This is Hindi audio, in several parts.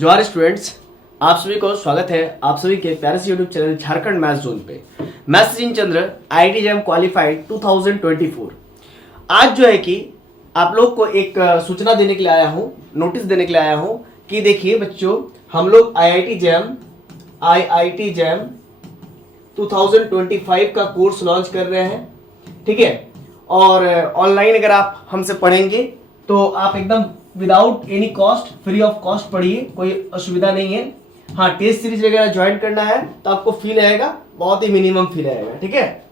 जोहार स्टूडेंट्स, आप सभी को स्वागत है आप सभी के प्यारे से YouTube channel Jharkhand maths zone पे। मैं सचिन चंद्र IIT JAM क्वालिफाइड 2024। आज जो है कि आप लोग को एक सूचना देने के लिए आया हूँ, नोटिस देने के लिए आया हूँ कि देखिए बच्चों, हम लोग IIT JAM 2025 का कोर्स लॉन्च कर रहे हैं, ठीक है। और ऑनलाइन अगर आप हमसे पढ़ेंगे तो आप एकदम without any cost, free of cost पढ़िए, कोई असुविधा नहीं है। हाँ, टेस्ट सीरीज वगैरह ज्वाइन करना है तो आपको फी लगेगा, बहुत ही मिनिमम फी लगेगा, ठीक है।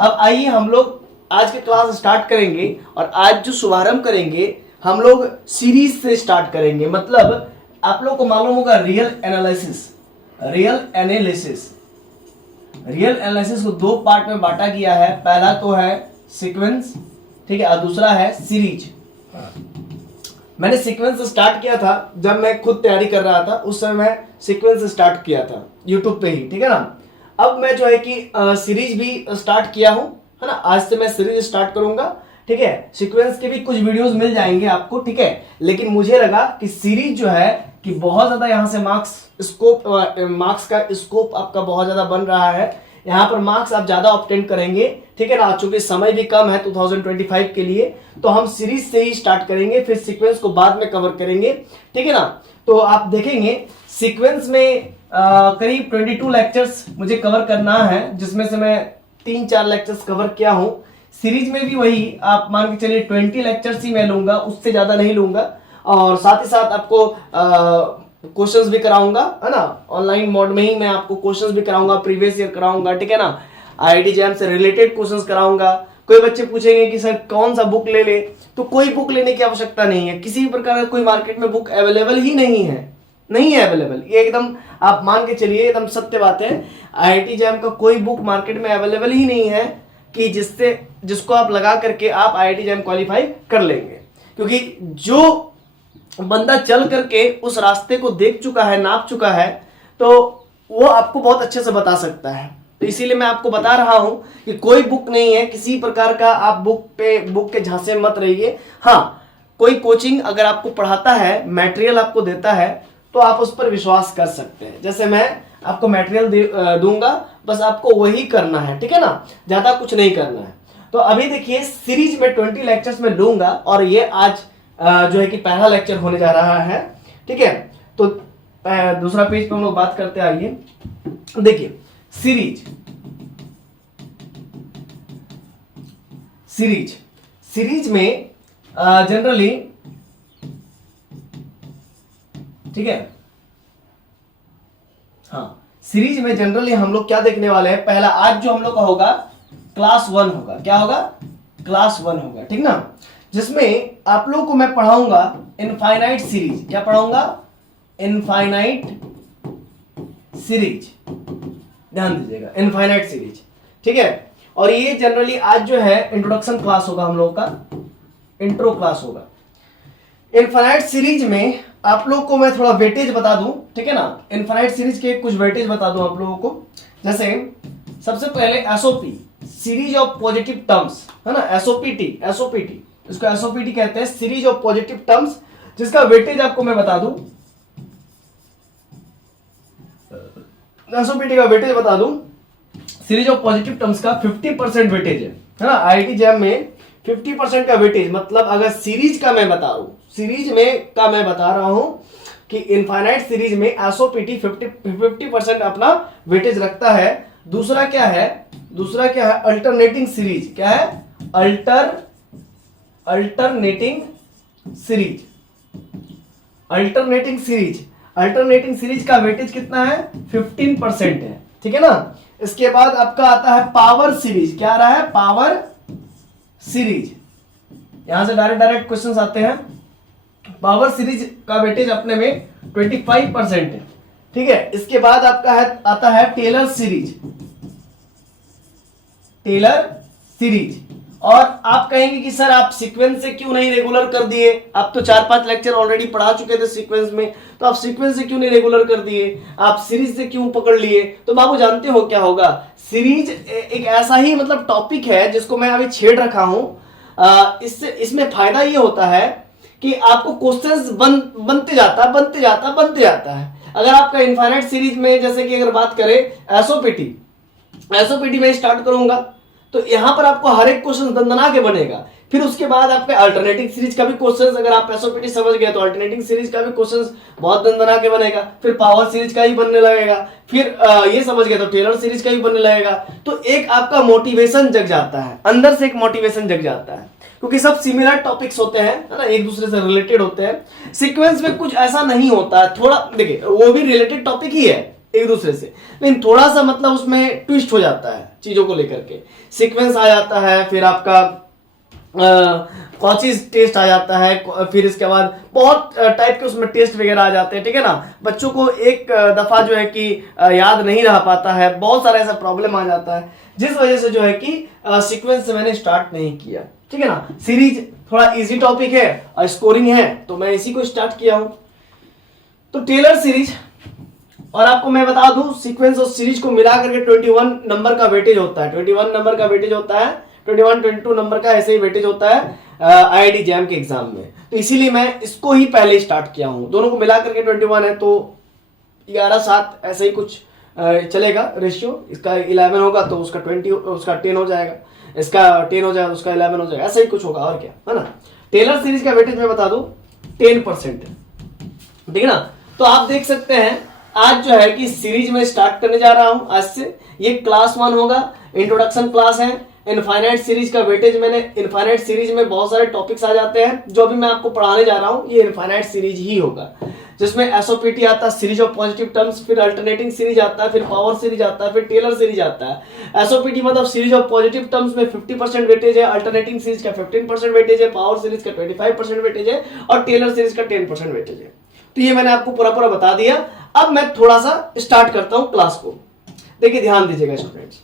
अब आइए हम लोग आज के क्लास स्टार्ट करेंगे और आज जो शुभारंभ करेंगे हम लोग सीरीज से स्टार्ट करेंगे। मतलब आप लोग को मालूम होगा रियल एनालिसिस को दो पार्ट में बांटा गया है। पहला तो है सीक्वेंस, ठीक है, और दूसरा है सीरीज। मैंने सीक्वेंस स्टार्ट किया था जब मैं खुद तैयारी कर रहा था, उस समय मैं सीक्वेंस स्टार्ट किया था यूट्यूब पे ही, ठीक है ना। अब मैं जो है कि सीरीज भी स्टार्ट किया हूं, है ना। आज से मैं सीरीज स्टार्ट करूंगा, ठीक है। सीक्वेंस के भी कुछ वीडियोस मिल जाएंगे आपको, ठीक है। लेकिन मुझे लगा कि सीरीज जो है कि बहुत ज्यादा यहाँ से मार्क्स का स्कोप आपका बहुत ज्यादा बन रहा है, यहाँ पर मार्क्स आप ज्यादा ऑब्टेन करेंगे, ठीक है ना। चूंकि समय भी कम है 2025 के लिए, तो हम सीरीज से ही स्टार्ट करेंगे, फिर सीक्वेंस को बाद में कवर करेंगे, ठीक है ना। तो आप देखेंगे सीक्वेंस में करीब 22 लेक्चर्स मुझे कवर करना है, जिसमें से मैं 3-4 लेक्चर्स कवर किया हूं। सीरीज में भी वही आप मान के चलिए 20 लेक्चर्स ही मैं लूंगा, उससे ज्यादा नहीं लूंगा। और साथ ही साथ आपको क्वेश्चंस भी कराऊंगा, है ना। ऑनलाइन मोड में ही मैं आपको क्वेश्चंस भी कराऊंगा, प्रीवियस ईयर कराऊंगा, ठीक है ना। IIT JAM से रिलेटेड क्वेश्चंस कराऊंगा। कोई बच्चे पूछेंगे कि सर कौन सा बुक ले ले, तो कोई बुक लेने की आवश्यकता नहीं है। किसी भी प्रकार का कोई मार्केट में बुक अवेलेबल ही नहीं है अवेलेबल। ये एकदम आप मान के चलिए, एकदम सत्य बात है। IIT JAM का कोई बुक मार्केट में अवेलेबल ही नहीं है कि जिसको आप लगा करके आप IIT JAM क्वालिफाई कर लेंगे। क्योंकि जो बंदा चल करके उस रास्ते को देख चुका है, नाप चुका है, तो वो आपको बहुत अच्छे से बता सकता है। तो इसीलिए मैं आपको बता रहा हूं कि कोई बुक नहीं है किसी प्रकार का, आप बुक के झांसे मत रहिए। हाँ, कोई कोचिंग अगर आपको पढ़ाता है, मटेरियल आपको देता है, तो आप उस पर विश्वास कर सकते हैं। जैसे मैं आपको मटेरियल दूंगा, बस आपको वही करना है, ठीक है ना, ज्यादा कुछ नहीं करना है। तो अभी देखिए सीरीज में 20 लेक्चर्स में लूंगा और ये आज जो है कि पहला लेक्चर होने जा रहा है, ठीक है। तो दूसरा पेज पे हम लोग बात करते आइए। देखिए सीरीज में जनरली, ठीक है, हाँ, सीरीज में जनरली हम लोग क्या देखने वाले हैं। पहला आज जो हम लोग का होगा क्लास 1 होगा। क्या होगा? क्लास 1 होगा, ठीक ना, जिसमें आप लोग को मैं पढ़ाऊंगा इनफाइनाइट सीरीज। क्या पढ़ाऊंगा? इनफाइनाइट सीरीज, ध्यान दीजिएगा, इनफाइनाइट सीरीज, ठीक है। और ये जनरली आज जो है इंट्रोडक्शन क्लास होगा, हम लोग का इंट्रो क्लास होगा। इनफाइनाइट सीरीज में आप लोग को मैं थोड़ा वेटेज बता दूं, ठीक है ना। इनफाइनाइट सीरीज के कुछ वेटेज बता दूं आप लोगों को। जैसे सबसे पहले SOP, series of positive terms, है ना। SOPT इसको SOPT कहते हैं, सीरीज ऑफ पॉजिटिव टर्म्स, जिसका वेटेज आपको मैं बता दूं। SOPT का वेटेज बता दूं, सीरीज ऑफ पॉजिटिव टर्म्स का 50% वेटेज है ना। IIT JAM में 50% का वेटेज, मतलब अगर सीरीज का मैं बता रहा हूं कि इनफाइनाइट सीरीज में SOPT 50% अपना वेटेज रखता है। दूसरा क्या है? Alternating series. क्या है? अल्टरनेटिंग सीरीज का वेटेज कितना है? 15% है, ठीक है ना। इसके बाद आपका आता है पावर सीरीज। क्या आ रहा है? Power series. यहां से डायरेक्ट क्वेश्चंस आते हैं। पावर सीरीज का वेटेज अपने में 25% है, ठीक है। इसके बाद आपका आता है टेलर सीरीज। और आप कहेंगे कि सर आप सीक्वेंस से क्यों नहीं रेगुलर कर दिए? आप तो 4-5 लेक्चर ऑलरेडी पढ़ा चुके थे सीक्वेंस में, तो आप सीक्वेंस से क्यों नहीं रेगुलर कर दिए? आप सीरीज से क्यों पकड़ लिए? तो बाबू जानते हो क्या होगा, सीरीज एक ऐसा ही मतलब टॉपिक है जिसको मैं अभी छेड़ रखा हूं। इसमें फायदा ये होता है कि आपको क्वेश्चंस बनते जाता है। अगर आपका इनफाइनाइट सीरीज में जैसे कि अगर बात करें एसओपीटी में स्टार्ट करूंगा तो यहां पर आपको हर एक क्वेश्चन दंदना के बनेगा। फिर उसके बाद आपके अल्टरनेटिंग सीरीज का भी क्वेश्चन, अगर आप एसओपीटी समझ गए तो अल्टरनेटिंग सीरीज का भी क्वेश्चन बहुत दंदना के बनेगा। फिर पावर सीरीज का ही बनने लगेगा। फिर ये समझ गए तो टेलर सीरीज का भी बनने लगेगा। तो एक आपका मोटिवेशन जग जाता है, अंदर से एक मोटिवेशन जग जाता है, क्योंकि सब सिमिलर टॉपिक्स होते हैं, है ना, एक दूसरे से रिलेटेड होते हैं। सीक्वेंस में कुछ ऐसा नहीं होता है, थोड़ा देखिए वो भी रिलेटेड टॉपिक ही है एक दूसरे से, लेकिन थोड़ा सा मतलब उसमें ट्विस्ट हो जाता है चीजों को लेकर के। सीक्वेंस आ जाता है, फिर आपका कॉचीज टेस्ट आ जाता है, फिर इसके बाद बहुत टाइप के उसमें टेस्ट वगैरह आ जाते हैं, ठीक है ना। बच्चों को एक दफा जो है कि याद नहीं रह पाता है, बहुत सारा ऐसा प्रॉब्लम आ जाता है, जिस वजह से जो है कि सीक्वेंस से मैंने स्टार्ट नहीं किया, ठीक है ना। सीरीज थोड़ा इजी टॉपिक है और स्कोरिंग है, तो मैं इसी को स्टार्ट किया हूं। तो टेलर सीरीज, और आपको मैं बता दूं सीक्वेंस और सीरीज को मिला करके 21 नंबर का वेटेज होता है, 21 नंबर का वेटेज होता है, 21-22 नंबर का ऐसे ही वेटेज होता है आईआईटी जैम के एग्जाम में। तो इसीलिए मैं इसको ही पहले स्टार्ट किया हूं। दोनों को मिला करके 21 है, तो 11-7 ऐसे ही कुछ चलेगा रेशियो। इसका 11 होगा तो उसका 20, उसका 10 हो जाएगा, इसका 10 हो जाएगा तो उसका 11 हो जाएगा, ऐसा ही कुछ होगा, और क्या है ना। टेलर सीरीज का वेटेज मैं बता दूं 10% है, ठीक है ना। तो आप देख सकते हैं आज जो है कि सीरीज में स्टार्ट करने जा रहा हूं। आज से ये क्लास 1 होगा, इंट्रोडक्शन क्लास है। इनफाइनाइट सीरीज का वेटेज मैंने, इनफाइनाइट सीरीज में बहुत सारे टॉपिक्स आ जाते हैं, जो अभी मैं आपको पढ़ाने जा रहा हूं ये इनफाइनाइट सीरीज ही होगा, जिसमें एसओपीटी आता है, सीरीज ऑफ पॉजिटिव टर्म्स, फिर अल्टरनेटिंग सीरीज आता है, फिर पावर सीरीज आता है, फिर टेलर सीरीज आता है। एसओपीटी मतलब सीरीज ऑफ पॉजिटिव टर्म्स में 50% वेटेज है, अल्टरनेटिंग सीरीज का 15% वेटेज है, पावर सीरीज का 25% वेटेज है, और टेलर सीरीज का 10% वेटेज है। तो ये मैंने आपको पूरा पूरा बता दिया। अब मैं थोड़ा सा स्टार्ट करता हूं क्लास को। देखिए ध्यान दीजिएगा स्टूडेंट्स,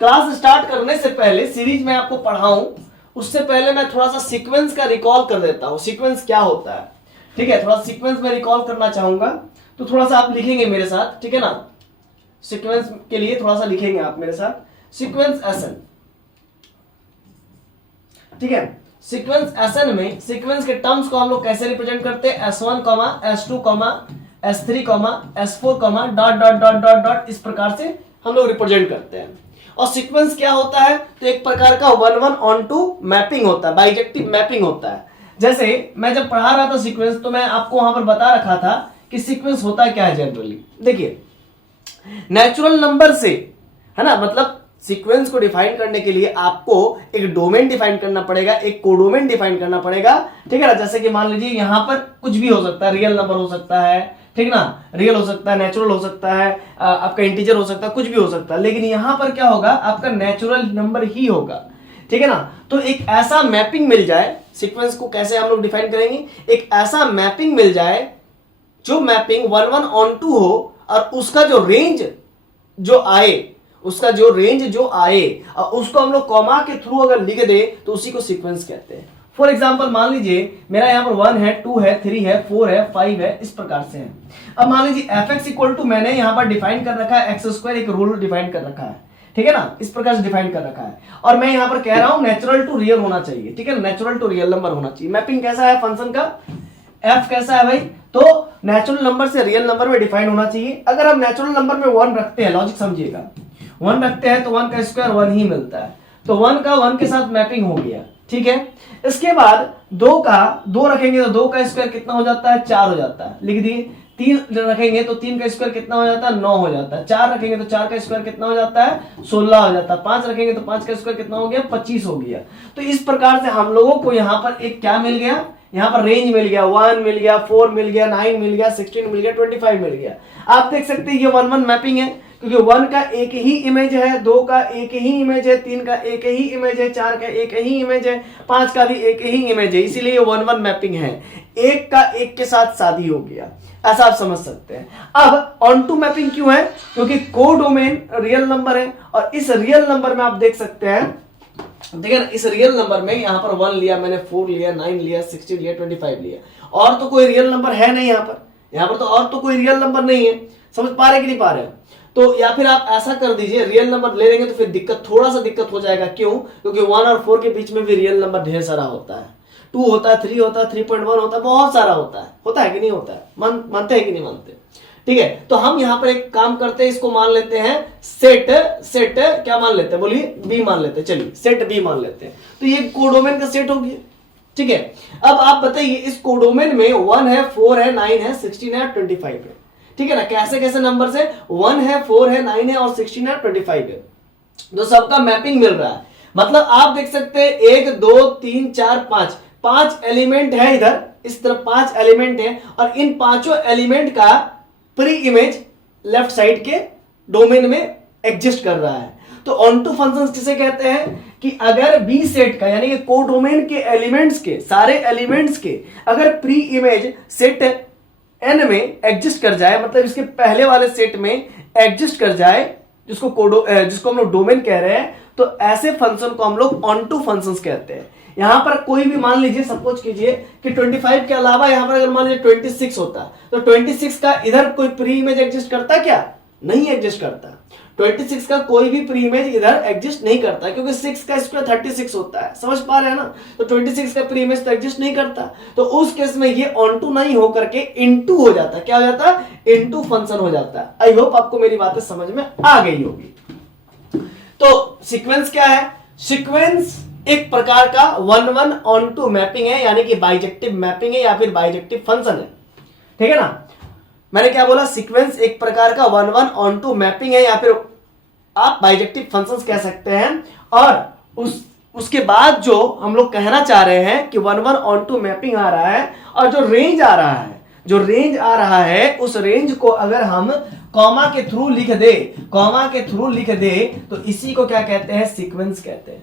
क्लास स्टार्ट करने से पहले सीरीज में आपको पढ़ाऊं उससे पहले मैं थोड़ा सा सीक्वेंस का रिकॉल कर देता हूं। सीक्वेंस क्या होता है, ठीक है, थोड़ा सीक्वेंस में रिकॉल करना चाहूंगा, तो थोड़ा सा आप लिखेंगे मेरे साथ, ठीक है ना। सीक्वेंस के लिए थोड़ा सा लिखेंगे आप मेरे साथ, सीक्वेंस एसएन, ठीक है। सीक्वेंस एसएन में सीक्वेंस के टर्म्स को हम लोग कैसे रिप्रेजेंट करते हैं, S1, S2, S3, S4, dot dot dot dot dot, इस प्रकार से हम लोग रिप्रेजेंट करते हैं। और सीक्वेंस क्या होता है, तो एक प्रकार का 1-1 ऑन-टू मैपिंग होता है, बाइजेक्टिव मैपिंग होता है। जैसे मैं जब पढ़ा रहा था सीक्वेंस, तो मैं आपको वहां पर बता रखा था कि सीक्वेंस होता क्या है जनरली। देखिए नेचुरल नंबर से, है ना, मतलब सीक्वेंस को डिफाइन करने के लिए आपको एक डोमेन डिफाइन करना पड़ेगा, एक कोडोमेन डिफाइन करना पड़ेगा, ठीक है ना। जैसे कि मान लीजिए यहां पर कुछ भी हो सकता है, रियल नंबर हो सकता है, ठीक ना, रियल हो सकता है, नेचुरल हो सकता है, आपका इंटीजर हो सकता है, कुछ भी हो सकता है, लेकिन यहां पर क्या होगा, आपका नेचुरल नंबर ही होगा, ठीक है ना। तो एक ऐसा मैपिंग मिल जाए, सीक्वेंस को कैसे हम लोग डिफाइन करेंगे, एक ऐसा मैपिंग मिल जाए जो मैपिंग 1-1 ऑन-टू हो, और उसका जो रेंज जो आए, उसका जो रेंज जो आए, और उसको हम लोग कॉमा के थ्रू अगर लिख दे तो उसी को सीक्वेंस कहते हैं। फॉर एग्जाम्पल मान लीजिए मेरा यहाँ पर 1 है, 2 है, 3 है, 4 है, 5 है, इस प्रकार से है। अब मान लीजिए fx इक्वल टू मैंने यहाँ पर डिफाइन कर रखा है x², एक रूल डिफाइन कर रखा है, ठीक है ना, इस प्रकार से डिफाइन कर रखा है। और मैं यहाँ पर कह रहा हूं नेचुरल टू रियल होना चाहिए, ठीक है, नेचुरल टू रियल नंबर होना चाहिए। मैपिंग कैसा है फंक्शन का, f कैसा है भाई, तो नेचुरल नंबर से रियल नंबर में डिफाइन होना चाहिए। अगर हम नेचुरल नंबर में 1 रखते हैं, लॉजिक समझिएगा, 1 रखते हैं तो 1 का स्क्वायर 1 ही मिलता है, तो 1 का 1 के साथ मैपिंग हो गया, ठीक है। इसके बाद 2 का 2 रखेंगे तो 2 का स्क्वायर कितना हो जाता है, 4 हो जाता है, लिख दिए। 3 रखेंगे तो 3 का स्क्वायर कितना हो जाता है, 9 हो जाता है। 4 रखेंगे तो 4 का स्क्वायर कितना हो जाता है, 16 हो जाता है। 5 रखेंगे तो 5 का स्क्वायर कितना हो गया, 25 हो गया। तो इस प्रकार से हम लोगों को यहाँ पर एक क्या मिल गया, यहाँ पर रेंज मिल गया, 1 मिल गया, 4 मिल गया, 9 मिल गया, 16 मिल गया, 25 मिल गया। आप देख सकते हैं ये 1-1 मैपिंग है, क्योंकि 1 का एक ही इमेज है, 2 का एक ही इमेज है, 3 का एक ही इमेज है, 4 का एक ही इमेज है, 5 का भी एक ही इमेज है, इसीलिए ये 1-1 मैपिंग है। एक का एक के साथ शादी हो गया, ऐसा आप समझ सकते हैं। अब ऑन टू मैपिंग क्यों है, क्योंकि कोडोमेन रियल नंबर है, और इस रियल नंबर में आप देख सकते हैं, देखिए इस रियल नंबर में यहाँ पर 1 लिया मैंने, 4 लिया, 9 लिया, 16 लिया, 25 लिया, और तो कोई रियल नंबर है नहीं यहाँ पर तो और तो कोई रियल नंबर नहीं है। समझ पा रहे कि नहीं पा रहे? तो या फिर आप ऐसा कर दीजिए, रियल नंबर ले लेंगे तो फिर दिक्कत, थोड़ा सा दिक्कत हो जाएगा। क्यों? क्योंकि 1 और 4 के बीच में भी रियल नंबर ढेर सारा होता है, 2 होता है, 3 होता है, 3.1 होता है, बहुत सारा होता है कि नहीं होता है? मानते हैं कि नहीं मानते? ठीक है, तो हम यहां पर एक काम करते हैं, इसको मान लेते हैं सेट क्या मान लेते हैं, बोलिए बी मान लेते हैं। चलिए सेट बी मान लेते हैं, तो ये कोडोमेन का सेट हो गया। ठीक है, अब आप बताइए इस कोडोमेन में 1 है, 4 है, 9 है, 16 है, 25 है। ठीक है ना, कैसे कैसे नंबर है, 1 है, 4 है, 9 है और 16 है, 25 है, तो सबका मैपिंग मिल रहा है। मतलब आप देख सकते हैं 1 2 3 4 5 एलिमेंट है, इधर इस तरफ 5 एलिमेंट है, और इन पांचों एलिमेंट का प्री इमेज लेफ्ट साइड के डोमेन में एग्जिस्ट कर रहा है। तो ऑन टू फंक्शंस किसे कहते हैं कि अगर बी सेट का यानी कि कोडोमेन के एलिमेंट्स के, सारे एलिमेंट्स के अगर प्री इमेज सेट एन में एग्जिस्ट कर जाए, मतलब इसके पहले वाले सेट में एग्जिस्ट कर जाए, जिसको हम लोग डोमेन कह रहे हैं, तो ऐसे फंक्शन को हम लोग ऑन टू फंक्शंस कहते हैं। यहां पर कोई भी मान लीजिए, सपोज कीजिए कि 25 के अलावा यहां पर अगर मान लीजिए 26 होता, तो 26 का इधर कोई प्री इमेज एग्जिस्ट करता क्या? नहीं एग्जिस्ट करता। 26 का कोई भी प्री इमेज इधर एग्जिस्ट नहीं करता, क्योंकि 6 का स्क्वायर 36 होता है, समझ पा रहे हैं ना? तो 26 का प्री इमेज तो एग्जिस्ट नहीं करता, तो उस केस में ये ऑन टू नहीं होकर के इनटू हो जाता है। क्या हो जाता है? इनटू फंक्शन हो जाता है। आई होप आपको मेरी बातें समझ में आ गई होगी। तो सीक्वेंस क्या है? सीक्वेंस एक प्रकार का 1-1 ऑन टू मैपिंग है, यानी कि बाइजेक्टिव मैपिंग है या फिर बाइजेक्टिव फंक्शन है। ठीक है ना, मैंने क्या बोला? सीक्वेंस एक प्रकार का 1-1 ऑन टू मैपिंग है, या फिर आप बाइजेक्टिव फंक्शंस कह सकते हैं। और उसके बाद जो हम लोग कहना चाह रहे हैं कि 1-1 ऑन टू मैपिंग आ रहा है, और जो रेंज आ रहा है, उस रेंज को अगर हम कॉमा के थ्रू लिख दे, तो इसी को क्या कहते हैं? सीक्वेंस कहते हैं।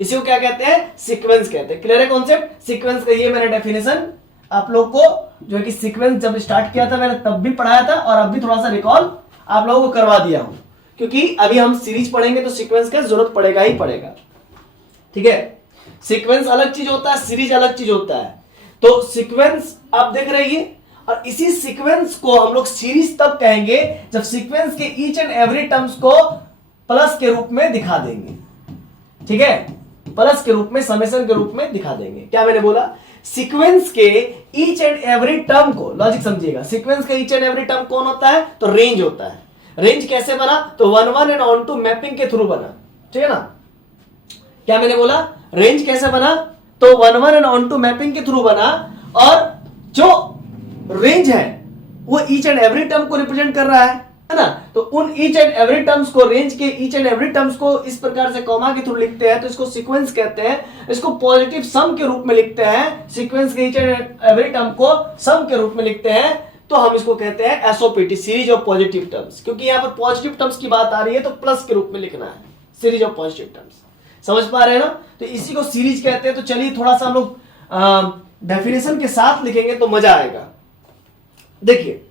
इसी को क्या कहते हैं? सीक्वेंस कहते हैं। क्लियर है कॉन्सेप्ट? सीक्वेंस का ये मैंने डेफिनेशन आप लोग को जो है कि सीक्वेंस जब स्टार्ट किया था मैंने तब भी पढ़ाया था, और अब भी थोड़ा सा रिकॉल आप लोगों को करवा दिया हूं, क्योंकि अभी हम सीरीज पढ़ेंगे तो सीक्वेंस का जरूरत पड़ेगा ही पड़ेगा। ठीक है, सीक्वेंस अलग चीज होता है, सीरीज अलग चीज होता है। तो सीक्वेंस आप देख रहिए, और इसी सीक्वेंस को हम लोग सीरीज तब कहेंगे जब सीक्वेंस के ईच एंड एवरी टर्म्स को प्लस के रूप में दिखा देंगे। ठीक है, प्लस के रूप में, समेशन के रूप में दिखा देंगे। क्या मैंने बोला? सीक्वेंस के ईच एंड एवरी टर्म को, लॉजिक समझिएगा, सीक्वेंस का ईच एंड एवरी टर्म कौन होता है? तो रेंज होता है। रेंज कैसे बना? तो 1-1 एंड ऑन टू मैपिंग के थ्रू बना। ठीक है ना, क्या मैंने बोला? रेंज कैसे बना? तो 1-1 एंड ऑन टू मैपिंग के थ्रू बना, और जो रेंज है वो ईच एंड एवरी टर्म को रिप्रेजेंट कर रहा है ना? तो उन ईच एंड एवरी टर्म्स को, रेंज के ईच एंड एवरी टर्म्स को इस प्रकार से कॉमा के थ्रू लिखते हैं, तो इसको सीक्वेंस कहते हैं। इसको पॉजिटिव सम के रूप में लिखते हैं, सीक्वेंस के ईच एंड एवरी टर्म को सम के रूप में लिखते हैं, तो हम इसको कहते हैं एसओपीटी, सीरीज ऑफ पॉजिटिव टर्म्स। क्योंकि यहां पर पॉजिटिव टर्म्स की बात आ रही है, तो प्लस के रूप में लिखना है, सीरीज ऑफ पॉजिटिव टर्म्स। समझ पा रहे हैं ना? तो इसी को सीरीज कहते हैं। तो चलिए थोड़ा सा हम लोग डेफिनेशन के साथ लिखेंगे तो मजा आएगा। देखिए,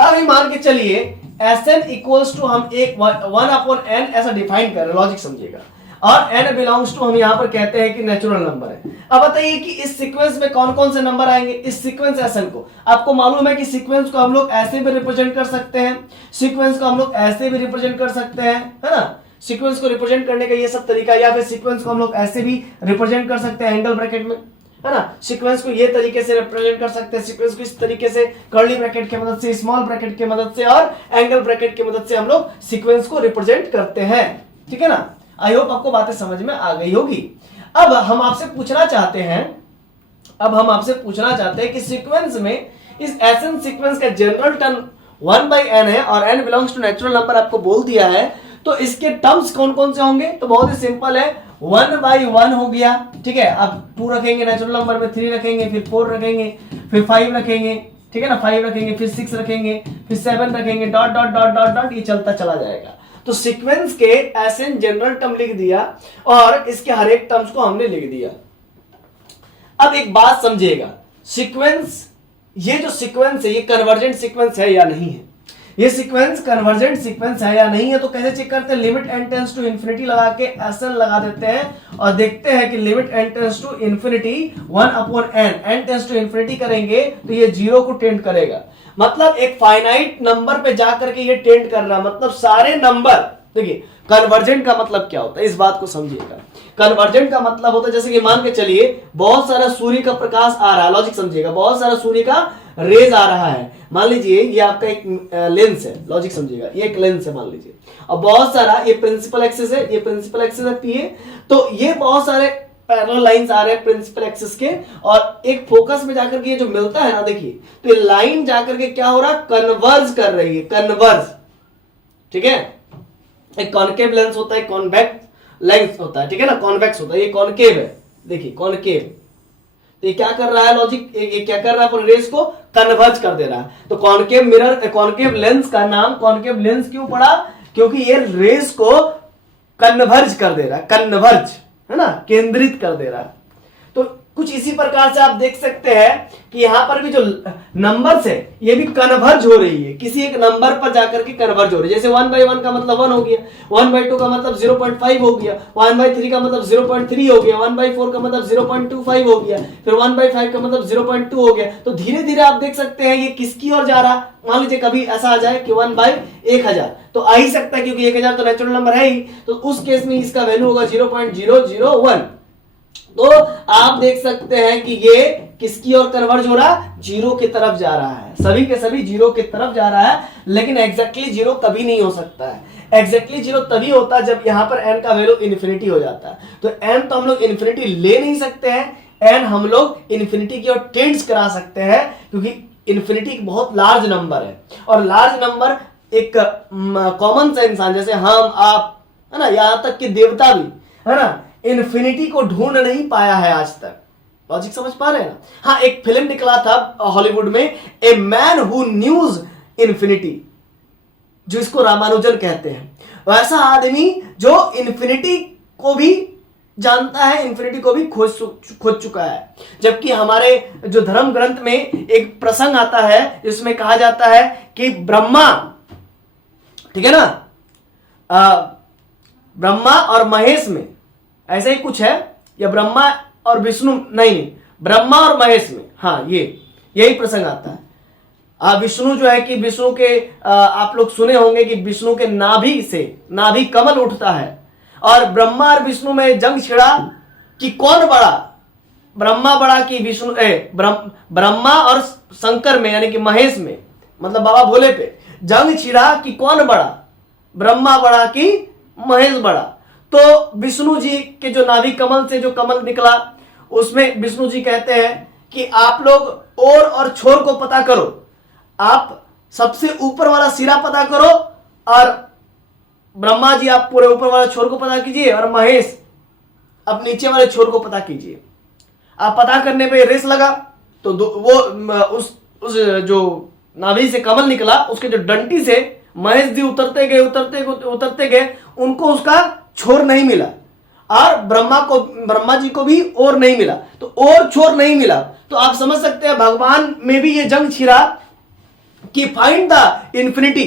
अब मान के चलिए Sn इक्वल्स टू हम एक 1/n ऐसा डिफाइन कर रहे हैं, लॉजिक समझिएगा, और n बिलोंग्स टू हम यहां पर कहते हैं कि नेचुरल नंबर है। अब बताइए कि इस सीक्वेंस में कौन कौन से नंबर आएंगे? इस सीक्वेंस Sn को आपको मालूम है कि सीक्वेंस को हम लोग ऐसे भी रिप्रेजेंट कर सकते हैं, सीक्वेंस को हम लोग ऐसे भी रिप्रेजेंट कर सकते हैं, है ना? सीक्वेंस को रिप्रेजेंट करने का ये सब तरीका, या फिर सीक्वेंस को हम लोग ऐसे भी रिप्रेजेंट कर सकते हैं एंगल ब्रैकेट में, है ना? सीक्वेंस को ये तरीके से रिप्रेजेंट कर सकते हैं, सीक्वेंस को इस तरीके से कर्ली ब्रैकेट की मदद से, स्मॉल ब्रैकेट की मदद से और एंगल ब्रैकेट की मदद से हम लोग सीक्वेंस को रिप्रेजेंट करते हैं। ठीक है ना? आई होप आपको बातें समझ में आ गई होगी। अब हम आपसे पूछना चाहते हैं कि सीक्वेंस में इस Sn सीक्वेंस का जनरल टर्म 1/n है, और n belongs to natural number आपको बोल दिया है, तो इसके टर्म्स कौन कौन से होंगे? तो बहुत ही सिंपल है, 1/1 हो गया। ठीक है, अब 2 रखेंगे नेचुरल नंबर में, 3 रखेंगे, फिर 4 रखेंगे, फिर 5 रखेंगे, ठीक है ना, 5 रखेंगे, फिर 6 रखेंगे, फिर 7 रखेंगे, dot dot dot dot dot, ये चलता चला जाएगा। तो सीक्वेंस के Sn जनरल टर्म लिख दिया, और इसके हर एक टर्म्स को हमने लिख दिया। अब एक बात समझिएगा, सीक्वेंस, ये जो सीक्वेंस है ये कन्वर्जेंट सीक्वेंस है या नहीं है? ये सीक्वेंस कन्वर्जेंट सीक्वेंस है या नहीं है, तो कैसे चेक करते हैं, limit n tends to infinity लगा के SN लगा देते हैं और देखते हैं कि limit n tends to infinity 1/n, n tends to infinity करेंगे तो ये 0 को टेंड करेगा। मतलब एक फाइनाइट नंबर पे जाकर के ये टेंड कर रहा है, मतलब सारे नंबर। देखिए कन्वर्जेंट का मतलब क्या होता है, इस बात को समझिएगा। कन्वर्जेंट का मतलब होता है जैसे कि मान के चलिए बहुत सारा सूर्य का प्रकाश आ रहा है, लॉजिक समझिएगा, बहुत सारा सूर्य का रेज आ रहा है। मान लीजिए ये आपका एक लेंस है, लॉजिक समझिएगा, ये एक लेंस है मान लीजिए, और बहुत सारा ये प्रिंसिपल एक्सिस है, ये प्रिंसिपल एक्सिस है P, तो ये बहुत सारे पैरेलल लाइंस आ रहे हैं प्रिंसिपल एक्सिस के, और एक फोकस में जाकर के ये जो मिलता है ना, देखिए तो ये लाइन जाकर के क्या हो रहा है, कन्वर्ज कर रही है, कन्वर्ज। ठीक है, एक कॉनकेव लेंस होता है, कॉन्वेक्स लेंस होता है, ठीक है ना, कॉन्वेक्स होता है, ये कॉनकेव है, देखिए कॉनकेव, तो ये क्या कर रहा है लॉजिक, ये क्या कर रहा है, पूरे रेस को कन्वर्ज कर दे रहा है। तो कॉनकेव मिरर, कॉनकेव लेंस का नाम कॉनकेव लेंस क्यों पड़ा, क्योंकि ये रेस को कन्वर्ज कर दे रहा है, कन्वर्ज है ना, केंद्रित कर दे रहा है। तो कुछ इसी प्रकार से आप देख सकते हैं कि यहां पर भी जो नंबर्स है ये भी कन्वर्ज हो रही है, किसी एक नंबर पर जाकर के कन्वर्ज हो रही है। जैसे 1/1 का मतलब 1 हो गया, 1/2 का मतलब 0.5 हो गया, 1/3 का मतलब 0.3 हो गया, 1/4 का मतलब 0.25 हो गया, फिर 1/5 का मतलब 0.2 हो गया। तो धीरे धीरे आप देख सकते हैं ये किसकी ओर जा रहा। मान लीजिए कभी ऐसा आ जाए कि 1/1000 तो आ ही सकता है, क्योंकि 1000 तो नेचुरल नंबर है ही, तो उस केस में इसका वैल्यू होगा 0.001। तो आप देख सकते हैं कि ये किसकी ओर कन्वर्ज हो रहा है, जीरो की तरफ जा रहा है, सभी के सभी जीरो की तरफ जा रहा है। लेकिन एग्जैक्टली जीरो कभी नहीं हो सकता है, एग्जैक्टली जीरो तभी होता है जब यहां पर n का वैल्यू इन्फिनिटी हो जाता है। तो n तो हम लोग इन्फिनिटी ले नहीं सकते हैं, n हम लोग इन्फिनिटी की ओर टेंड्स करा सकते हैं, क्योंकि इन्फिनिटी एक बहुत लार्ज नंबर है, और लार्ज नंबर एक कॉमन सा इंसान जैसे हम आप है ना, यहां तक कि देवता भी है ना, इन्फिनिटी को ढूंढ नहीं पाया है आज तक। लॉजिक समझ पा रहे हैं ना। हाँ, एक फिल्म निकला था हॉलीवुड में, a man who news infinity, जो इसको रामानुजन कहते हैं। वैसा आदमी जो इन्फिनिटी को भी जानता है, इन्फिनिटी को भी खोज चुका है। जबकि हमारे जो धर्म ग्रंथ में एक प्रसंग आता है जिसमें कहा जाता है कि ब्रह्मा, ठीक है ना, ब्रह्मा और महेश में ऐसा ही कुछ है, या ब्रह्मा और विष्णु, नहीं ब्रह्मा और महेश में, हाँ यही प्रसंग आता है। विष्णु जो है कि विष्णु के आप लोग सुने होंगे कि विष्णु के नाभि से नाभि कमल उठता है, और ब्रह्मा और विष्णु में जंग छिड़ा कि कौन बड़ा, ब्रह्मा बड़ा कि विष्णु, ब्रह्मा और शंकर में यानी कि महेश में, मतलब बाबा भोले पे जंग छिड़ा कि कौन बड़ा, ब्रह्मा बड़ा कि महेश बड़ा। तो विष्णु जी के जो नाभि कमल से जो कमल निकला, उसमें विष्णु जी कहते हैं कि आप लोग ओर और छोर को पता करो, आप सबसे ऊपर वाला सिरा पता करो, और ब्रह्मा जी आप पूरे ऊपर वाला छोर को पता कीजिए, और महेश आप नीचे वाले छोर को पता कीजिए। आप पता करने पे रेस लगा, तो वो उस जो नाभि से कमल निकला, उसके जो डंटी से महेश जी उतरते गए, उनको उसका छोर नहीं मिला, और ब्रह्मा जी को भी और नहीं मिला, तो और छोर नहीं मिला। तो आप समझ सकते हैं भगवान में भी ये जंग छिड़ा कि फाइंड द इन्फिनिटी,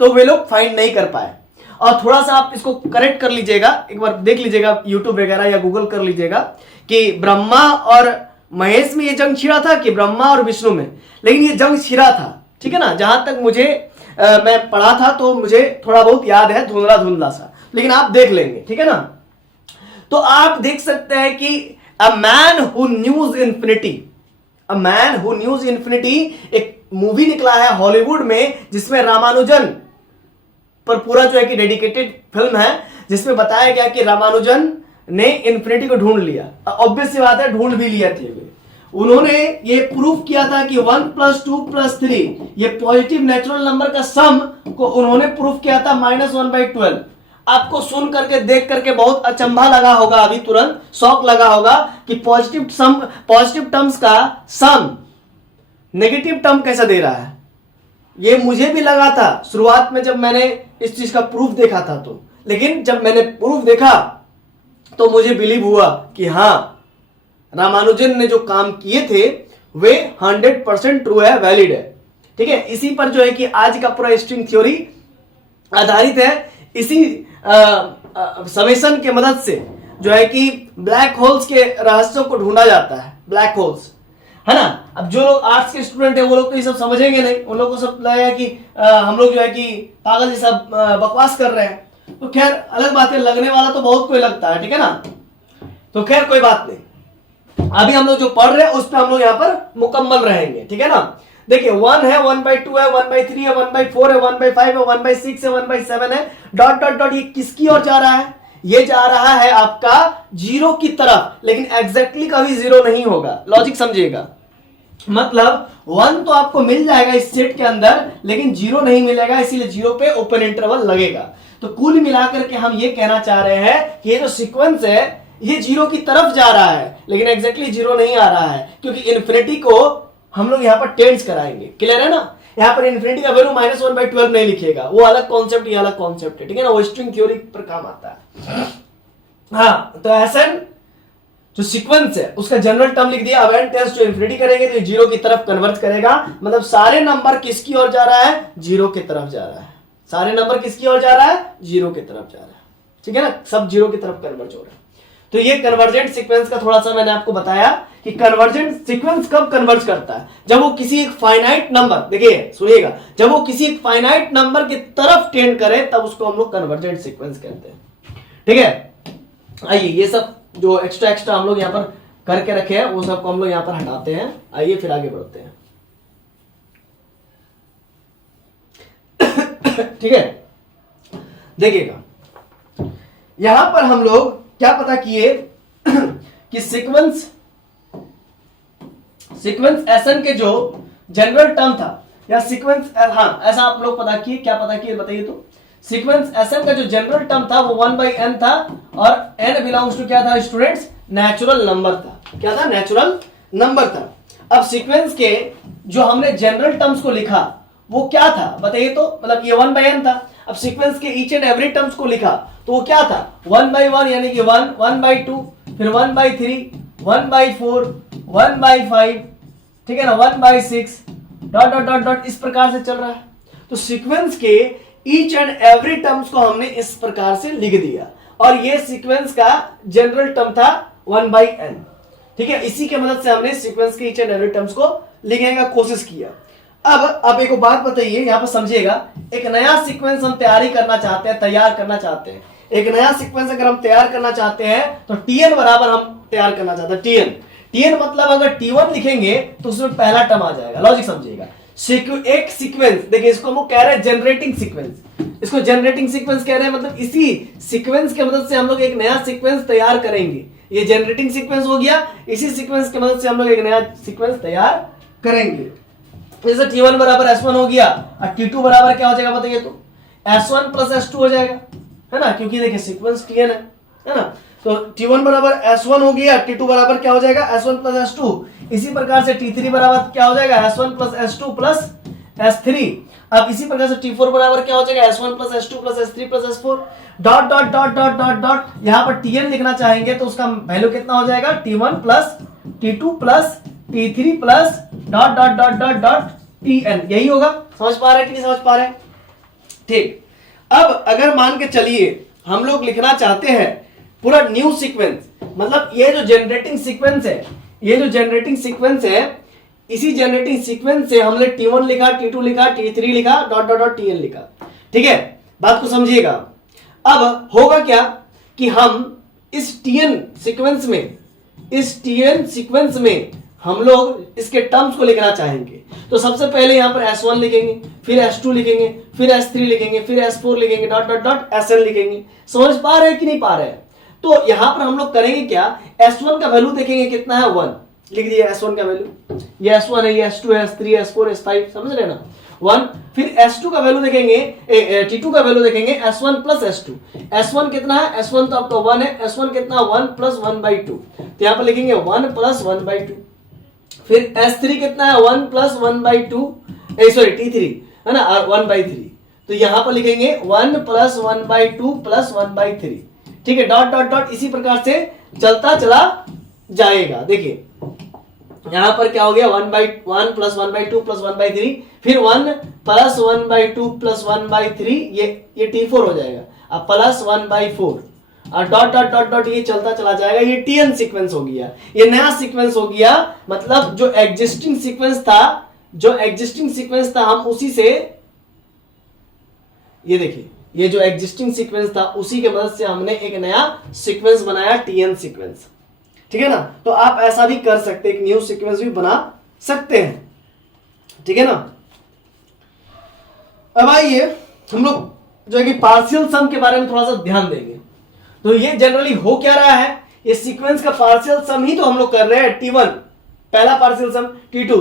तो वे लोग फाइंड नहीं कर पाए। और थोड़ा सा आप इसको करेक्ट कर लीजिएगा, एक बार देख लीजिएगा यूट्यूब वगैरह या गूगल कर लीजिएगा कि ब्रह्मा और महेश में ये जंग छिड़ा था कि ब्रह्मा और विष्णु में, लेकिन ये जंग छिड़ा था, ठीक है ना। जहां तक मुझे मैं पढ़ा था तो मुझे थोड़ा बहुत याद है, धुंधला सा, लेकिन आप देख लेंगे, ठीक है ना। तो आप देख सकते हैं कि a man who news infinity, a man who news infinity एक मूवी निकला है हॉलीवुड में, जिसमें रामानुजन पर पूरा जो है कि डेडिकेटेड फिल्म है, जिसमें बताया गया कि रामानुजन ने इन्फिनिटी को ढूंढ लिया। ऑब्वियस सी बात है, ढूंढ भी लिया थे। उन्होंने ये प्रूफ किया था कि 1 + 2 + 3 ये पॉजिटिव नेचुरल नंबर का सम को उन्होंने प्रूफ किया था -1/12। आपको सुन करके देख करके बहुत अचंभा लगा होगा, अभी तुरंत शॉक लगा होगा कि पॉजिटिव टर्म्स का सम नेगेटिव टर्म कैसा दे रहा है। ये मुझे भी लगा था शुरुआत में जब मैंने इस चीज का प्रूफ देखा था, तो लेकिन जब मैंने प्रूफ देखा तो मुझे बिलीव हुआ कि हाँ, रामानुजन ने जो काम किए थे वे 100% ट्रू है, वैलिड है। ठीक है, इसी पर जो है कि आज का पूरा स्ट्रिंग थ्योरी आधारित है। इसी समेशन के मदद से जो है कि ब्लैक होल्स के रहस्यों को ढूंढा जाता है, ब्लैक होल्स, है ना। अब जो लोग आर्ट्स के स्टूडेंट है वो लोग तो ये सब समझेंगे नहीं, उन लोगों को सब लगेगा कि हम लोग जो है कि पागल जैसा बकवास कर रहे हैं। तो खैर अलग बात है, लगने वाला तो बहुत कोई लगता है, ठीक है ना। तो खैर कोई बात नहीं, अभी हम लोग जो पढ़ रहे हैं उस पर हम लोग यहाँ पर मुकम्मल रहेंगे, ठीक है ना। देखिए 1 है, 1/2 है, 1/3 है, 1/4 है, 1/5 है, 1/6 है, 1/7 है, डॉट डॉट डॉट, ये किसकी ओर जा रहा है? ये जा रहा है आपका जीरो की तरफ, लेकिन एग्जैक्टली कभी जीरो नहीं होगा, लॉजिक समझिएगा। मतलब 1 तो आपको मिल जाएगा इस सेट के अंदर, लेकिन जीरो नहीं मिलेगा, इसीलिए जीरो पे ओपन इंटरवल लगेगा। तो कुल मिलाकर के हम ये कहना चाह रहे हैं कि ये जो सीक्वेंस है ये जीरो की तरफ जा रहा है, लेकिन एग्जैक्टली जीरो नहीं आ रहा है, क्योंकि इन्फिनिटी को हम लोग यहाँ पर टेंस कराएंगे, क्लियर है ना। यहाँ पर इन्फिनिटी का वैल्यू -1/12 नहीं लिखेगा, वो अलग कॉन्सेप्ट, ये अलग कॉन्सेप्ट है, ठीक है ना, वो स्ट्रिंग थ्योरी पर काम आता है। हाँ, तो ऐसा जो सीक्वेंस है उसका जनरल टर्म लिख दिया। अब एन टेंस टू इन्फिनिटी करेंगे तो जीरो की तरफ कन्वर्ट करेगा, मतलब सारे नंबर किसकी ओर जा रहा है? जीरो की तरफ जा रहा है। सारे नंबर किसकी ओर जा रहा है? जीरो की तरफ जा रहा है, ठीक है ना, सब जीरो की तरफ कन्वर्ट हो रहा है। तो ये कन्वर्जेंट सीक्वेंस का थोड़ा सा मैंने आपको बताया कि कन्वर्जेंट सीक्वेंस कब कन्वर्ज करता है, जब वो किसी एक फाइनाइट नंबर, देखिए सुनिएगा, जब वो किसी एक फाइनाइट नंबर की तरफ टेंड करे तब उसको हम लोग कन्वर्जेंट सीक्वेंस कहते हैं, ठीक है। आइए ये सब जो एक्स्ट्रा हम लोग यहाँ पर करके रखे हैं वो सबको हम लोग यहाँ पर हटाते हैं। आइए फिर आगे बढ़ते हैं, ठीक है। देखिएगा यहां पर हम लोग क्या पता किए कि सीक्वेंस एसएन के जो जनरल टर्म था, या सीक्वेंस, हाँ ऐसा आप लोग पता किए, क्या पता किए बताइए। तो सीक्वेंस एसएन का जो जनरल टर्म था वो 1/n था, और n बिलोंग्स टू क्या था स्टूडेंट्स? नेचुरल नंबर था। क्या था? नेचुरल नंबर था। अब सीक्वेंस के जो हमने जनरल टर्म्स को लिखा वो क्या था बताइए। तो मतलब ये 1/n था। अब सीक्वेंस के ईच एंड एवरी टर्म्स को लिखा तो वो क्या था? 1/1 यानी कि 1, 1/2, फिर 1/3, 1/4, 1/5, ठीक है ना, 1/6, डॉट डॉट डॉट डॉट, इस प्रकार से चल रहा है। तो सीक्वेंस के ईच एंड एवरी टर्म्स को हमने इस प्रकार से लिख दिया, और ये सीक्वेंस का जनरल टर्म था 1/n, ठीक है। इसी के मदद से हमने सीक्वेंस के ईच एंड एवरी टर्म्स को लिखने का कोशिश किया। अब एक बात बताइए, यहां पर समझिएगा, एक नया सीक्वेंस हम तैयार करना चाहते हैं, एक नया सीक्वेंस अगर हम तैयार करना चाहते हैं तो tn बराबर हम तैयार करना चाहते हैं। tn मतलब अगर t1 लिखेंगे तो उसमें पहला टर्म आ जाएगा, लॉजिक समझिएगा। एक सीक्वेंस, देखिए इसको हम कह रहे हैं जनरेटिंग सीक्वेंस, इसको जनरेटिंग सीक्वेंस कह रहे हैं, मतलब इसी सीक्वेंस के मदद से हम लोग एक नया सीक्वेंस तैयार करेंगे। ये जनरेटिंग सीक्वेंस हो गया, इसी सीक्वेंस की मदद से हम लोग एक नया सीक्वेंस तैयार करेंगे। जैसे t1 बराबर s1 हो गया, और t2 बराबर क्या हो जाएगा बताइए। तो s1 प्लस s2 हो जाएगा, है ना, क्योंकि देखिए सीक्वेंस tn है ना। तो t1 बराबर s1 हो गया, t2 बराबर क्या हो जाएगा? s1 plus s2। इसी प्रकार से t3 बराबर क्या हो जाएगा? s1 plus s2 plus s3। अब इसी प्रकार से t4 बराबर क्या हो जाएगा? s1 plus s2 plus s3 plus s4, dot dot dot dot dot dot. यहां पर tn लिखना चाहेंगे तो उसका वैल्यू कितना हो जाएगा? t1 plus t2 plus t3 plus dot dot dot dot dot tn। यही होगा। समझ पा रहे हैं कि नहीं समझ पा रहे हैं? ठीक। अब अगर मान के चलिए हम लोग लिखना चाहते हैं पूरा न्यू सीक्वेंस, मतलब ये जो जनरेटिंग सीक्वेंस है, इसी जनरेटिंग सीक्वेंस से हमने t1 लिखा, t2 लिखा, t3 लिखा, डॉट डॉट डॉट tn लिखा, ठीक है। बात को समझिएगा। अब होगा क्या कि हम इस tn सीक्वेंस में हम लोग इसके टर्म्स को लिखना चाहेंगे। तो सबसे पहले यहां पर s1 लिखेंगे, फिर s2 लिखेंगे, फिर s3 लिखेंगे, फिर s4 लिखेंगे, डॉट डॉट डॉट sn लिखेंगे। समझ पा रहे हैं कि नहीं पा रहे हैं? तो यहां पर हम लोग करेंगे क्या? s1 का वैल्यू देखेंगे कितना है? 1 लिख दिया s1 का वैल्यू। ये s1 है, ये s2 है, s3 s4 s5, समझ रहे ना, 1। फिर s2 का वैल्यू देखेंगे, t2 का वैल्यू देखेंगे s1 प्लस s2। s1 कितना है? s1 तो आपका 1 है, s1 कितना? 1 प्लस 1/2, तो यहां पर लिखेंगे 1 प्लस 1/2। फिर s3 कितना है? 1 प्लस 1/2, सॉरी t3 है ना, 1/3, तो यहां पर लिखेंगे 1 प्लस 1/2 प्लस 1/3, ठीक है, डॉट डॉट डॉट, इसी प्रकार से चलता चला जाएगा। देखिए यहां पर क्या हो गया 1/1 प्लस 1/2 प्लस 1/3, फिर 1 प्लस 1/2 प्लस 1/3, ये T4 हो जाएगा। अब प्लस 1/4 और डॉट डॉट डॉट डॉट ये चलता चला जाएगा। ये Tn सीक्वेंस हो गया, ये नया सीक्वेंस हो गया। मतलब जो एग्जिस्टिंग सीक्वेंस था हम उसी से, ये देखिए ये जो एग्जिस्टिंग सीक्वेंस था उसी के मदद से हमने एक नया सीक्वेंस बनाया Tn सीक्वेंस। ठीक है ना, तो आप ऐसा भी कर सकते हैं, एक न्यू सीक्वेंस भी बना सकते हैं। ठीक है ना। अब आइए हम लोग जो है कि पार्शियल सम के बारे में थोड़ा सा ध्यान देंगे। तो ये जनरली हो क्या रहा है, ये सीक्वेंस का पार्शियल सम ही तो हम लोग कर रहे हैं। T1 पहला पार्शियल सम, T2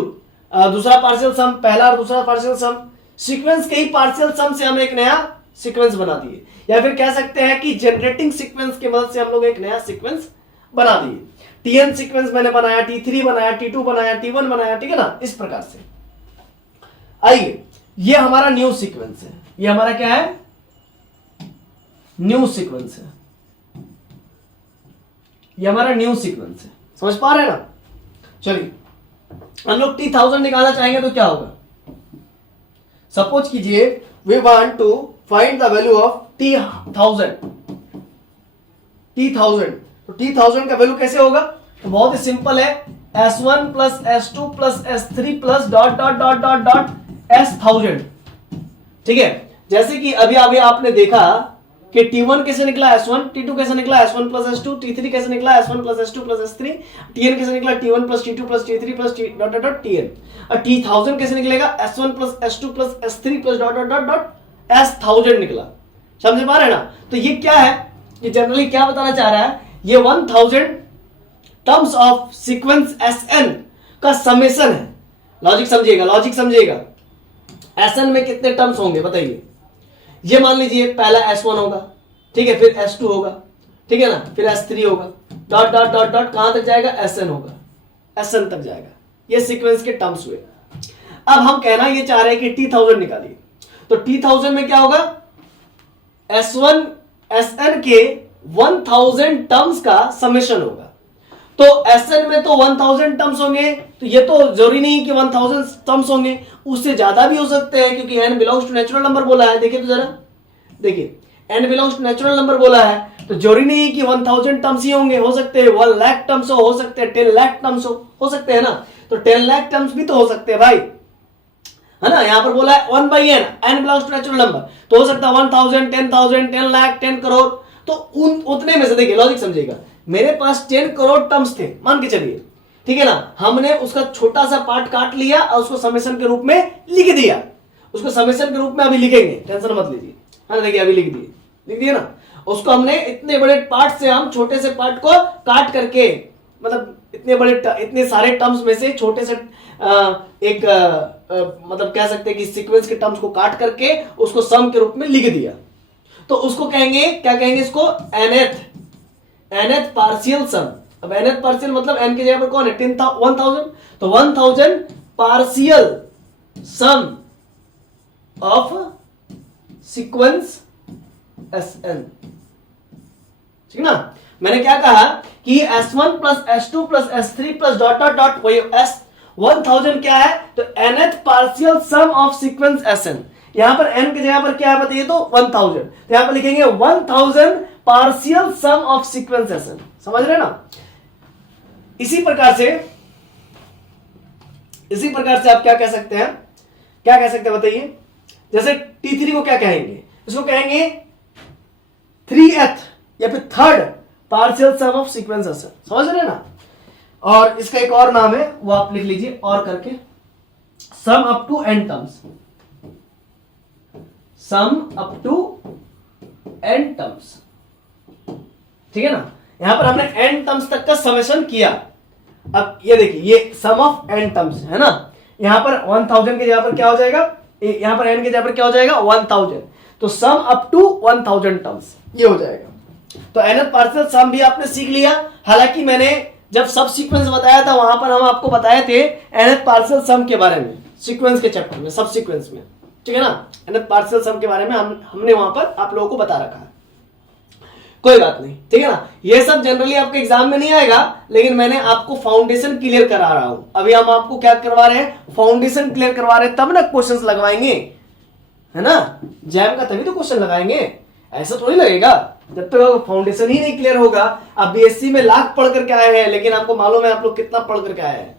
दूसरा पार्शियल सम, पहला और दूसरा पार्शियल सम, सीक्वेंस के ही पार्शियल सम से हम एक नया सीक्वेंस बना दिए, या फिर कह सकते हैं कि जनरेटिंग सीक्वेंस की मदद से हम लोग एक नया सीक्वेंस बना दिए। Tn सीक्वेंस मैंने बनाया, T3 बनाया, T2 बनाया, T1 बनाया। ठीक है ना, इस प्रकार से। आइए, ये हमारा न्यू सीक्वेंस है, ये हमारा क्या है, न्यू सीक्वेंस है, ये हमारा न्यू सीक्वेंस है। समझ पा रहे हैं ना। चलिए हम लोग T1000 निकालना चाहेंगे तो क्या होगा, सपोज कीजिए we want to find the value of T1000। तो T1000 का वैल्यू कैसे होगा, तो बहुत ही सिंपल है, S1 plus S2 plus S3 plus dot dot dot dot dot S1000। ठीक है, जैसे कि अभी अभी आपने देखा कि T1 कैसे निकला S1, T2 कैसे निकला S1 प्लस S2, T3 कैसे निकला S1 plus S2 plus S3, Tn कैसे निकला T1 plus T2 plus T3 plus dot dot dot Tn, और T1000 कैसे निकलेगा S1 plus S2 plus S3 plus dot dot dot dot S1000 निकला। समझ पा रहे हैं ना। तो ये क्या है, ये जनरली क्या बताना चाह रहा है, ये 1000 टर्म्स ऑफ सीक्वेंस Sn का समेशन है। लॉजिक समझिएगा, लॉजिक समझिएगा। Sn में कितने टर्म्स होंगे बताइए। ये मान लीजिए पहला S1 होगा, ठीक है, फिर S2 होगा, ठीक है ना, फिर S3 होगा, डॉट डॉट डॉट डॉट कहां तक जाएगा, Sn होगा, Sn तक जाएगा। ये सीक्वेंस के टर्म्स हुए। अब हम कहना ये चाह रहे हैं कि T1000 निकालिए। तो T1000 में क्या होगा, S1 Sn के 1000 टर्म्स का समेशन होगा। तो Sn में तो 1000 टर्म्स होंगे, तो ये तो जरूरी नहीं कि 1000 टर्म्स होंगे, उससे ज्यादा भी हो सकते हैं, क्योंकि n belongs to natural number बोला है। देखिए तो जरा, देखिए n belongs to natural number बोला है, तो जरूरी नहीं कि 1000 टर्म्स ही होंगे, हो सकते हैं 1 लाख टर्म्स हो सकते हैं 10 लाख टर्म्स हो सकते हैं ना। तो 10 लाख टर्म्स भी तो हो सकते हैं भाई, है ना। यहां पर बोला है 1/n, n belongs to natural number, तो हो सकता है 1000, 10,000, 10 लाख, 10 करोड़। तो उतने में से देखिए, लॉजिक समझिएगा, मेरे पास 10 करोड़ टर्म्स थे मान के चलिए, ठीक है ना। हमने उसका छोटा सा पार्ट काट लिया और उसको समेशन के रूप में लिख दिया। उसको समेशन के रूप में अभी लिखेंगे, टेंशन मत लीजिए, है ना। देखिए अभी लिख दिए ना। उसको हमने इतने बड़े पार्ट से हम छोटे से पार्ट को काट करके, मतलब इतने सारे टर्म्स में से छोटे से मतलब कह सकते हैं कि सीक्वेंस के टर्म्स को काट करके उसको सम के रूप में लिख दिया। तो उसको कहेंगे, क्या कहेंगे इसको, nth पार्शियल सम। अब nth पार्शियल मतलब n की जगह पर कौन है, 1000, तो 1000 partial sum of sequence Sn। ठीक ना। मैंने क्या कहा कि S1 plus S2 plus S3 plus dot dot dot, वही S1000 क्या है, तो nth partial sum of sequence Sn। यहां पर n की जगह पर क्या है बताइए, तो 1000, तो यहां पर लिखेंगे 1000 partial sum of sequence Sn। समझ रहे ना। इसी प्रकार से आप क्या कह सकते हैं, बताइए। जैसे T3 को क्या कहेंगे, इसको कहेंगे 3th या फिर 3rd partial sum of sequence Sn। समझ रहे ना। और इसका एक और नाम है, वो आप लिख लीजिए और करके, sum up to n terms, sum up to n terms. ठीक है ना। यहां पर हमने n टर्म्स तक का समेशन किया। अब ये देखिए, ये सम ऑफ n टर्म्स है ना। यहां पर 1000 की जगह पर क्या हो जाएगा, यहां पर n की जगह पर क्या हो जाएगा, 1000, तो सम अप टू 1000 टर्म्स ये हो जाएगा। तो nth पार्शियल सम भी आपने सीख लिया। हालांकि मैंने जब सब सीक्वेंस बताया था वहां पर हम आपको बताए थे nth पार्शियल सम के बारे में, सीक्वेंस के चैप्टर में, सब सीक्वेंस में, ठीक है ना। nth पार्शियल सम के बारे में हमने वहां पर आप लोगों को बता रखा है। कोई बात नहीं, ठीक है ना। ये सब जनरली आपके एग्जाम में नहीं आएगा, लेकिन मैंने आपको फाउंडेशन क्लियर करा रहा हूं। अभी हम आपको क्या करवा रहे हैं, फाउंडेशन क्लियर करवा रहे हैं, तब ना क्वेश्चंस लगवाएंगे, है ना। जैम का तभी तो क्वेश्चन लगाएंगे, ऐसा थोड़ी लगेगा जब तक फाउंडेशन ही नहीं क्लियर होगा। आप बीएससी में लाख पढ़ करके आए हैं, लेकिन आपको मालूम है आप लोग कितना पढ़ करके आए हैं,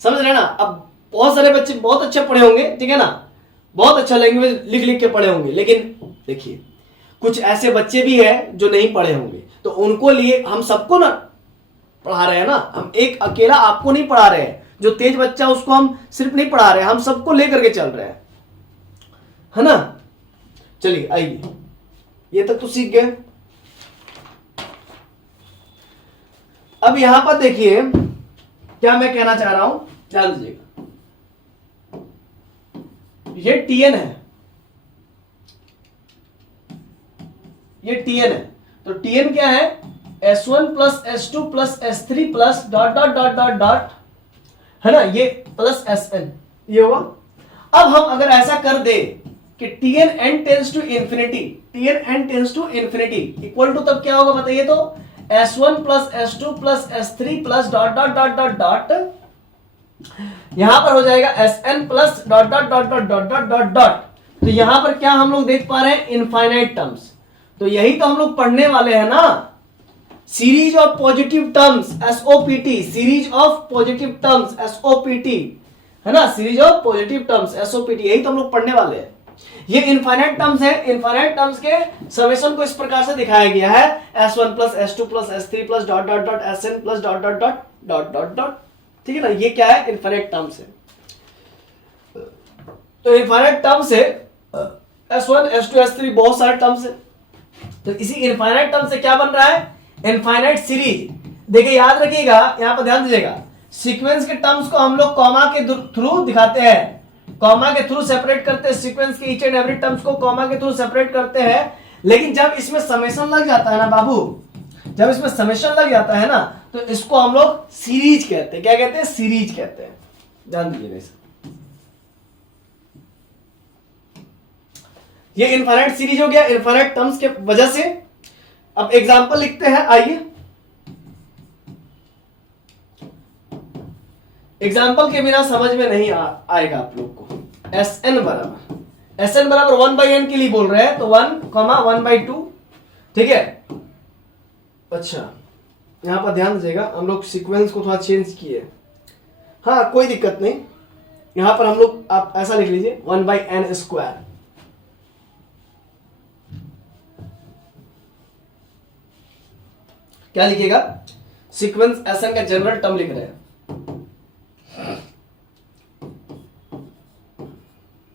समझ रहे ना। अब बहुत सारे बच्चे बहुत अच्छे पढ़े होंगे, ठीक है ना, बहुत अच्छा लैंग्वेज लिख लिख के पढ़े होंगे, लेकिन देखिए कुछ ऐसे बच्चे भी हैं जो नहीं पढ़े होंगे, तो उनको लिए हम सबको ना पढ़ा रहे हैं ना। हम एक अकेला आपको नहीं पढ़ा रहे हैं, जो तेज बच्चा उसको हम सिर्फ नहीं पढ़ा रहे हैं, हम सबको लेकर के चल रहे हैं, है ना। चलिए आइए, ये तक तो सीख गए। अब यहां पर देखिए क्या मैं कहना चाह रहा हूं, ध्यान दीजिएगा। ये टीएन है, ये टीएन है, तो टीएन क्या है, S1 plus S2 plus S3 plus dot dot dot dot dot, है ना, ये प्लस Sn, ये हुआ। अब हम अगर ऐसा कर दे कि Tn n tends to infinity, Tn n tends to infinity equal to, तब क्या होगा बताइए तो, S1 plus S2 plus S3 plus dot dot dot dot dot, यहां पर हो जाएगा Sn plus dot dot dot dot dot dot dot dot. तो यहां पर क्या हम लोग देख पा रहे हैं, इनफाइनाइट टर्म्स। तो यही तो हम लोग पढ़ने वाले हैं ना, series of positive terms, SOPT, series of positive terms, SOPT, है ना, series of positive terms, SOPT, यही तो हम लोग पढ़ने वाले हैं। ये इनफाइनाइट टर्म्स है, इनफाइनाइट टर्म्स के समेशन को इस प्रकार से दिखाया गया है, S1 plus S2 plus S3 plus dot dot dot Sn plus dot dot dot dot dot dot, ठीक है ना। ये क्या है, इनफाइनाइट टर्म्स है। तो इनफाइनाइट टर्म्स है S1 S2 S3, बहुत सारे टर्म्स है। तो इसी इनफाइनाइट टर्म से क्या बन रहा है, इनफाइनाइट सीरीज। देखिए याद रखिएगा, यहां पर ध्यान दीजिएगा, सीक्वेंस के टर्म्स को हम लोग कॉमा के थ्रू दिखाते हैं, कॉमा के थ्रू सेपरेट करते हैं, सीक्वेंस के ईच एंड एवरी टर्म्स को कॉमा के थ्रू सेपरेट करते हैं। लेकिन जब इसमें समेशन लग जाता है ना बाबू, जब इसमें समेशन लग जाता है ना, तो इसको हम लोग सीरीज कहते हैं। क्या कहते हैं, सीरीज कहते हैं, ध्यान दीजिएगा। ये इनफाइनाइट सीरीज हो गया, इनफाइनाइट टर्म्स के वजह से। अब एग्जांपल लिखते हैं, आइए। एग्जांपल के बिना समझ में नहीं आएगा आप लोग को। Sn बराबर 1/n के लिए बोल रहे हैं, तो 1,1/2, ठीक है। अच्छा, यहां पर ध्यान दीजिएगा, हम लोग सीक्वेंस को थोड़ा चेंज किए, हाँ कोई दिक्कत नहीं। यहां पर हम लोग, आप ऐसा लिख लीजिए 1/n², क्या लिखिएगा, सीक्वेंस Sn का जनरल टर्म लिख रहे हैं,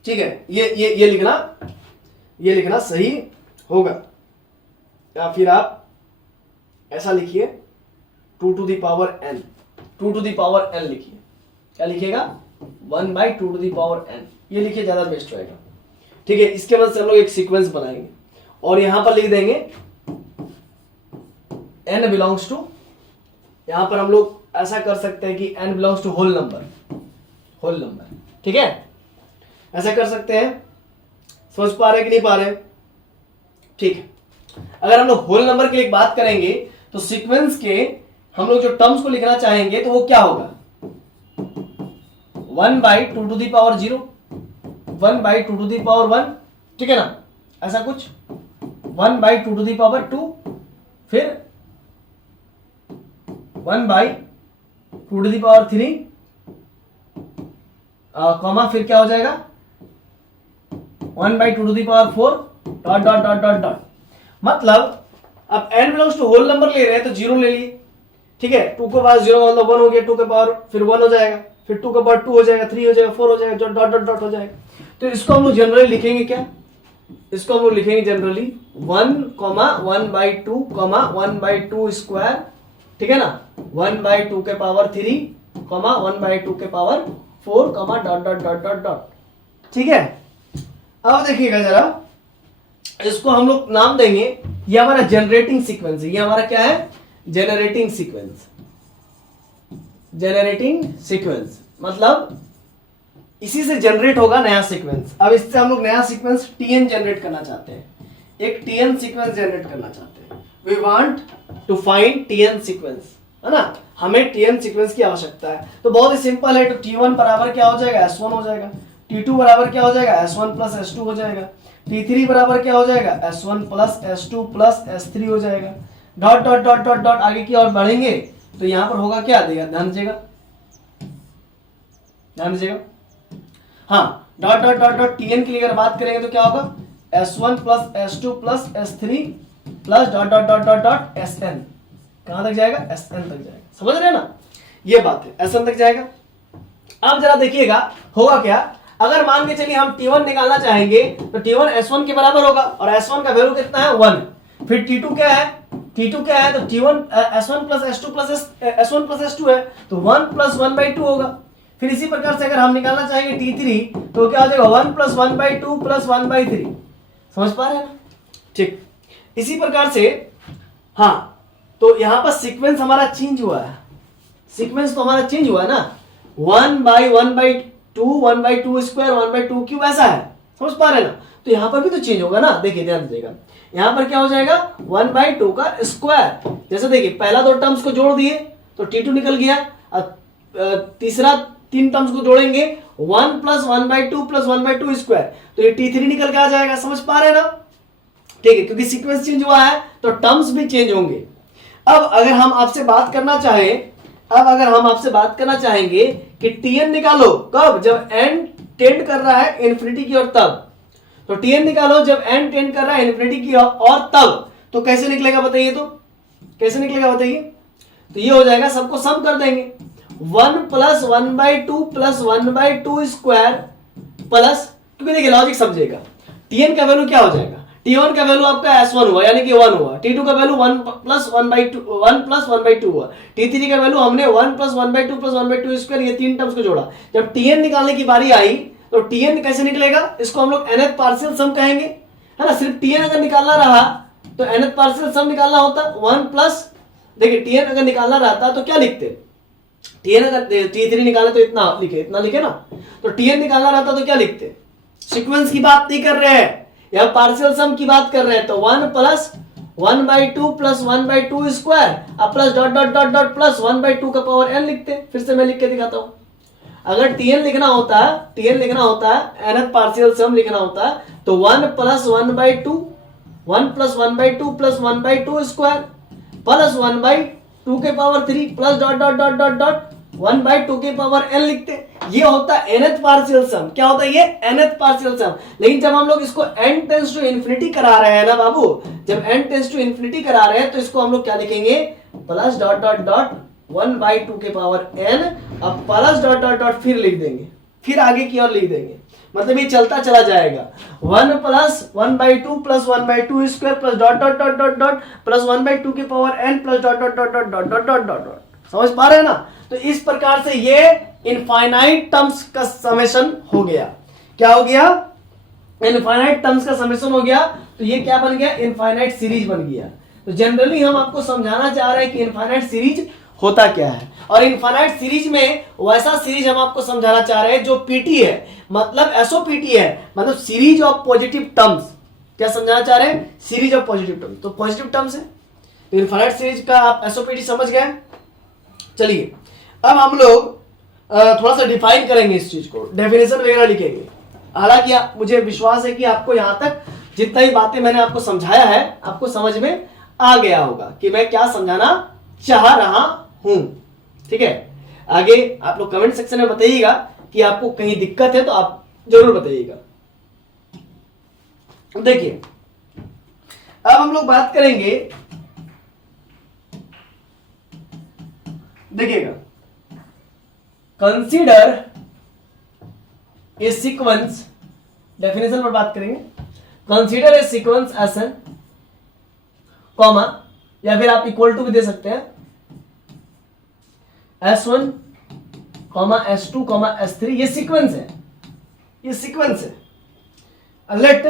ठीक है। ये लिखना सही होगा, या फिर आप ऐसा लिखिए 2 to the power n, 2 to the power n लिखिए। क्या लिखिएगा, 1/2 to the power n, ये लिखिए, ज्यादा बेस्ट रहेगा, ठीक है। इसके बाद से हम लोग एक सीक्वेंस बनाएंगे और यहां पर लिख देंगे n बिलोंग्स टू, यहां पर हम लोग ऐसा कर सकते हैं कि n belongs to whole number, ठीक है, ऐसा कर सकते हैं। समझ पा रहे कि नहीं पा रहे, ठीक है। अगर हम लोग होल नंबर के लिए बात करेंगे, तो सीक्वेंस के हम लोग जो टर्म्स को लिखना चाहेंगे, तो वो क्या होगा, 1/2 to the power 0, 1/2 to the power 1, ठीक है ना, ऐसा कुछ 1/2 to the power 2, फिर 1/2 to the power 3, कॉमा, फिर क्या हो जाएगा 1/2 to the power 4, dot dot dot dot dot. मतलब अब n belongs to whole number ले रहे हैं, तो 0 ले लिए, ठीक है। 2 के पावर 0 मतलब 1 हो गया, 2 के पावर फिर 1 हो जाएगा, फिर 2 के पावर 2 हो जाएगा, 3 हो जाएगा, 4 हो जाएगा, डॉट डॉट डॉट हो जाएगा। तो इसको हम लोग जनरली लिखेंगे क्या, इसको हम लोग लिखेंगे जनरली 1,1/2, 1/2², ठीक है ना, 1/2 के पावर 3, 1/2 के power 4, dot dot dot dot dot, ठीक है। अब देखिएगा जरा, इसको हम लोग नाम देंगे, ये हमारा जनरेटिंग सीक्वेंस है, ये हमारा क्या है, जनरेटिंग सीक्वेंस, मतलब इसी से जनरेट होगा नया सीक्वेंस। अब इससे हम लोग नया सीक्वेंस Tn जनरेट करना चाहते हैं, एक Tn सीक्वेंस जनरेट करना चाहते हैं। We want to find T N sequence, है ना, हमें टीएन सीक्वेंस की आवश्यकता है। तो बहुत ही सिंपल है, तो T1 बराबर क्या हो जाएगा, S1 हो जाएगा, T2 बराबर क्या हो जाएगा, S1 प्लस S2 हो जाएगा, T3 बराबर क्या हो जाएगा, S1 plus S2 plus S3 हो जाएगा। Dot dot dot dot dot आगे की ओर बढ़ेंगे तो यहां पर होगा क्या, देगा ध्यान दीजिएगा, ध्यान दीजिएगा, हाँ, dot dot dot dot Tn के लिए अगर बात करेंगे तो क्या होगा, S1 plus S2 plus S3 plus dot dot dot dot dot Sn, कहां तक जाएगा, Sn तक जाएगा, समझ रहे हैं ना, ये बात है, Sn तक जाएगा। अब जरा देखिएगा होगा क्या, अगर मान के चलिए हम T1 निकालना चाहेंगे तो T1 S1 के बराबर होगा और S1 का वैल्यू कितना है 1, फिर T2 क्या है, T2 क्या है, तो T1 S1 plus S2 plus S1 plus S2 है तो 1 प्लस 1/2 होगा। फिर इसी प्रकार से अगर हम निकालना चाहेंगे T3 तो क्या हो जाएगा, 1 प्लस 1/2 प्लस 1/3, समझ पा रहे हैं ना, ठीक। इसी प्रकार से हाँ, तो यहां पर सीक्वेंस हमारा चेंज हुआ है, सीक्वेंस तो हमारा चेंज हुआ है ना, 1/1/2 1/2 स्क्वायर 1/2 क्यूब ऐसा है, समझ पा रहे हैं ना, तो यहां पर भी तो चेंज होगा ना, देखिए ध्यान दीजिएगा, यहां पर क्या हो जाएगा 1/2 का स्क्वायर, जैसे देखिए पहला दो टर्म्स को जोड़ दिए तो T2 निकल गया, तीसरा 3 टर्म्स को जोड़ेंगे 1 प्लस 1/2 प्लस 1/2 स्क्वायर, तो ये T3 निकल के आ जाएगा, समझ पा रहे हैं ना, ठीक है, क्योंकि सीक्वेंस चेंज हुआ है तो टर्म्स भी चेंज होंगे। अब अगर हम आपसे बात करना चाहें, अब अगर हम आपसे बात करना चाहेंगे कि Tn निकालो कब, जब n टेंड कर रहा है इन्फिनिटी की ओर तब, तो Tn निकालो जब n टेंड कर रहा है इन्फिनिटी की और तब, तो कैसे निकलेगा बताइए, तो कैसे निकलेगा बताइए, तो ये हो जाएगा, सबको सम कर देंगे, 1 प्लस 1/2 प्लस 1/2 स्क्वायर प्लस, क्योंकि देखिए लॉजिक समझिएगा, Tn का वैल्यू क्या हो जाएगा, T1 का वैल्यू आपका S1 हुआ यानी कि 1 हुआ, T2 का वैल्यू 1 प्लस 1/2 हुआ, T3 का वैल्यू हमने 1 प्लस 1/2 प्लस 1/2 स्क्वायर, ये 3 टर्म्स को जोड़ा। जब Tn निकालने की बारी आई तो Tn कैसे निकलेगा, इसको हम लोग nth पार्शियल सम कहेंगे, है ना, सिर्फ Tn अगर निकालना रहा तो nth पार्शियल सम निकालना होता 1 प्लस, देखिए Tn अगर निकालना रहता तो क्या लिखते, Tn अगर T3 निकाले तो इतना लिखे ना, तो Tn निकालना रहता तो क्या लिखते, सीक्वेंस की बात नहीं कर रहे हैं, यह पार्शियल सम की बात कर रहे हैं, तो 1 प्लस 1/2 प्लस 1/2 स्क्वायर अब plus dot dot dot dot plus 1/2 का पावर n लिखते, फिर से मैं लिख के दिखाता हूं, अगर Tn लिखना होता है, Tn लिखना होता है, nth पार्शियल सम लिखना होता है, तो 1 plus 1/2 1 plus 1/2 plus 1/2 square plus 1/2 के power 3 plus dot dot dot dot dot 1/2 के पावर n लिखते, ये होता है nth पार्शियल सम, क्या होता है ये nth पार्शियल सम। लेकिन जब हम लोग इसको n टेंस टू इन्फिनिटी करा रहे हैं ना बाबू, जब n टेंस टू इन्फिनिटी करा रहे हैं तो इसको हम लोग क्या लिखेंगे, प्लस डॉट डॉट डॉट 1/2 के पावर n, अब प्लस डॉट डॉट डॉट फिर लिख देंगे, फिर आगे की ओर लिख देंगे, मतलब ये चलता चला जाएगा, 1 plus 1/2 plus 1/2 square plus dot dot dot dot dot plus 1/2 के power n plus dot dot dot dot dot dot dot dot, समझ पा रहे हैं ना, तो इस प्रकार से ये इनफाइनाइट टर्म्स का समेशन हो गया, क्या हो गया, इनफाइनाइट टर्म्स का समेशन हो गया, तो ये क्या बन गया, इनफाइनाइट सीरीज बन गया। तो जनरली हम आपको समझाना चाह रहे हैं कि इनफाइनाइट सीरीज होता क्या है, और इनफाइनाइट सीरीज में वैसा सीरीज हम आपको समझाना चाह रहे हैं जो पीटी है, मतलब एसओपीटी है, मतलब सीरीज ऑफ पॉजिटिव टर्म्स, क्या समझाना चाह रहे हैं, सीरीज ऑफ पॉजिटिव टर्म्स, तो पॉजिटिव टर्म्स है, तो इनफाइनाइट सीरीज का आप एसओपीटी समझ गए। चलिए अब हम लोग थोड़ा सा डिफाइन करेंगे इस चीज को, डेफिनेशन वगैरह लिखेंगे, हालांकि मुझे विश्वास है कि आपको यहां तक जितना ही बातें मैंने आपको समझाया है आपको समझ में आ गया होगा कि मैं क्या समझाना चाह रहा हूं, ठीक है। आगे आप लोग कमेंट सेक्शन में बताइएगा कि आपको कहीं दिक्कत है तो आप जरूर बताइएगा। देखिए अब हम लोग बात करेंगे, देखिएगा, कंसीडर ए सीक्वेंस, डेफिनेशन पर बात करेंगे, consider a sequence S N comma, या फिर आप इक्वल टू भी दे सकते हैं, S1 comma S2 comma S3, ये सीक्वेंस है, ये सीक्वेंस है। लेट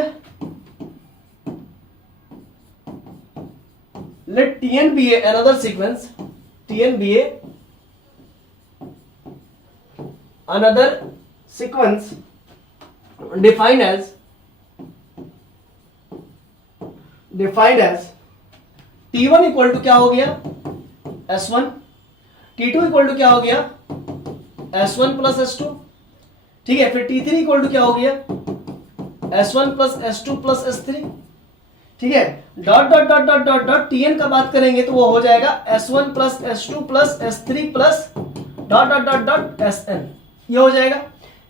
Tn be another sequence, Tn be another sequence defined as T1 equal to क्या हो गया S1, T2 इक्वल टू क्या हो गया S1 प्लस S2, ठीक है। फिर T3 इक्वल टू क्या हो गया S1 plus S2 plus S3, ठीक है। Dot dot dot dot dot dot Tn का बात करेंगे तो वो हो जाएगा S1 plus S2 plus S3 plus dot dot dot dot Sn, ये हो जाएगा।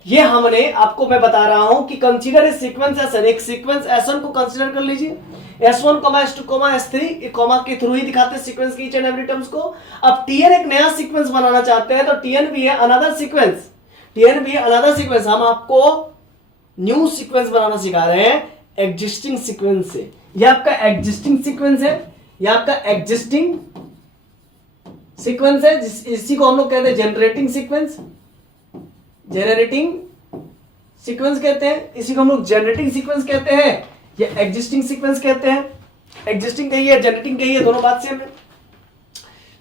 ये हमने आपको मैं बता रहा हूं कि कंसीडर ए सीक्वेंस Sn, एक सीक्वेंस Sn को कंसीडर कर लीजिए। S1, S2, S3 कॉमा के थ्रू ही दिखाते हैं सीक्वेंस की ईच एंड एवरी टर्म्स को। अब Tn एक नया सीक्वेंस बनाना चाहते हैं तो Tn भी है अनदर सीक्वेंस, Tn भी है अनदर सीक्वेंस। हम आपको न्यू सीक्वेंस बनाना सिखा रहे हैं एग्जिस्टिंग सीक्वेंस से। ये आपका एग्जिस्टिंग सीक्वेंस है, ये आपका एग्जिस्टिंग सीक्वेंस है, इसी को हम लोग कहते हैं जनरेटिंग सीक्वेंस, जेनरेटिंग सीक्वेंस कहते हैं, इसी को हम लोग जनरेटिंग सीक्वेंस कहते हैं, ये एग्जिस्टिंग सीक्वेंस कहते हैं। एग्जिस्टिंग कही है, जनरेटिंग कही है, दोनों बात सेम है।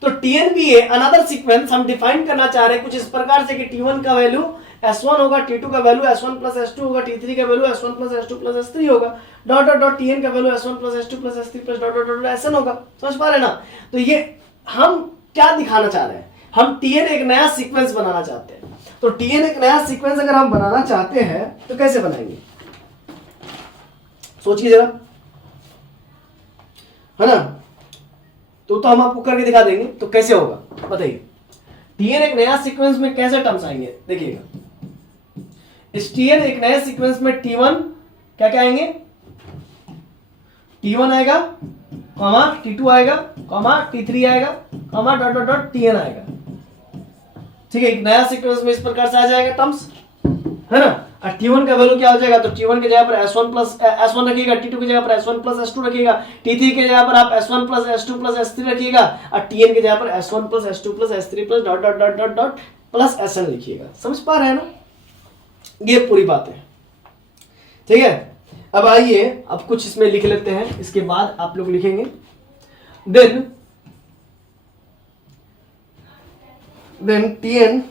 तो Tn भी है अनदर सीक्वेंस, हम डिफाइन करना चाह रहे हैं कुछ इस प्रकार से कि T1 का वैल्यू S1 होगा, T2 का वैल्यू S1 प्लस S2 होगा, T3 का value S1 plus S2 plus S3 होगा, डॉट डॉट डॉट Tn का value S1 plus S2 plus S3 plus dot dot dot Sn होगा। समझ पा रहे ना? तो ये हम क्या दिखाना चाह रहे हैं, हम Tn एक नया सीक्वेंस बनाना चाहते हैं। तो Tn एक नया सीक्वेंस अगर हम बनाना चाहते हैं तो कैसे बनाएंगे, सोचिए जरा, है ना? तो हम आपको करके दिखा देंगे। तो कैसे होगा बताइए, Tn एक नया सीक्वेंस में कैसे टर्म्स आएंगे, देखिएगा। इस Tn एक नए सीक्वेंस में T1 क्या क्या आएंगे, T1 आएगा, कॉमा T2 आएगा, कॉमा T3 आएगा, comma dot dot dot Tn आएगा, ठीक है। एक नया सीक्वेंस में इस प्रकार से आ जाएगा टर्म्स, है ना? और T1 का वैल्यू क्या हो जाएगा, तो T1 की जगह पर S1 प्लस S1 रखिएगा, T2 की जगह पर S1 प्लस S2 रखिएगा, T3 की जगह पर आप S1 plus S2 plus S3 रखिएगा, और Tn की जगह पर S1 plus S2 plus S3 plus dot dot dot dot dot plus Sn लिखिएगा। समझ पा रहे हैं ना? ये पूरी बात है, ठीक है। अब आइए अब कुछ इसमें लिख लेते हैं, इसके बाद आप लोग लिखेंगे। Then Tn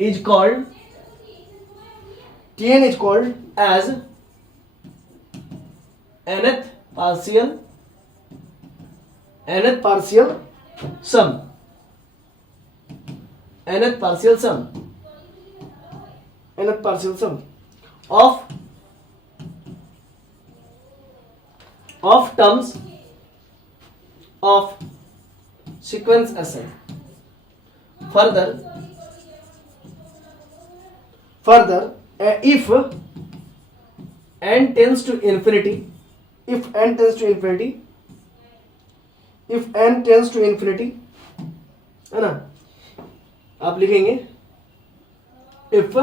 is called as nth partial sum, nth partial sum of terms of sequence Sn. Further, if n tends to infinity, है ना, आप लिखेंगे if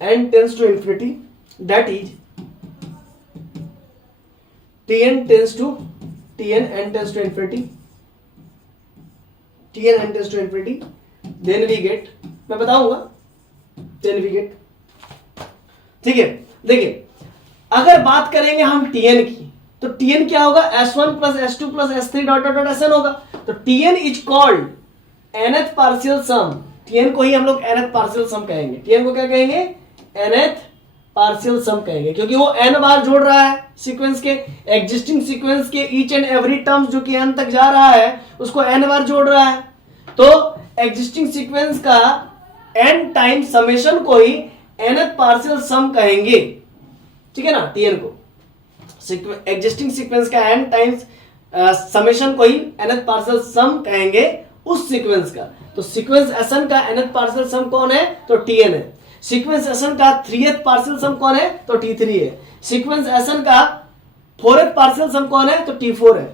n tends to infinity, that is n tends to infinity, then we get, मैं बताऊंगा, then we get, ठीक है। देखिए अगर बात करेंगे हम Tn की, तो Tn क्या होगा, S1 plus S2 plus S3 dot dot dot Sn होगा। तो Tn is called nth partial sum, Tn को ही हम लोग nth पार्शियल सम कहेंगे। Tn को क्या कहेंगे, nth पार्शियल सम कहेंगे, क्योंकि वो n बार जोड़ रहा है सीक्वेंस के, एग्जिस्टिंग सीक्वेंस के ईच एंड एवरी टर्म्स जो कि n तक जा रहा है उसको n बार जोड़ रहा है। तो एग्जिस्टिंग सीक्वेंस का n टाइम समेशन को ही nth पार्शियल सम कहेंगे, ठीक है ना। Tn को एग्जिस्टिंग सीक्वेंस का n टाइम्स समेशन को ही nth पार्शियल सम कहेंगे उस सीक्वेंस का। तो सीक्वेंस Sn का nth पार्शियल सम कौन है, तो Tn है। सीक्वेंस Sn का 3th पार्शियल सम कौन है, तो T3 है। सीक्वेंस Sn का 4th पार्शियल सम कौन है, तो T4 है।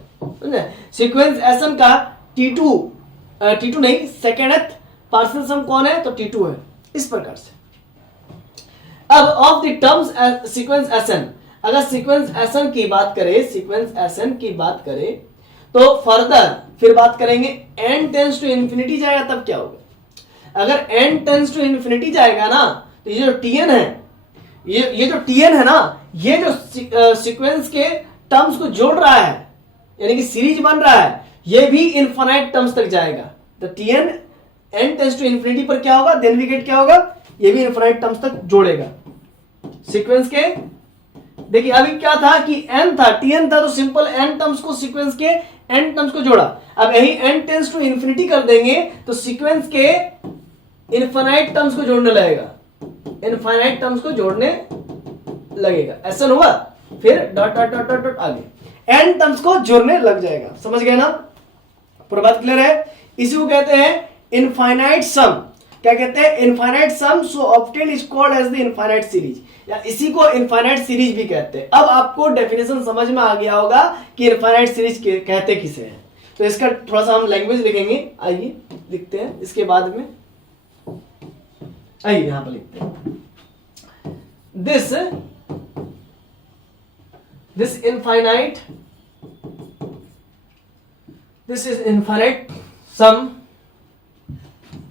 सीक्वेंस Sn का T2 नहीं, सेकेंडथ पार्शियल सम कौन है, तो T2 है। इस प्रकार से अब of the terms sequence Sn, अगर सीक्वेंस Sn की बात करें, तो फर्दर फिर बात करेंगे n टेंस टू इंफिनिटी जाएगा तब क्या होगा। अगर n टेंस टू इंफिनिटी जाएगा ना, तो ये जो Tn है, ये जो Tn है ना, ये जो सीक्वेंस के टर्म्स को जोड़ रहा है, यानी कि सीरीज बन रहा है, ये भी इनफाइनाइट टर्म्स तक जाएगा। तो Tn n tends to infinity पर क्या होगा, देन वी गेट क्या होगा, ये भी इनफाइनाइट टर्म्स तक जोड़ेगा। सीक्वेंस के देखिए अभी क्या था कि n था, tn था, तो सिंपल n टर्म्स को सीक्वेंस के n टर्म्स को जोड़ा। अब यही n टेंस टू इन्फिनिटी कर देंगे तो सीक्वेंस के इनफाइनाइट टर्म्स को जोड़ने लगेगा, इनफाइनाइट टर्म्स को जोड़ने लगेगा, ऐसा हुआ। फिर dot dot dot dot dot आगे n टर्म्स को जोड़ने लग जाएगा। समझ गए ना? पूरा बात क्लियर है? इसी को कहते हैं इनफाइनाइट सम। क्या कहते हैं? Infinite sum so obtain is called as the infinite series, या इसी को इनफाइनाइट सीरीज भी कहते हैं। अब आपको डेफिनेशन समझ में आ गया होगा कि इनफाइनाइट सीरीज कहते किसे हैं। तो इसका थोड़ा सा हम लैंग्वेज लिखेंगे, आइए लिखते हैं इसके बाद में। आइए यहां पर लिखते हैं, this infinite, this is infinite sum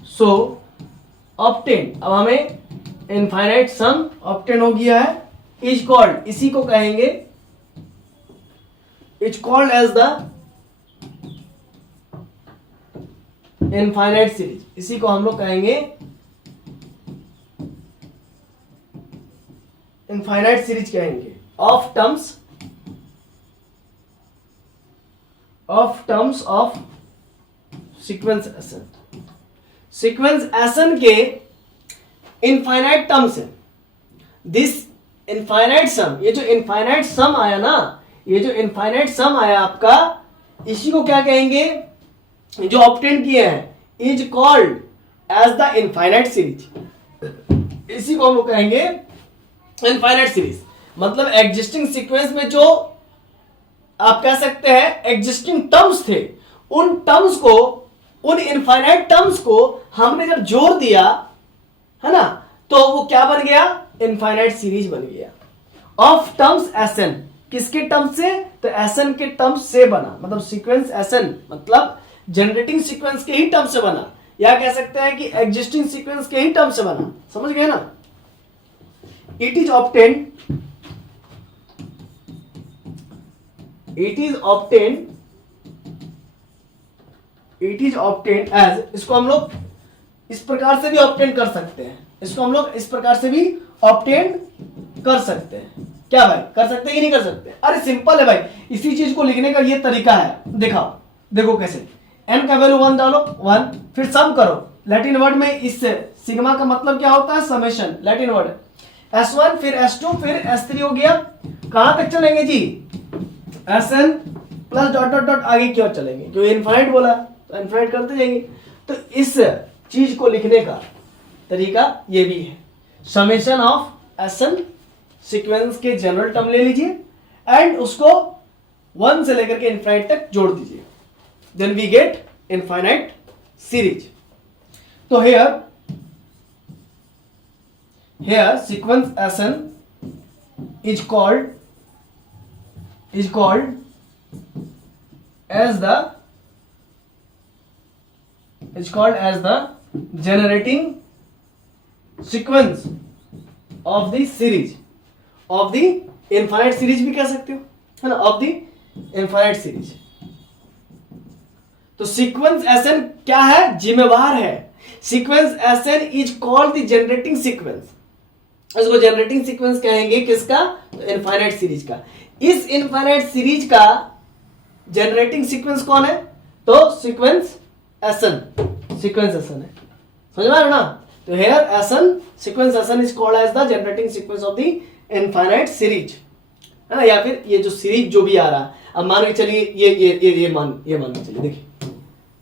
so obtain. अब हमें इनफाइनाइट सम ऑब्टेन हो गया है, इज कॉल्ड, इसी को कहेंगे, is called as the infinite series. इसी को हम लोग कहेंगे इनफाइनाइट सीरीज कहेंगे of terms of sequence S n. Sequence S n के इनफाइनाइट टर्म्स है। दिस इनफाइनाइट सम, ये जो इनफाइनाइट सम आया ना, ये जो इनफाइनाइट सम आया आपका, इसी को क्या कहेंगे? जो ऑब्टेन किए हैं, is called as the infinite series. इसी को हम लोग कहेंगे इनफाइनाइट सीरीज। मतलब एग्जिस्टिंग सीक्वेंस में जो आप कह सकते हैं एग्जिस्टिंग टर्म्स थे, उन टर्म्स को, उन इनफाइनाइट टर्म्स को हमने जब जोड़ दिया है ना, तो वो क्या बन गया? इनफाइनाइट सीरीज बन गया ऑफ टर्म्स एसन। किसके टर्म्स से? तो एसन के टर्म्स से बना। मतलब सीक्वेंस एसन मतलब जनरेटिंग सीक्वेंस के ही टर्म से बना, या कह सकते हैं कि एग्जिस्टिंग सीक्वेंस के ही टर्म से बना। समझ गए ना? It is obtain, it is obtain, it is obtain as, इसको हम लोग इस प्रकार से भी ऑब्टेन कर सकते हैं, इसको हम लोग इस प्रकार से भी ऑब्टेन कर सकते हैं। क्या भाई, कर सकते हैं कि नहीं कर सकते? अरे सिंपल है भाई, इसी चीज को लिखने का ये तरीका है। दिखाओ, देखो कैसे। n का वैल्यू 1 डालो, 1, फिर सम करो। लैटिन वर्ड में इससे सिग्मा का मतलब क्या होता है? Summation, Latin word. s1 फिर s2 फिर s3 हो गया। कहां तक चलेंगे जी? sn plus dot dot dot आगे क्यों चलेंगे? क्योंकि इनफाइनाइट बोला तो इनफाइनाइट करते जाएंगे। तो इस चीज को लिखने का तरीका ये भी है। समेशन ऑफ sn सीक्वेंस के जनरल टर्म ले लीजिए एंड उसको 1 से लेकर के इनफाइनाइट तक जोड़ दीजिए, then we get infinite series. तो here sequence sn is called as the generating sequence of the series, of the infinite series भी कह सकते हो, है ना, of the infinite series। तो सीक्वेंस एसन क्या है? जिम्मेवार है। Sequence S N is called the generating sequence. इसको जनरेटिंग सीक्वेंस कहेंगे किसका? तो इनफाइनाइट सीरीज का। इस इनफाइनाइट सीरीज का जनरेटिंग सीक्वेंस कौन है? तो सीक्वेंस एसन, सीक्वेंस एसन है। समझ में आ रहा ना? तो here S N, sequence S N is called as the generating sequence of the infinite series, है ना, या फिर ये जो सीरीज जो भी आ रहा है। अब मान के चलिए ये मान के चलिए, देखिए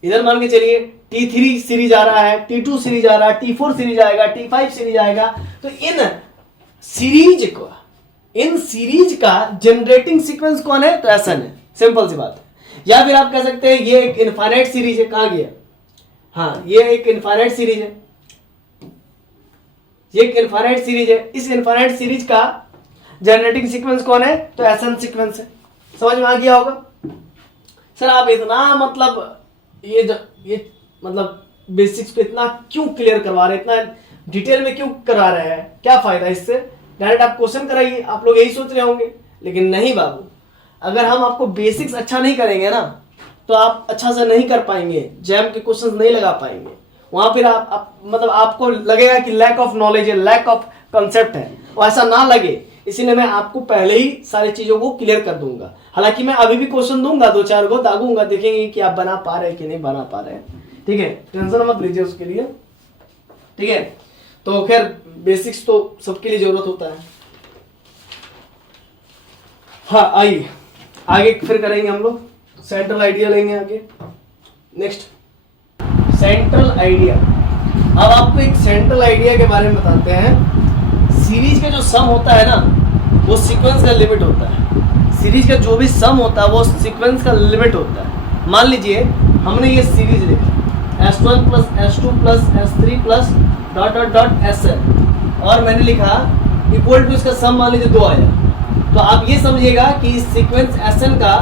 इधर मान के चलिए T3 सीरीज आ रहा है, T2 सीरीज आ रहा है, T4 सीरीज आएगा, T5 सीरीज आएगा। तो इन सीरीज का जनरेटिंग सीक्वेंस कौन है? तो एसन है। सिंपल सी बात है। या फिर आप कह सकते हैं ये एक इनफाइनाइट सीरीज है। कहां गया? हाँ, ये एक इनफाइनाइट सीरीज है, ये एक इनफाइनाइट सीरीज है। इस इनफाइनाइट सीरीज का जनरेटिंग सीक्वेंस कौन है? तो एसन सीक्वेंस है। समझ में आ गया होगा? सर आप इतना मतलब ये मतलब बेसिक्स पे इतना क्यों क्लियर करवा रहे हैं, इतना डिटेल में क्यों करा रहे हैं? क्या फायदा इससे? डायरेक्ट आप क्वेश्चन कराइए। आप लोग यही सोच रहे होंगे, लेकिन नहीं बाबू, अगर हम आपको बेसिक्स अच्छा नहीं करेंगे ना, तो आप अच्छा से नहीं कर पाएंगे, जैम के क्वेश्चंस नहीं लगा पाएंगे। वहां फिर आप मतलब आपको लगेगा कि लैक ऑफ नॉलेज है, लैक ऑफ कंसेप्ट है। और ऐसा ना लगे, इसीलिए मैं आपको पहले ही सारी चीजों को क्लियर कर दूंगा। हालांकि मैं अभी भी क्वेश्चन दूंगा, 2-4 को दागूंगा, देखेंगे कि आप बना पा रहे हैं कि नहीं बना पा रहे हैं। ठीक है, टेंशन मत लीजिए उसके लिए। ठीक है, तो खैर बेसिक्स तो सबके लिए जरूरत होता है। हाँ आइए आगे फिर करेंगे हम लोग, सेंट्रल आइडिया लेंगे आगे। Next central idea. अब आपको एक सेंट्रल आइडिया के बारे में बताते हैं। सीरीज का जो सम होता है ना, वो सीक्वेंस का लिमिट होता है। सीरीज का जो भी सम होता है वो सीक्वेंस का लिमिट होता है। मान लीजिए हमने ये सीरीज लिखी S1 plus S2 plus S3 plus dot dot dot SN, और मैंने लिखा इक्वल टू इसका सम मान लीजिए 2 आया। तो आप ये समझिएगा कि इस सीक्वेंस SN का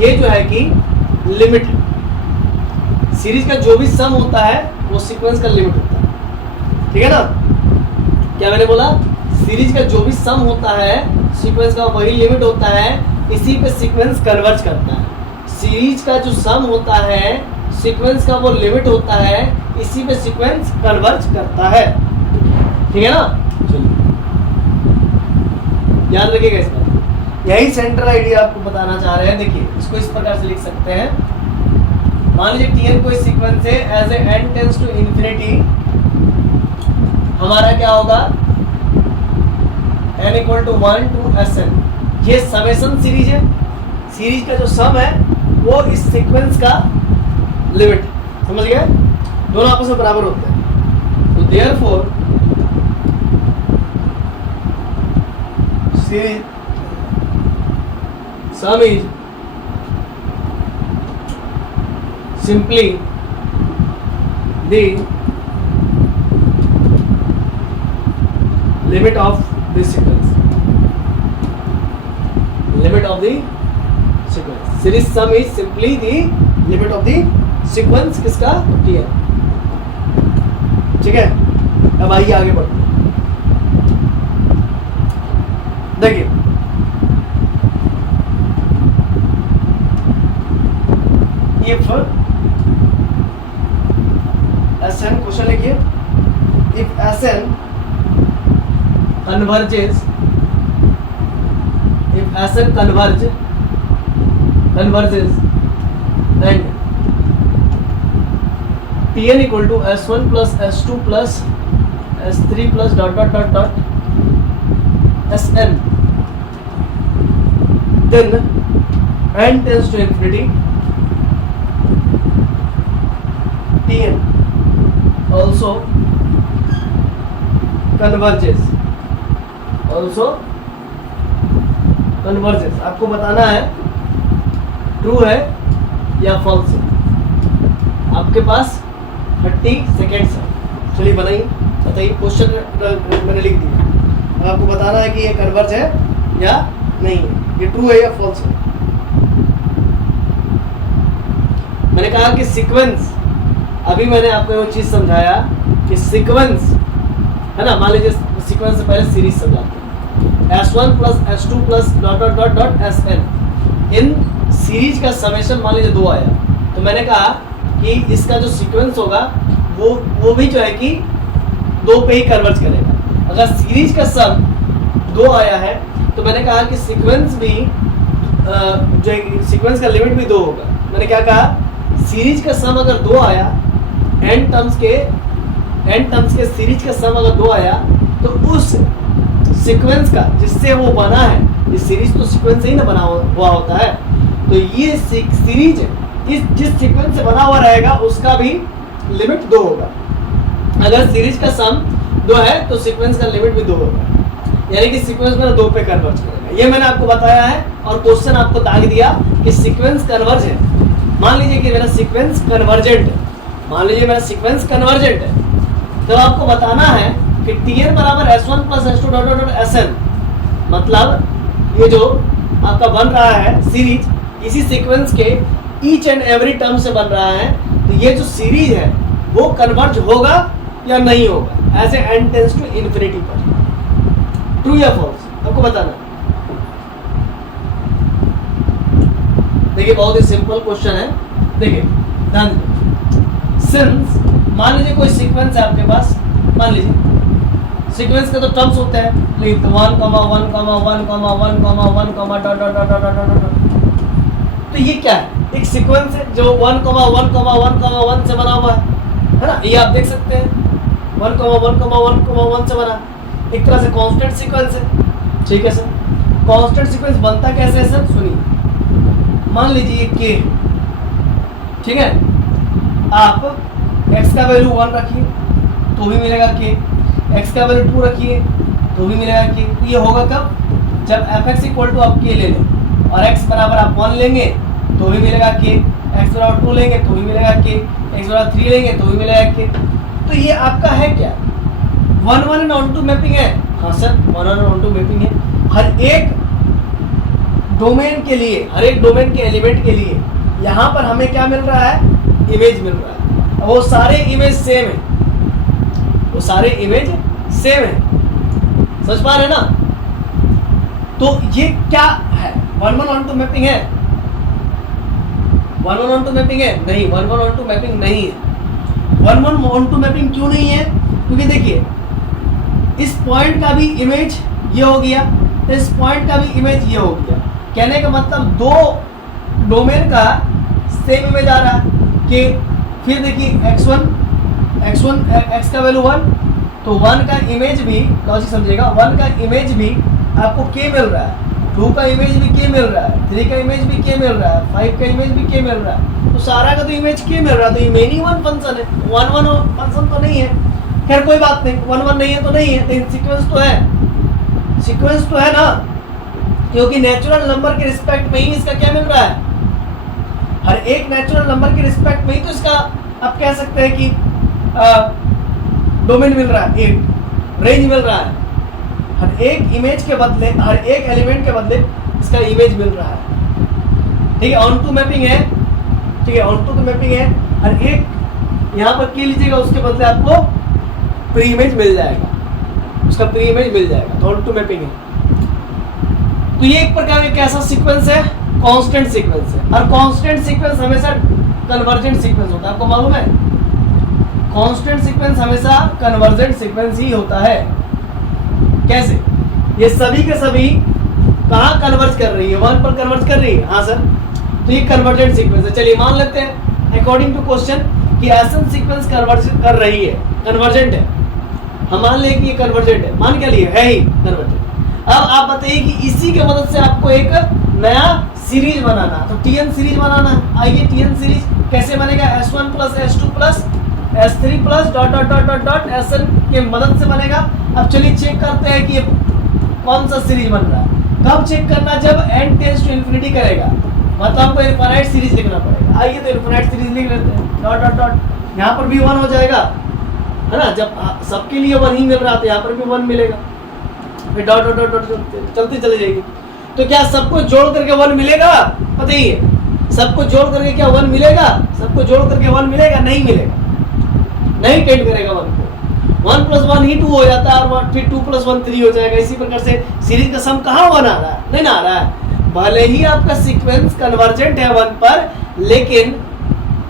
ये जो है कि लिमिट है। सीरीज का जो भी सम होता है वो सीक्वेंस का लिमिट होता है। ठीक है ना, क्या मैंने बोला? सीरीज का जो भी सम होता है सीक्वेंस का वही लिमिट होता है, इसी पे सीक्वेंस कन्वर्ज करता है। सीरीज का जो सम होता है सीक्वेंस का वो लिमिट होता है, इसी पे सीक्वेंस कन्वर्ज करता है। ठीक है ना, चलिए याद रखिएगा इस बात। यही सेंट्रल आइडिया आपको बताना चाह रहे हैं। देखिए इसको इस प्रकार से लिख सकते हैं। मान लीजिए Tn कोई सीक्वेंस है, as a n tends to infinity, हमारा क्या होगा? n equal to 1 to Sn। ये समेशन सीरीज है। सीरीज का जो सम है वो इस सीक्वेंस का लिमिट, समझ गए? दोनों आपस में बराबर होते हैं। तो therefore series some is simply the limit of the sequence. Limit of the sequence. Series sum is simply the limit of the sequence किसका? Tn। ठीक है, अब आइए आगे बढ़ते हैं। देखिए if Sn, क्वेश्चन लिखिए, if Sn converges, if Sn converges, then Tn equal to S1 plus S2 plus S3 plus dot dot dot dot Sn, then n tends to infinity, Tn also converges, आपको बताना है ट्रू है या फॉल्स है। आपके पास 30 सेकेंड्स है। चलिए बताइए क्वेश्चन मैंने लिख दिया। अब आपको बताना है कि ये कन्वर्ज है या नहीं है, ये ट्रू है या फॉल्स है। मैंने कहा कि सीक्वेंस, अभी मैंने आपको वो चीज समझाया कि सीक्वेंस है ना, मान लीजिए सीक्वेंस से पहले सीरीज समझाते हैं। S1 plus S2 plus dot dot dot dot Sn, in series का समेशन मान लीजिए 2 आया। तो मैंने कहा कि इसका जो सीक्वेंस होगा वो भी जो है कि 2 पे ही कन्वर्ज करेगा। अगर सीरीज का सम 2 आया है तो मैंने कहा कि सीक्वेंस भी जो सीक्वेंस का लिमिट भी 2 होगा। मैंने क्या कहा? सीरीज का सम अगर 2 आया, n टर्म्स के सीरीज का सम अगर 2 आया, तो उस सीक्वेंस का जिससे वो बना है, ये सीरीज तो सीक्वेंस से ही ना बना हुआ होता है, तो ये सीरीज जिस सीक्वेंस से बना हुआ रहेगा उसका भी लिमिट 2 होगा। अगर सीरीज का सम 2 है तो सीक्वेंस का लिमिट भी 2 होगा, यानी कि सीक्वेंस में 2 पे कन्वर्ज करेगा। ये मैंने आपको बताया है और क्वेश्चन आपको दाग दिया कि सीक्वेंस कन्वर्ज है। मान लीजिए कि मेरा सीक्वेंस कन्वर्जेंट है, तो आपको बताना है कि Tn बराबर S1 plus S2 dot dot Sn, मतलब ये जो आपका बन रहा है सीरीज, इसी सीक्वेंस के ईच एंड एवरी टर्म से बन रहा है। तो ये जो सीरीज है वो कन्वर्ज होगा या नहीं होगा as a n tends to infinity पर। ट्रू या फॉल्स आपको बताना। देखिए बहुत ही सिंपल क्वेश्चन है। देखिए ध्यान दीजिए, सिंस मान लीजिए कोई सीक्वेंस है आपके पास, मान लीजिए सीक्वेंस के तो टर्म्स होते हैं, लिख दो 1, 1, 1, 1, 1, 1, dot dot dot dot dot dot. तो ये क्या है? एक सीक्वेंस है जो 1, 1, 1, 1 से बना हुआ है ना? ये आप देख सकते हैं 1, 1, 1, 1 से बना, एक तरह से कांस्टेंट सीक्वेंस है। ठीक है सर, कांस्टेंट सीक्वेंस बनता कैसे है सर? सुनिए, मान लीजिए k, ठीक है, आप x का वैल्यू 1 रखिए तो भी मिलेगा k, x का वैल्यू 2 रखिए तो भी मिलेगा k। तो ये होगा कब? जब fx इक्वल टू आप k ले लें और x बराबर आप 1 लेंगे तो भी मिलेगा k, x बराबर 2 लेंगे तो भी मिलेगा k, x बराबर 3 लेंगे तो भी मिलेगा k। तो ये आपका है क्या? 1, 1 ऑन टू मैपिंग है। हाँ सर, 1, 1 ऑन टू मैपिंग है। हर एक डोमेन के लिए, हर एक डोमेन के एलिमेंट के लिए यहाँ पर हमें क्या मिल रहा है? इमेज मिल रहा है। वो सारे इमेज सेम है, वो सारे इमेज सेम है, समझ पा रहे ना? तो ये क्या है? 1, 1 ऑन टू मैपिंग है? 1, 1 ऑन टू मैपिंग है? नहीं, 1, 1 ऑन टू मैपिंग नहीं है। 1, 1 ऑन टू मैपिंग क्यों नहीं है? क्योंकि देखिए इस पॉइंट का भी इमेज ये हो गया, इस पॉइंट का भी इमेज ये हो गया। कहने का मतलब दो डोमेन का सेम इमेज आ रहा है कि फिर देखिए x का वैल्यू 1, तो 1 का इमेज भी, लॉजिक समझिएगा, 1 का इमेज भी आपको k मिल रहा है, 2 का इमेज भी k मिल रहा है, 3 का इमेज भी k मिल रहा है, 5 का इमेज भी k मिल रहा है। तो सारा का तो इमेज k मिल रहा है, तो ये मेनी वन फंक्शन है, 1, 1 फंक्शन तो नहीं है। खैर कोई बात नहीं, 1, 1 नहीं है तो नहीं है, लेकिन सीक्वेंस तो है, सीक्वेंस तो है ना, क्योंकि नेचुरल नंबर के रिस्पेक्ट में ही इसका क्या मिल रहा है? हर एक नेचुरल नंबर के रिस्पेक्ट में ही तो इसका आप कह सकते हैं कि डोमेन मिल रहा है, एक रेंज मिल रहा है। हर एक इमेज के बदले, हर एक एलिमेंट के बदले इसका इमेज मिल रहा है। ठीक है, ऑन टू मैपिंग है, ठीक है, ऑन टू मैपिंग है। हर एक यहाँ पर की लीजिएगा, उसके बदले आपको प्री इमेज मिल जाएगा, उसका प्री इमेज मिल जाएगा, तो ऑन टू मैपिंग है। तो ये एक प्रकार का कैसा सीक्वेंस है? कांस्टेंट सीक्वेंस है। और कांस्टेंट सीक्वेंस हमेशा कन्वर्जेंट सीक्वेंस होता है, आपको मालूम है? कांस्टेंट सीक्वेंस हमेशा कन्वर्जेंट सीक्वेंस ही होता है। कैसे? ये सभी के सभी कहाँ कन्वर्ज कर रही है? 1 पर कन्वर्ज कर रही है। हाँ सर, तो ये कन्वर्जेंट सीक्वेंस है। चलिए मान लेते हैं अकॉर्डिंग टू क्वेश्चन कि एसन सीक्वेंस कन्वर्ज कर रही है, कन्वर्जेंट है। हम मान लें कि ये कन्वर्जेंट है, मान क्या लिए है ही कन्वर्जेंट। अब आप बताइए कि इसी के मदद से आपको एक नया सीरीज बनाना, तो टीएन सीरीज बनाना है। आइए टीएन सीरीज कैसे बनेगा? S1 plus S2 plus S3 plus dot dot dot dot dot SN के मदद से बनेगा। अब चलिए चेक करते हैं कि कौन सा सीरीज बन रहा है। कब चेक करना? जब n टेंड्स टू इन्फिनिटी करेगा, मतलब हमको इनफाइनाइट सीरीज लिखना पड़ेगा। आइए तो इनफाइनाइट सीरीज लिख लेते हैं, डॉट डॉट डॉट, यहाँ पर भी 1 हो जाएगा, है ना? जब सबके लिए 1 ही मिल रहा था, यहाँ पर भी 1 मिलेगा, फिर डॉट डॉट डॉट चलती चली जाएगी। तो क्या सबको जोड़ करके 1 मिलेगा? बताइए, सबको जोड़ करके क्या 1 मिलेगा? सबको जोड़ करके 1 मिलेगा? नहीं मिलेगा, नहीं टेंड करेगा 1 को। 1 प्लस 1 ही 2 हो जाता है, और फिर 2 प्लस 1 3 हो जाएगा। इसी प्रकार से सीरीज का सम कहाँ 1 आ रहा है? नहीं ना आ रहा है। भले ही आपका सीक्वेंस कन्वर्जेंट है 1 पर, लेकिन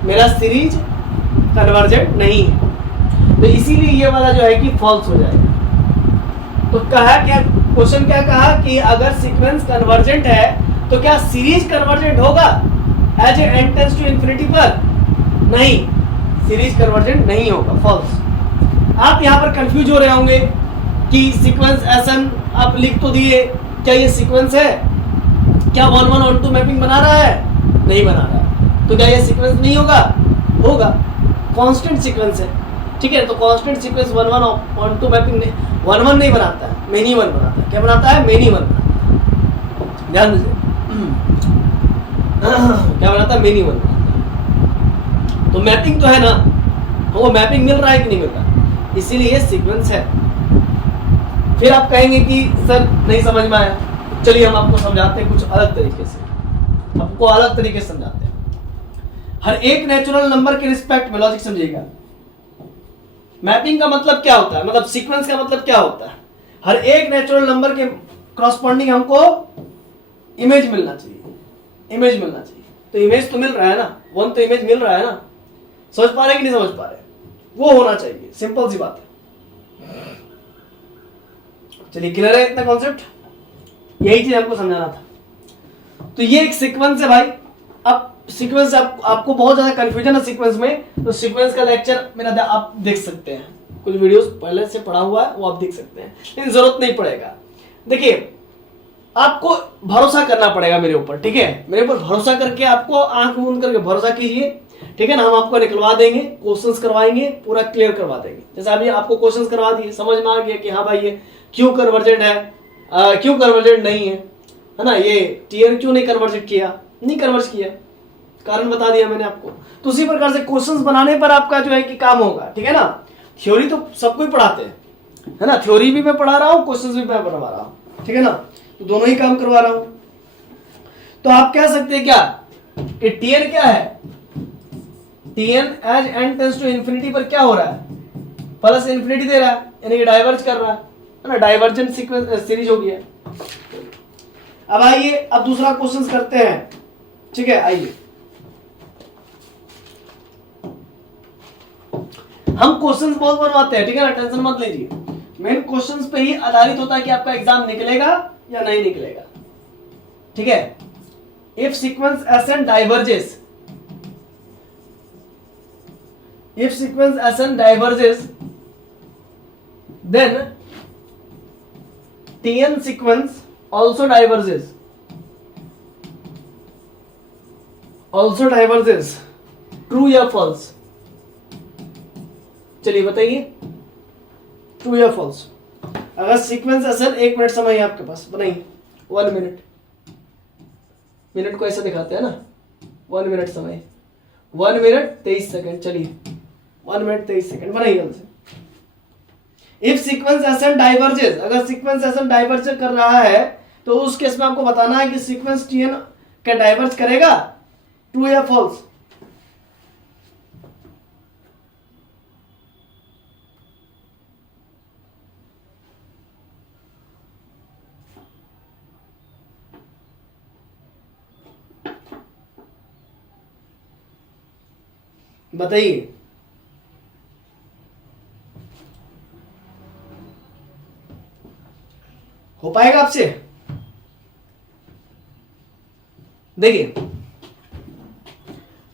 मेरा सीरीज कन्वर्जेंट नहीं है, तो इसीलिए ये वाला जो है कि फॉल्स हो जाएगा। तो कहा क्या, क्वेश्चन क्या कहा कि अगर सीक्वेंस कन्वर्जेंट है तो क्या सीरीज कन्वर्जेंट होगा as a n tends to infinity पर? नहीं, सीरीज कन्वर्जेंट नहीं होगा, फॉल्स। आप यहाँ पर कंफ्यूज हो रहे होंगे कि सीक्वेंस SN आप लिख तो दिए, क्या ये सीक्वेंस है? क्या 1, 1 ऑन टू मैपिंग बना रहा है? नहीं बना रहा है, तो क्या ये सीक्वेंस नहीं होगा? होगा, कांस्टेंट सीक्वेंस है। ठीक है, तो constant sequence 1, 1 onto mapping 1, 1 नहीं बनाता है, मेनी 1 बनाता है। क्या बनाता है? मेनी 1 बनाता है। ध्यान दीजिए, क्या बनाता है? मेनी 1 बनाता है। तो मैपिंग तो है ना, वो मैपिंग मिल रहा है कि नहीं मिल रहा, इसीलिए ये सीक्वेंस है। फिर आप कहेंगे कि सर नहीं समझ में आया, चलिए हम आपको समझाते हैं कुछ अलग तरीके से, आपको अलग तरीके से समझाते हैं। हर एक नेचुरल नंबर के रिस्पेक्ट में, लॉजिक समझिएगा, मैपिंग का मतलब क्या होता है, मतलब सीक्वेंस का मतलब क्या होता है? हर एक नेचुरल नंबर के क्रॉसपोंडिंग हमको इमेज मिलना चाहिए, इमेज मिलना चाहिए। तो इमेज तो मिल रहा है ना, 1 तो इमेज मिल रहा है ना, समझ पा रहे कि नहीं समझ पा रहे? वो होना चाहिए, सिंपल सी बात है। चलिए क्लियर है इतना कॉन्सेप्ट, यही चीज हमको समझाना था। तो ये एक सीक्वेंस है भाई। अब सीक्वेंस आपको बहुत ज्यादा कंफ्यूजन है सीक्वेंस में, तो सीक्वेंस का लेक्चर मेरा आप देख सकते हैं, कुछ वीडियोस पहले से पढ़ा हुआ है वो आप देख सकते हैं, लेकिन जरूरत नहीं पड़ेगा। देखिए आपको भरोसा करना पड़ेगा मेरे ऊपर, ठीक है, मेरे ऊपर भरोसा करके आपको आंख मूंद करके भरोसा कीजिए, ठीक है ना। हम आपको निकलवा देंगे, क्वेश्चंस करवाएंगे, पूरा क्लियर करवा देंगे। जैसे अभी आपको क्वेश्चंस करवा दिए, समझ में आ गया कि हाँ भाई ये क्यों कन्वर्जेंट है, क्यों कन्वर्जेंट नहीं है ना, ये टीएन क्यों नहीं कन्वर्जेंट किया, नहीं कन्वर्ज किया, कारण बता दिया मैंने आपको। तो उसी प्रकार से क्वेश्चंस बनाने पर आपका जो है कि काम होगा, ठीक है ना। थ्योरी तो सबको ही पढ़ाते हैं, है ना, थ्योरी भी मैं पढ़ा रहा हूँ, क्वेश्चंस भी मैं पढ़ा रहा हूँ, ठीक है ना, तो दोनों ही काम करवा रहा हूं। तो आप कह सकते हैं क्या कि टीएन क्या है, T N as N tends to infinity पर क्या हो रहा है, प्लस इंफिनिटी दे रहा है, यानी कि डाइवर्ज कर रहा है ना, डाइवर्जेंट सीक्वेंस सीरीज हो गया। अब आइए अब दूसरा क्वेश्चन करते हैं, ठीक है। आइए हम क्वेश्चंस बहुत बनवाते हैं, ठीक है ना, टेंशन मत लीजिए, मेन क्वेश्चंस पे ही आधारित होता है कि आपका एग्जाम निकलेगा या नहीं निकलेगा, ठीक है। If sequence S N diverges, if sequence S N diverges then T N sequence also diverges, also diverges, true या false, चलिए बताइए ट्रू या फॉल्स। अगर सीक्वेंस असल, 1 मिनट समय है आपके पास, बनाइए 1 मिनट, मिनट को ऐसा दिखाते हैं ना, 1 मिनट समय, 1 मिनट 23 सेकंड, चलिए 1 मिनट 23 सेकंड बनाइए जल्दी से। इफ सीक्वेंस एसन डाइवर्जेस, अगर सीक्वेंस एसन डाइवर्ज कर रहा है तो उस केस में आपको बताना है कि सीक्वेंस टीएन क्या डाइवर्ज करेगा, ट्रू या फॉल्स। बताइए हो पाएगा आपसे। देखिए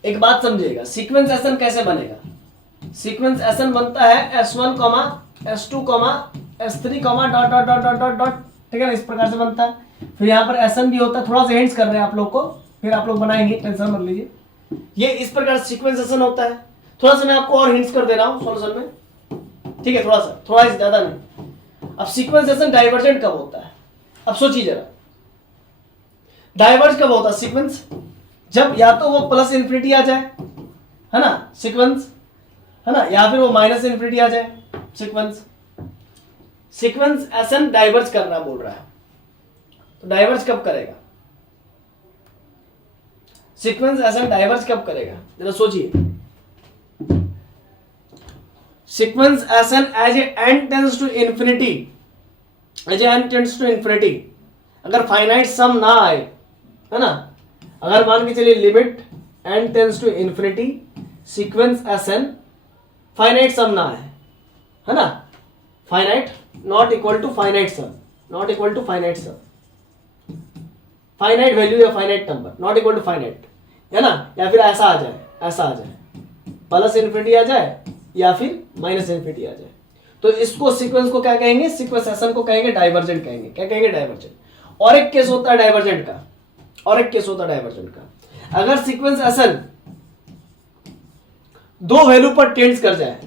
एक बात समझिएगा, सीक्वेंस एसन कैसे बनेगा। सीक्वेंस एसन बनता है S1, S2, S3, dot dot dot dot dot dot, ठीक है ना, इस प्रकार से बनता है। फिर यहां पर एसन भी होता है, थोड़ा सा हिंट्स कर रहे हैं आप लोग को, फिर आप लोग बनाएंगे, टेंशन मत लीजिए। ये इस प्रकार सीक्वेंस एसन होता है। थोड़ा सा मैं आपको और हिंट्स कर दे रहा हूं सॉल्यूशन में, ठीक है, थोड़ा ही ज्यादा नहीं। अब सीक्वेंस एसन डाइवर्जेंट कब होता है, अब सोचिए जरा, डाइवर्ज कब होता है सीक्वेंस, जब या तो वो प्लस इंफिनिटी आ जाए, है ना सीक्वेंस, है ना, या फिर वो माइनस इंफिनिटी आ जाए सीक्वेंस। सीक्वेंस एसन डाइवर्ज करना बोल रहा है, तो डाइवर्ज कब करेगा, सीक्वेंस एसन डाइवर्ज कब करेगा, जरा सोचिए। Sequence S n as a n tends to infinity, as a n tends to infinity, अगर फाइनाइट सम ना आए, है ना, अगर मान के चलिए limit n tends to infinity, sequence S n finite sum ना है ना, finite not equal to finite sum, not equal to finite sum, finite value या finite number not equal to finite, है ना, या फिर ऐसा आ जाए, ऐसा आ जाए, प्लस इंफिनिटी आ जाए या फिर माइनस इंफिनिटी आ जाए, तो इसको सीक्वेंस को क्या कहेंगे, सीक्वेंस एसन को कहेंगे डाइवर्जेंट कहेंगे। क्या कहेंगे, डाइवर्जेंट। और एक केस होता है डाइवर्जेंट का, और एक केस होता है डाइवर्जेंट का, अगर सीक्वेंस एसन 2 वैल्यू पर टेंड्स कर जाए,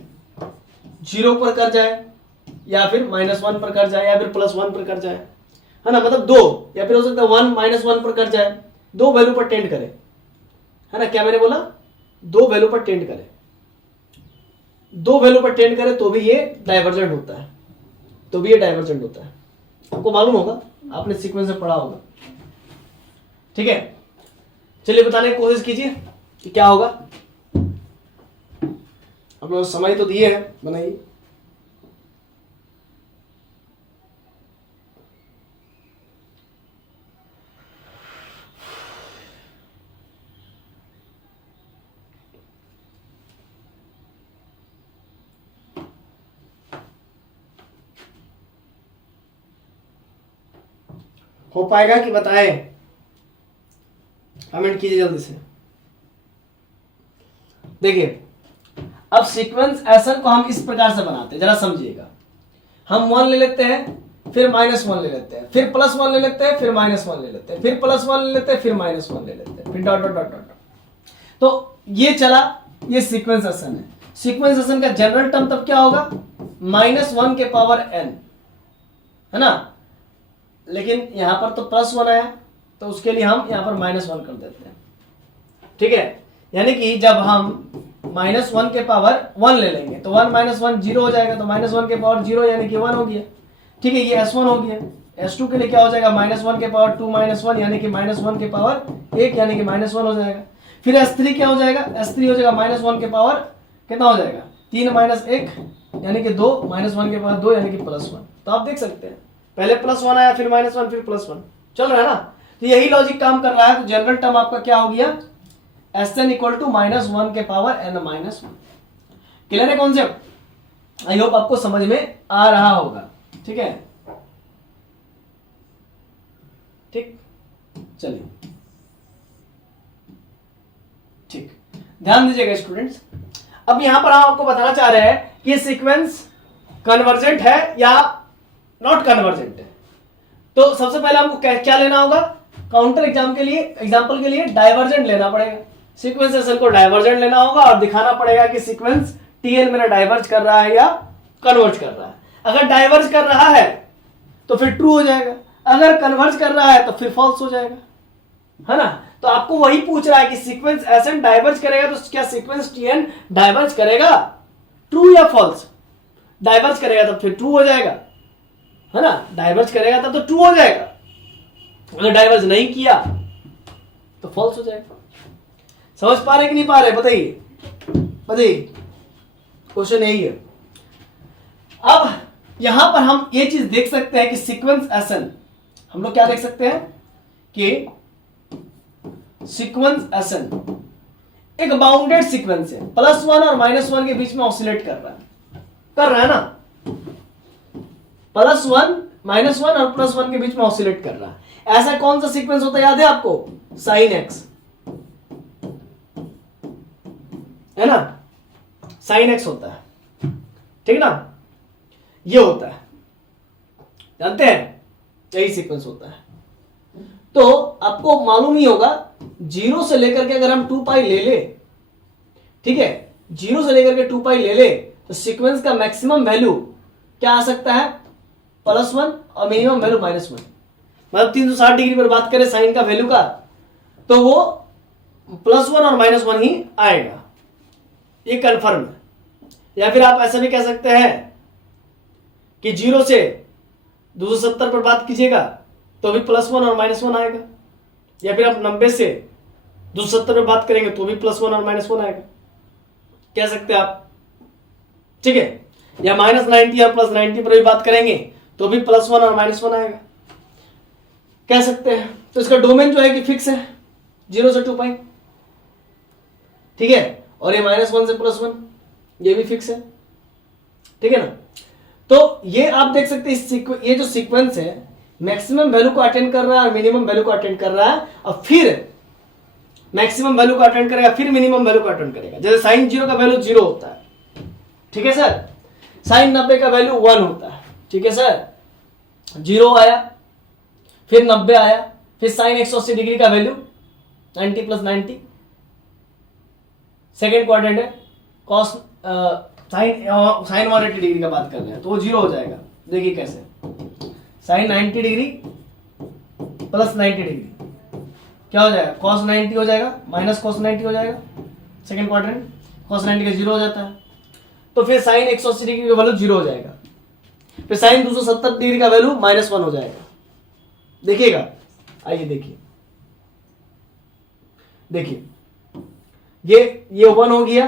0 पर कर जाए या फिर -1 पर कर जाए या फिर +1 पर कर जाए, है ना, मतलब 2 या फिर हो सकता है 1 -1 पर कर जाए, 2 वैल्यू पर टेंड करे, है ना, क्या मैंने बोला, 2 वैल्यू पर टेंड करे, 2 वैल्यू पर टेंड करे तो भी ये डाइवर्जेंट होता है, तो भी ये डाइवर्जेंट होता है। आपको मालूम होगा, आपने सीक्वेंस में पढ़ा होगा, ठीक है। चलिए बताने की कोशिश कीजिए कि क्या होगा। आप लोग समय तो दिए हैं, बनाइए। हो पाएगा कि बताएं? कमेंट कीजिए जल्दी से। देखिए अब सीक्वेंस एसएन को हम इस प्रकार से बनाते हैं, जरा समझिएगा। हम 1 ले लेते हैं, फिर -1 ले लेते हैं, फिर +1 ले लेते हैं, फिर -1 ले लेते हैं, फिर +1 ले लेते हैं, फिर -1 ले लेते हैं, फिर डॉट डॉट डॉट डॉट। तो ये चला, ये सीक्वेंस एसएन है। सीक्वेंस एसएन का जनरल टर्म तब क्या होगा? -1 के पावर n, है ना। लेकिन यहां पर तो +1 आया, तो उसके लिए हम यहां पर -1 कर देते हैं, ठीक है। यानी कि जब हम -1 के पावर 1 ले लेंगे तो 1 - 1 0 हो जाएगा, तो -1 के पावर 0 यानी कि 1 हो गया, ठीक है। ये S1 हो गया। S2 के लिए क्या हो जाएगा? -1 के पावर 2 - 1 यानी कि -1 के पावर 1 यानी कि -1 हो जाएगा। फिर S3 क्या हो जाएगा? S3 हो जाएगा -1 के पावर कितना हो जाएगा? 3 - 1 यानी कि 2, -1 के पावर 2 यानी कि +1। तो आप देख सकते हैं पहले +1 आया, फिर -1, फिर +1, चल रहा है ना। तो यही लॉजिक काम कर रहा है। तो जनरल टर्म आपका क्या हो गया? Sn इक्वल टू -1 के पावर n-1। क्लियर है कॉन्सेप्ट? आई होप आपको समझ में आ रहा होगा, ठीक है। ठीक, चलिए ठीक, ध्यान दीजिएगा स्टूडेंट्स। अब यहां पर हम आपको बताना चाह रहे हैं कि सीक्वेंस कन्वर्जेंट है या नॉट कन्वर्जेंट है। तो सबसे पहले हमको क्या लेना होगा? काउंटर एग्जाम्पल के लिए डाइवर्जेंट लेना पड़ेगा। सीक्वेंस एसएन को डाइवर्जेंट लेना होगा और दिखाना पड़ेगा कि सीक्वेंस टीएन मेरा डाइवर्ज कर रहा है या कन्वर्ज कर रहा है। अगर डाइवर्ज कर रहा है तो फिर ट्रू हो जाएगा, अगर कन्वर्ज कर रहा है तो फिर फॉल्स हो जाएगा, है ना। तो आपको वही पूछ रहा है कि सीक्वेंस एसएन डाइवर्ज करेगा तो क्या सीक्वेंस टीएन डाइवर्ज करेगा, ट्रू या फॉल्स? डाइवर्ज करेगा तो फिर ट्रू हो जाएगा, है ना। डाइवर्ज करेगा तब तो ट्रू हो जाएगा, अगर डाइवर्ज नहीं किया तो फॉल्स हो जाएगा। समझ पा रहे कि नहीं पा रहे? बताइए, क्वेश्चन यही है। अब यहां पर हम ये चीज देख सकते हैं कि सीक्वेंस एसएन, हम लोग क्या देख सकते हैं कि सीक्वेंस एसएन एक बाउंडेड सीक्वेंस है, +1 और -1 के बीच में ऑसिलेट कर रहा है ना। +1 -1 और +1 के बीच में ऑसिलेट कर रहा है। ऐसा कौन सा सीक्वेंस होता है, याद है आपको? साइन एक्स, है ना। साइन एक्स होता है, ठीक ना, ये होता है, जानते हैं, यही सीक्वेंस होता है। तो आपको मालूम ही होगा 0 से लेकर के अगर हम 2π ले ले, ठीक है, 0 से लेकर के 2π ले ले तो सीक्वेंस का मैक्सिमम वैल्यू क्या आ सकता है? +1 और मिनिमम वैल्यू -1। मतलब 360 डिग्री पर बात करें साइन का वैल्यू का तो वो +1 और -1 ही आएगा, ये कंफर्म है। या फिर आप ऐसा भी कह सकते हैं कि 0 से 270 पर बात कीजिएगा तो भी +1 और -1 आएगा, या फिर आप 90 से 270 पर बात करेंगे तो भी +1 और -1 आएगा, कह सकते हैं आप, ठीक है। या -90 और +90 पर भी बात करेंगे तो भी +1 और -1 आएगा, कह सकते हैं। तो इसका डोमेन जो है कि फिक्स है, 0 से 2π, ठीक है। और ये -1 से +1 ये भी फिक्स है, ठीक है ना। तो ये आप देख सकते हैं ये जो सीक्वेंस है मैक्सिमम वैल्यू को अटेंड कर रहा है और मिनिमम वैल्यू को अटेंड कर रहा है, और फिर मैक्सिमम वैल्यू को अटेंड करेगा, फिर मिनिमम वैल्यू को अटेंड करेगा। जैसे साइन 0 का वैल्यू 0 होता है, ठीक है सर। साइन 90 का वैल्यू 1 होता है, ठीक है सर। 0 आया, फिर 90 आया, फिर साइन 180 डिग्री का वैल्यू 90 + 90, सेकेंड क्वाड्रेंट है। कॉस साइन 180 डिग्री का बात कर रहे हैं तो वो 0 हो जाएगा। देखिए कैसे, साइन 90 डिग्री + 90 डिग्री क्या हो जाएगा? cos 90 हो जाएगा, -cos 90 हो जाएगा, सेकेंड क्वाड्रेंट। cos 90 का 0 हो जाता है, तो फिर साइन 180 डिग्री का वैल्यू 0 हो जाएगा, फिर साइन 270 डिग्री का वैल्यू -1 हो जाएगा। देखिएगा, आइए देखिए ये 1 हो गया,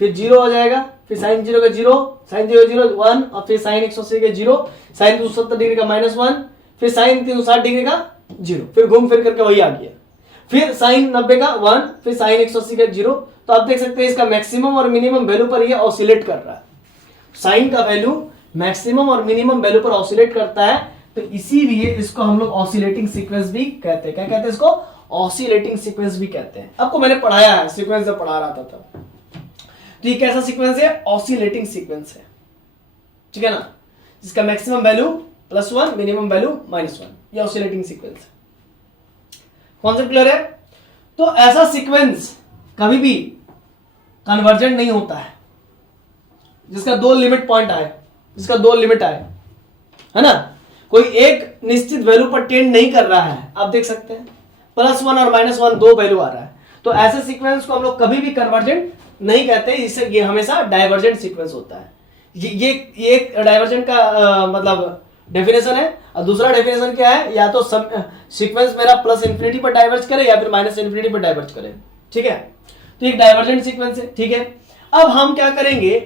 फिर 0 हो जाएगा, फिर साइन 0 का 0, साइन 0 0 1, और फिर साइन 180 का 0, साइन 270 डिग्री का -1, फिर साइन 360 डिग्री का 0, फिर घूम फिर करके वही आ गया, फिर साइन 90 का 1, फिर साइन 180 का 0। तो आप देख सकते हैं इसका मैक्सिमम और मिनिमम वैल्यू पर ये ऑसिलेट कर रहा है। साइन का वैल्यू मैक्सिमम और मिनिमम वैल्यू पर ऑसिलेट करता है, तो इसीलिए इसको हम लोग ऑसिलेटिंग सीक्वेंस भी कहते हैं। क्या कहते हैं इसको? ऑसिलेटिंग सीक्वेंस भी कहते हैं। आपको मैंने पढ़ाया है, सीक्वेंस जब पढ़ा रहा था तब। तो ये कैसा सीक्वेंस है? ऑसिलेटिंग सीक्वेंस है, ठीक है ना, जिसका मैक्सिमम वैल्यू +1, मिनिमम वैल्यू -1, ये ऑसिलेटिंग सीक्वेंस है। कॉन्सेप्ट क्लियर है? तो ऐसा सीक्वेंस कभी भी कन्वर्जेंट नहीं होता है जिसका 2 लिमिट पॉइंट आए, जिसका 2 लिमिट आए, है ना, कोई एक निश्चित वैल्यू पर टेंड नहीं कर रहा है। आप देख सकते हैं +1 और -1 2 वैल्यू आ रहा है, तो ऐसे सीक्वेंस को हम लोग कभी भी कन्वर्जेंट नहीं कहते, इससे ये हमेशा डाइवर्जेंट सीक्वेंस होता है। ये एक डाइवर्जेंट का मतलब डेफिनेशन है। और दूसरा डेफिनेशन क्या है? या तो सीक्वेंस मेरा +∞ पर डाइवर्ज करे या फिर -∞ पर डाइवर्ज करे, ठीक है। तो एक डाइवर्जेंट सीक्वेंस है, ठीक है। अब हम क्या करेंगे?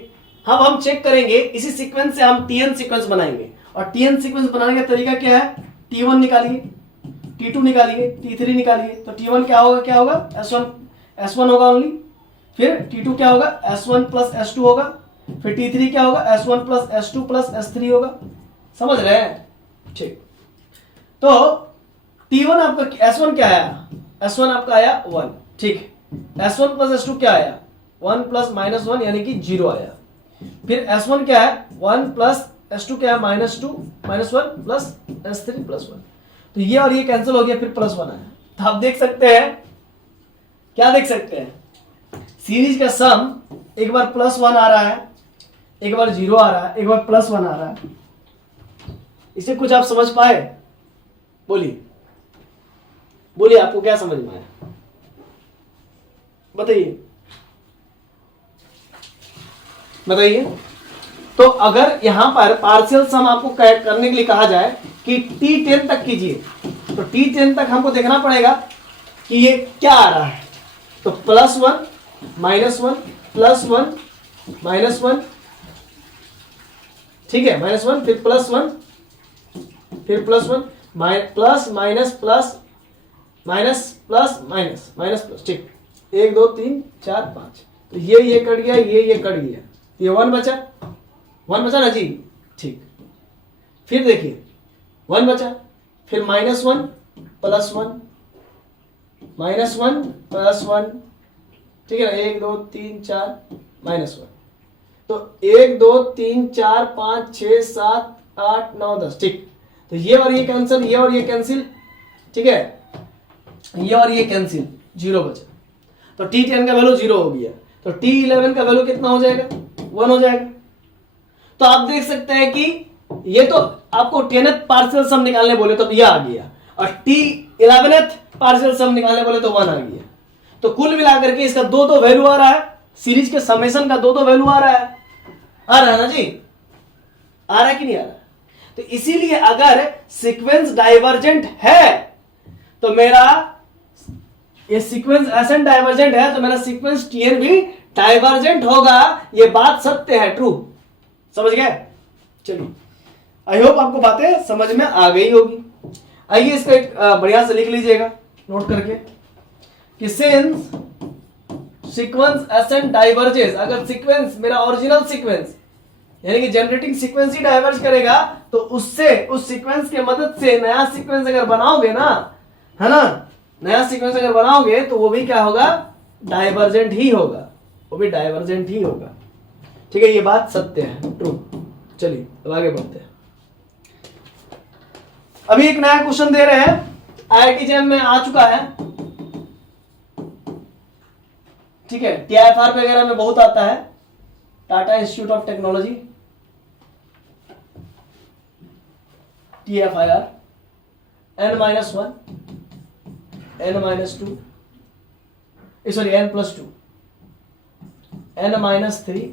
अब हम चेक करेंगे इसी सीक्वेंस से हम टीएन सीक्वेंस बनाएंगे। और टीएन सीक्वेंस बनाने का तरीका क्या है? T1 निकालिए, T2 निकालिए, T3 निकालिए। तो T1 क्या होगा? क्या होगा? S1 होगा ओनली। फिर T2 क्या होगा? S1 + S2 होगा। फिर T3 क्या होगा? S1 + S2 + S3 होगा। समझ रहे हैं? ठीक। तो T1 आपका S1 क्या आया? S1 आपका आया 1, ठीक। S1 + S2 क्या आया? 1 + -1 यानी कि 0 आया। फिर S1 क्या है? 1 + S2 क्या है? -2 -1 + S3 +1। तो ये और ये कैंसिल हो गया, फिर +1 आया। तो आप देख सकते हैं, क्या देख सकते हैं? सीरीज का सम एक बार +1 आ रहा है, एक बार 0 आ रहा है, एक बार +1 आ रहा है। इसे कुछ आप समझ पाए? बोलिए बोलिए, आपको क्या समझ में आया? बताइए बताइए। तो अगर यहां पर पार्शियल सम आपको करने के लिए कहा जाए कि T10 तक कीजिए, तो T10 तक हमको देखना पड़ेगा कि ये क्या आ रहा है। तो +1 -1 +1 -1, ठीक है, -1 फिर +1 फिर +1 plus minus plus minus plus minus minus plus, ठीक। 1 2 3 4 5, तो ये कट गया, ये कट गया, ये 1 बचा, 1 बचा ना जी, ठीक। फिर देखिए 1 बचा, फिर -1 +1 -1 +1, ठीक है ना, 1 2 3 4 -1, तो 1 2 3 4 5 6 7 8 9 10, ठीक। तो ये और ये कैंसिल, ये और ये कैंसिल, ठीक है, ये और ये कैंसिल, 0 बचा। तो T10 का वैल्यू 0 हो गया, तो T11 का वैल्यू कितना हो जाएगा? 1 हो जाएगा। तो आप देख सकते हैं कि ये तो आपको 10th पार्शियल सम निकालने बोले तो ये आ गया, और T11th पार्शियल सम निकालने बोले तो 1 आ गया। तो कुल मिलाकर के इसका 2 वैल्यू आ रहा है, सीरीज के समेशन का 2 वैल्यू आ रहा है। आ रहा है ना जी? आ रहा है कि नहीं आ रहा? तो इसीलिए अगर सीक्वेंस डाइवर्जेंट है तो मेरा ये सीक्वेंस एसएन डाइवर्जेंट है, तो मेरा सीक्वेंस टीएन भी डाइवर्जेंट होगा। ये बात सत्य है, ट्रू। समझ गए? चलिए, आई होप आपको बातें समझ में आ गई होगी। आइए इसका एक बढ़िया से लिख लीजिएगा नोट करके कि सिंस सीक्वेंस एसएन डाइवर्जेस, अगर सीक्वेंस मेरा ओरिजिनल सीक्वेंस यानी कि जनरेटिंग सीक्वेंस ही डाइवर्ज करेगा, तो उससे उस सीक्वेंस के मदद से नया सीक्वेंस अगर बनाओगे ना, है ना, नया सीक्वेंस अगर बनाओगे तो वो भी क्या होगा? डाइवर्जेंट ही होगा, वो भी डाइवर्जेंट ही होगा। ठीक है, ये बात सत्य है, ट्रू। चलिए अब आगे बढ़ते हैं। अभी एक नया क्वेश्चन दे रहे हैं, आईआईटी जैम में आ चुका है, ठीक है, TIFR वगैरह में बहुत आता है, Tata institute of technology, TFIR, N-1 N-2 sorry N+2 N-3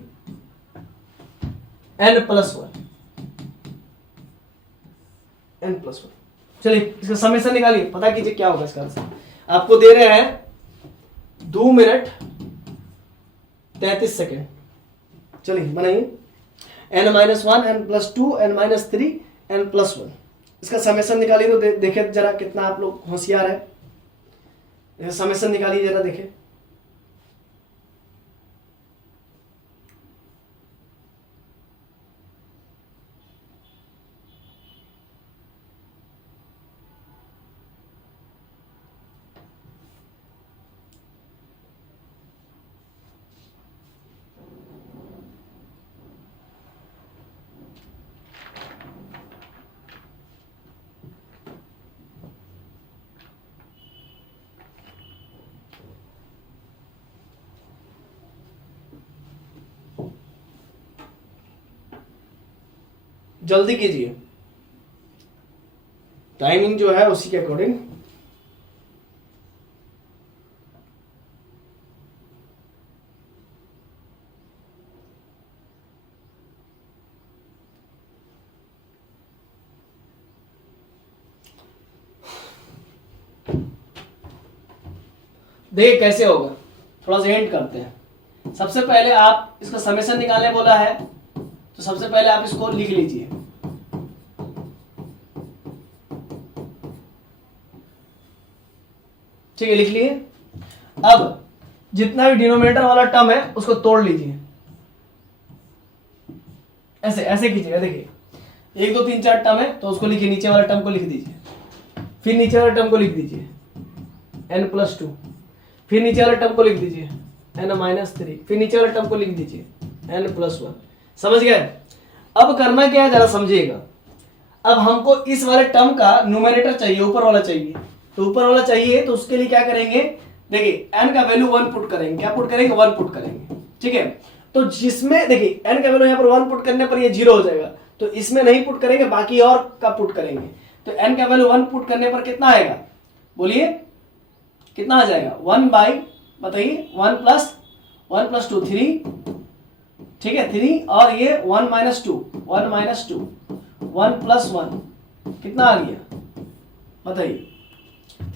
N+1 N+1। चलिए इसका समेशन निकालिए, पता कीजिए क्या होगा इसका आंसर। आपको दे रहे हैं 2 मिनट 33 सेकेंड। चलिए बनाइए, N-1 N+2 N-3 N+1, इसका समेशन निकालिए। तो देखे जरा कितना आप लोग होशियार है, समेशन निकालिए जरा देखे। जल्दी कीजिए, टाइमिंग जो है उसी के अकॉर्डिंग। देखिए कैसे होगा, थोड़ा सा हिंट करते हैं। सबसे पहले आप इसका समेशन निकालने बोला है, तो सबसे पहले आप इसको लिख लीजिए। ठीक है, लिख लिए। अब जितना भी डिनोमिनेटर वाला टर्म है उसको तोड़ लीजिए, ऐसे ऐसे कीजिएगा। देखिए 1 2 3 4 टर्म है तो उसको लिखिए, नीचे वाला टर्म को लिख दीजिए, फिर नीचे वाला टर्म को लिख दीजिए n+2, फिर नीचे वाले टर्म को लिख दीजिए n-3, फिर नीचे वाले टर्म को लिख दीजिए n+1। समझ गए? अब करना क्या है जरा समझिएगा। अब हमको इस वाले टर्म का न्यूमरेटर चाहिए, ऊपर वाला चाहिए। तो ऊपर वाला चाहिए तो उसके लिए क्या करेंगे, देखिए n का वैल्यू 1 पुट करेंगे। क्या पुट करेंगे? 1 पुट करेंगे। ठीक है, तो जिसमें देखिए n का वैल्यू यहाँ पर 1 पुट करने पर ये 0 हो जाएगा, तो इसमें नहीं पुट करेंगे, बाकी और का पुट करेंगे। तो n का वैल्यू 1 पुट करने पर कितना आएगा, बोलिए कितना आ जाएगा? 1 बाई, बताइए 1 + 2 3, ठीक है 3, और ये 1 - 2 1 - 2 1 + 1 कितना आ गया, बताइए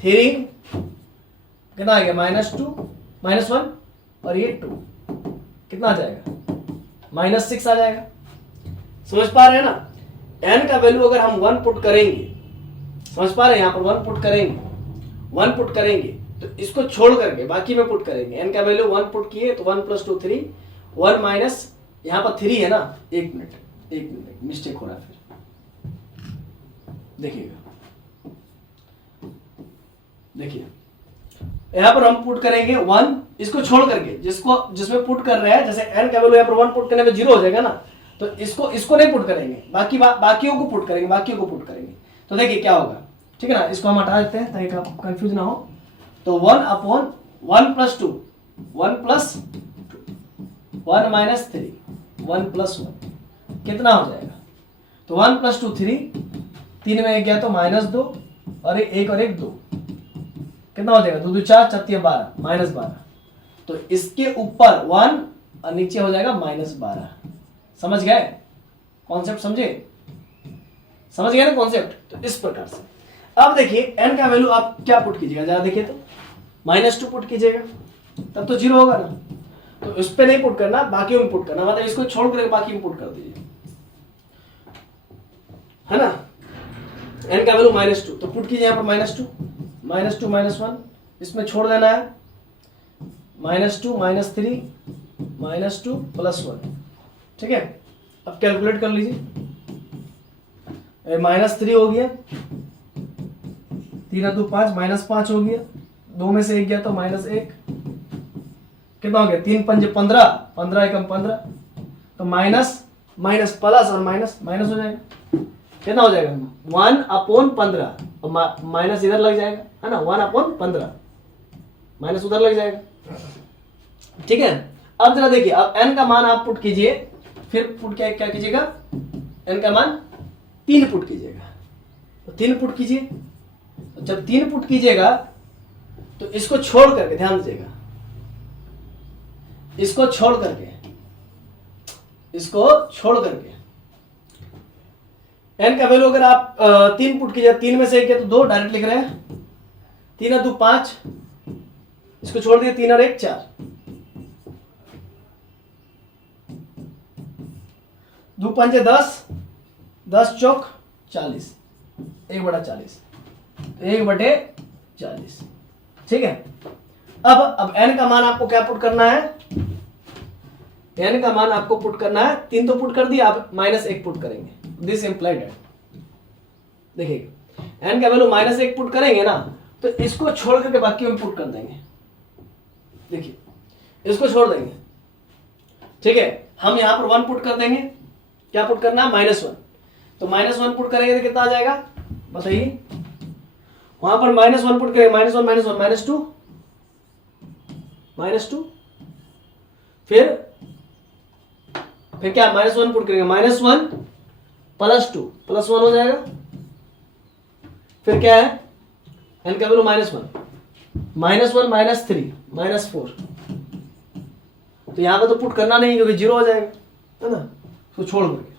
3, कितना आ गया -2 -1, और ये 2 कितना आ जाएगा, -6 आ जाएगा। समझ पा रहे हैं ना? n का वैल्यू अगर हम 1 पुट करेंगे, समझ पा रहे हैं, यहाँ पर 1 पुट करेंगे, 1 पुट करेंगे तो इसको छोड़ करके बाकी में पुट करेंगे। n का वैल्यू 1 पुट किए तो 1 + 2 3, 1 माइनस यहाँ पर 3 है ना, एक मिनट मिस्टेक हो रहा है, फिर देखिए यहाँ पर हम पुट करेंगे 1, इसको छोड़ करके जिसमें पुट कर रहे हैं, जैसे n का वैल्यू यहाँ पर 1 पुट करने में 0 हो जाएगा ना, तो इसको नहीं पुट करेंगे, बाकियों को पुट करेंगे। तो देखिए क्या होगा, ठीक है ना, इसको हम हटा देते हैं ताकि आप कंफ्यूज ना हो। तो 1/1 + 2 1 + 1 - 3 1 + 1 कितना हो जाएगा, तो 1 + 2 3, 3 में 1 गया तो -2, और 1 और 1 2, कितना हो जाएगा 2 2 4 4 12 -12। तो इसके ऊपर 1 और नीचे हो जाएगा -12। समझ गए कॉन्सेप्ट? समझ गए ना कॉन्सेप्ट? तो इस प्रकार से अब देखिए n का वैल्यू आप क्या पुट कीजिएगा, जरा देखिए तो -2 पुट कीजिएगा, तब तो 0 होगा ना। तो इस पे नहीं पुट करना, बाकी में पुट करना, मतलब इसको छोड़ कर बाकी में पुट कर दीजिए, है ना। n का वैल्यू -2 तो पुट कीजिए यहाँ पर -2 -1, इसमें छोड़ देना है -2 -3 -2 + 1। ठीक है, अब कैलकुलेट कर लीजिए, -3 हो गया, 3 × 2 5 -5 हो गया, 2 में से 1 गया तो -1, कितना हो गया 3 × 5 15 15 × 15, तो माइनस प्लस और माइनस हो जाएगा, कितना हो जाएगा 1/15, और माइनस इधर लग जाएगा, है ना, 1/15 माइनस उधर लग जाएगा। ठीक है, अब जरा देखिए, अब n का मान आप पुट कीजिए, फिर पुट क्या कीजिएगा, n का मान 3 पुट कीजिएगा, तो 3 पुट कीजिए। तो जब 3 पुट कीजिएगा तो इसको छोड़ करके, ध्यान दीजिएगा, इसको छोड़ करके n का वैल्यू अगर आप 3 पुट कीजिए, 3 में से 1 है तो 2 डायरेक्ट लिख रहे हैं, 3 × 2 5, इसको छोड़ दिए 3 और 1 4, 2 × 5 = 10, 10 चौक 40, 1/40, 1/40। ठीक है, अब n का मान आपको क्या पुट करना है, n का मान आपको पुट करना है, 3 तो पुट कर दिया, आप -1 पुट करेंगे, दिस इंप्लाइड है। देखिए n का वैल्यू -1 पुट करेंगे ना, तो इसको छोड़ करके बाकी में पुट कर देंगे, देखिए इसको छोड़ देंगे। ठीक है, हम यहां पर 1 पुट कर देंगे, क्या पुट करना है -1, तो -1 पुट करेंगे तो कितना आ जाएगा, बताइए, वहां पर -1 पुट करेंगे, -1 -1 -2, फिर क्या -1 पुट करेंगे, -1 +2 +1 हो जाएगा। फिर क्या है, n का वैल्यू -1 -1 -3 -4, तो यहां पर तो पुट करना नहीं क्योंकि 0 हो जाएगा, है ना, तो छोड़ करके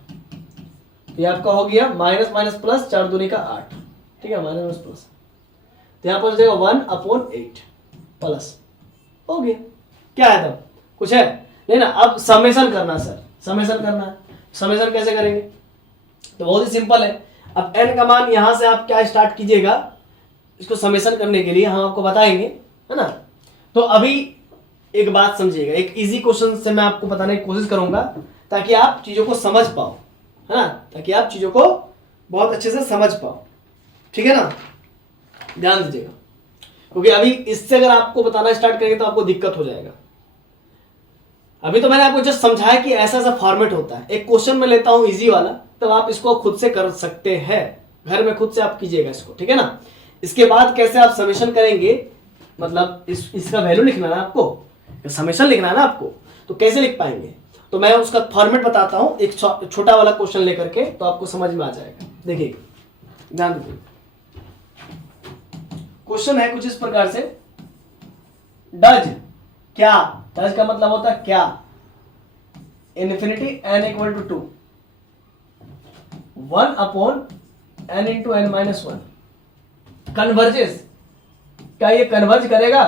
ये आपका हो गया -+ 4 दूनी का 8, ठीक है, -+, तो यहां पर हो जाएगा 1/8 प्लस, हो गया। क्या है तब, कुछ है नहीं ना। अब समेशन करना सर, समेशन करना है, समेशन कैसे करेंगे, तो बहुत ही सिंपल है। अब n का मान यहां से आप क्या स्टार्ट कीजिएगा, इसको समेशन करने के लिए हम आपको बताएंगे, है ना। तो अभी एक बात समझिएगा, एक इजी क्वेश्चन से मैं आपको बताने की कोशिश करूंगा ताकि आप चीजों को समझ पाओ, है ना, ताकि आप चीजों को बहुत अच्छे से समझ पाओ, ठीक है ना, ध्यान दीजिएगा, क्योंकि अभी इससे अगर आपको बताना स्टार्ट करेंगे तो आपको दिक्कत हो जाएगा। अभी तो मैंने आपको जस्ट समझाया कि ऐसा ऐसा फॉर्मेट होता है। एक क्वेश्चन में लेता हूं इजी वाला, तब आप इसको खुद से कर सकते हैं, घर में खुद से आप कीजिएगा इसको, ठीक है ना। इसके बाद कैसे आप समेशन करेंगे, मतलब इसका वैल्यू लिखना है ना आपको, समेशन लिखना है ना आपको, तो कैसे लिख पाएंगे, तो मैं उसका फॉर्मेट बताता हूं एक छोटा वाला क्वेश्चन लेकर के, तो आपको समझ में आ जाएगा। देखिए ध्यान दीजिए, क्वेश्चन है कुछ इस प्रकार से, डज, क्या, डज का मतलब होता है क्या, infinity n = 2 1/n × n-1 converges, क्या ये कन्वर्ज करेगा,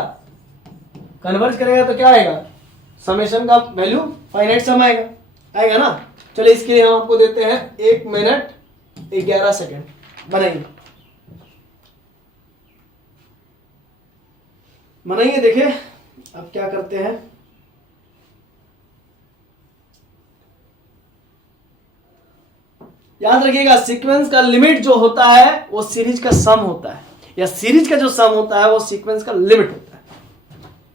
कन्वर्ज करेगा तो क्या आएगा, समेशन का वैल्यू फाइनाइट सम आएगा, आएगा ना। चलिए इसके लिए हम आपको देते हैं 1 मिनट 11 सेकेंड, बनाइए बनाइए। देखिए अब क्या करते हैं, याद रखिएगा सीक्वेंस का लिमिट जो होता है वो सीरीज का सम होता है, या सीरीज का जो सम होता है वो सीक्वेंस का लिमिट होता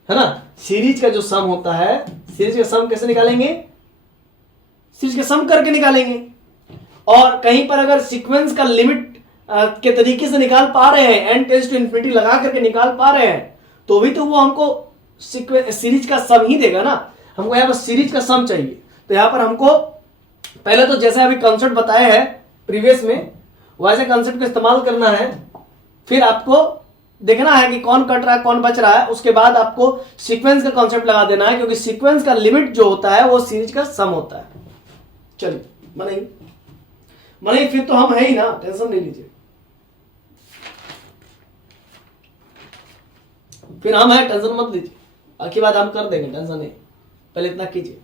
है ना। सीरीज का जो सम होता है, सीरीज का सम कैसे निकालेंगे, सीरीज का सम करके निकालेंगे। और कहीं पर अगर सीक्वेंस का लिमिट के तरीके से निकाल पा रहे हैं, n टेंड्स टू इन्फिनिटी लगा करके निकाल पा रहे हैं, तो भी तो वो हमको सीरीज का सम ही देगा ना। हमको यहाँ पर सीरीज का सम चाहिए, तो यहाँ पर हमको पहले तो जैसे अभी कंसेप्ट बताया है प्रीवियस में, वैसे कंसेप्ट का इस्तेमाल करना है। फिर आपको देखना है कि कौन कट रहा है कौन बच रहा है, उसके बाद आपको सीक्वेंस का कॉन्सेप्ट लगा देना है, क्योंकि सीक्वेंस का लिमिट जो होता है वो सीरीज का सम होता है। चलिए मनाइए फिर तो हम है ही ना, टेंशन नहीं लीजिए, फिर हम है, टेंशन मत लीजिए, बाकी बात हम कर देंगे, टेंशन नहीं, पहले इतना कीजिए।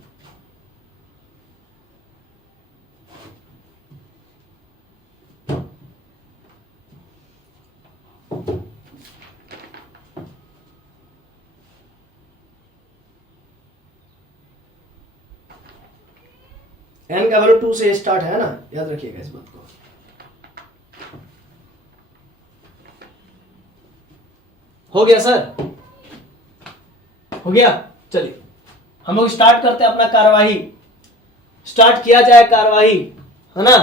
n का वैल्यू 2 से स्टार्ट है ना, याद रखिएगा इस बात को। हो गया सर, हो गया। चलिए हम लोग स्टार्ट करते हैं अपना कार्यवाही, स्टार्ट किया जाए कार्यवाही, है ना,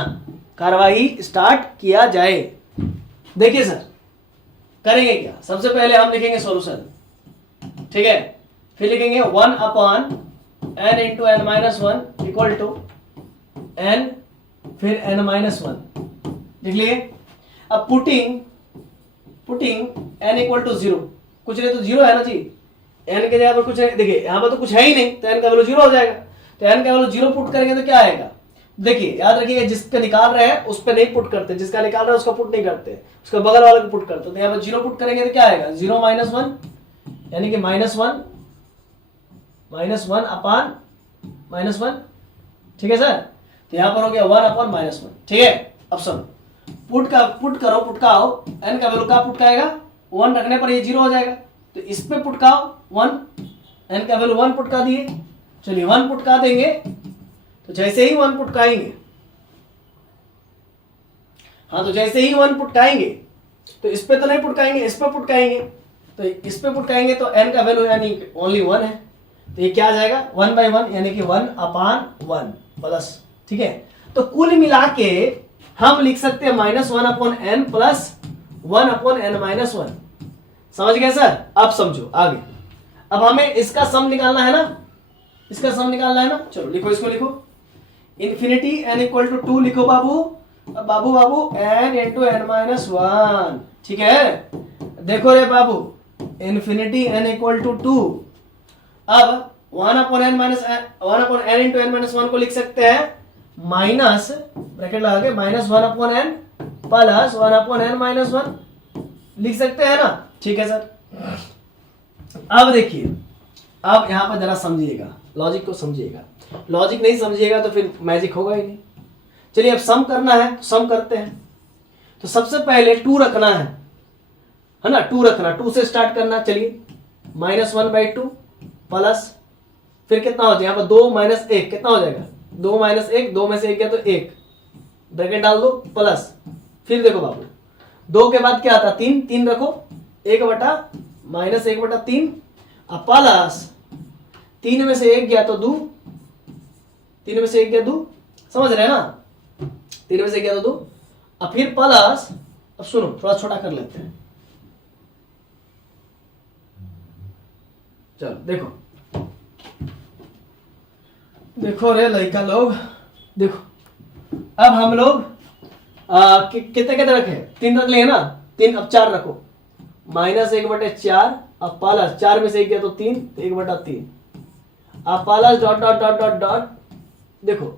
कार्यवाही स्टार्ट किया जाए। देखिए सर करेंगे क्या, सबसे पहले हम लिखेंगे सॉल्यूशन, ठीक है, फिर लिखेंगे 1/n × n-1 equal to n फिर n-1 लिख लिए। अब पुटिंग n = 0, कुछ नहीं तो 0 है ना जी, n के जगह पर कुछ है, देखिए यहाँ पर तो कुछ है ही नहीं, तो n का वैल्यू 0 हो जाएगा। तो n का वैल्यू 0 पुट करेंगे तो क्या आएगा, देखिए याद रखिएगा जिसका निकाल रहे हैं उस पर नहीं पुट करते, जिसका निकाल रहे हैं उसका पुट नहीं करते, उसका बगल वाले को पुट करते। तो यहाँ पर 0 पुट करेंगे तो क्या आएगा, 0 - 1 यानी कि -1/-1, ठीक है सर। तो यहाँ पर हो गया 1/-1, ठीक है। अब सुनो, पुट का आओ, n का वैल्यू का पुट का आएगा 1 रखने पर ये 0 हो जाएगा, तो इस पे पुट का 1, n का वैल्यू 1 पुट का दिए, चलिए 1 पुट का देंगे, तो जैसे ही 1 पुट काएंगे, हाँ तो जैसे ही 1 पुट काएंगे, तो इस पे तो नहीं पुट काएंगे, इस पे पुट काएंगे, तो इस पे पुट काएंगे तो n का वैल्यू यानी ओनली 1 है, तो ये क्या आ जाएगा 1/1 यानी कि 1/1 प्लस, ठीक है। तो कुल मिला के हम लिख सकते हैं -1/n प्लस 1/n-1। समझ गए सर। अब समझो आगे, अब हमें इसका सम निकालना है ना, इसका सम निकालना है ना। चलो लिखो, इसको लिखो, इन्फिनिटी n = 2 लिखो बाबू, अब बाबू बाबू n into N minus one, ठीक है। देखो रे बाबू, इन्फिनिटी n इक्वल टू 2। अब 1 upon N minus 1 upon N into N minus one को लिख सकते हैं माइनस ब्रैकेट लगा के minus 1 upon N plus 1 upon N minus one लिख सकते हैं ना, ठीक है सर। अब देखिए, अब यहां पर जरा समझिएगा, लॉजिक को समझिएगा। लॉजिक नहीं समझिएगा तो फिर मैजिक होगा ही नहीं। चलिए अब सम करना है तो सम करते हैं। तो सबसे पहले 2 रखना है ना, 2 रखना, 2 से स्टार्ट करना। चलिए -1/2 प्लस फिर कितना हो जाएगा यहाँ पर 2 - 1 कितना हो जाएगा 2 - 1, 2 में से 1 गया तो 1 ब्रैकेट डाल दो प्लस। फिर देखो बाबू 2 के बाद क्या आता है 3, 3 रखो 1/-1/3 अब प्लस 3 में से 1 गया तो 2, 3 में से 1 गया 2, समझ रहे हैं ना, 3 में से 1 गया तो 2। अब फिर प्लस, अब सुनो थोड़ा छोटा कर लेते हैं। चलो देखो देखो रे लड़का लोग, देखो अब हम लोग कितने कितने रखे 3 रख लिए ना, 3 अब 4 रखो -1/4 अब प्लस 4 में से 1 गया तो 3, 1/3 अब plus dot dot dot dot dot. देखो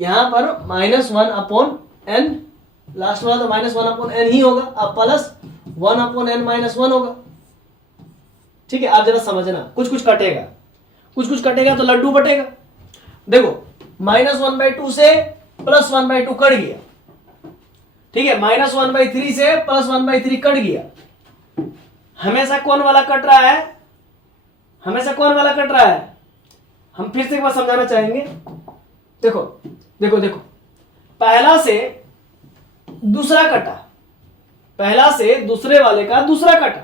यहां पर -1 अपॉन n, लास्ट वाला तो -1 अपॉन n ही होगा, अब प्लस 1 अपॉन n माइनस 1 होगा, ठीक है। आप जरा समझना, कुछ कुछ कटेगा, कुछ कुछ कटेगा तो लड्डू बटेगा। देखो -1/2 से +1/2 कट गया, ठीक है। -1/3 से +1/3 कट गया। हमेशा कौन वाला कट रहा है, हमेशा कौन वाला कट रहा है, हम फिर से एक बार समझाना चाहेंगे। देखो देखो देखो, पहला से दूसरा कटा, पहला से दूसरे वाले का दूसरा कटा,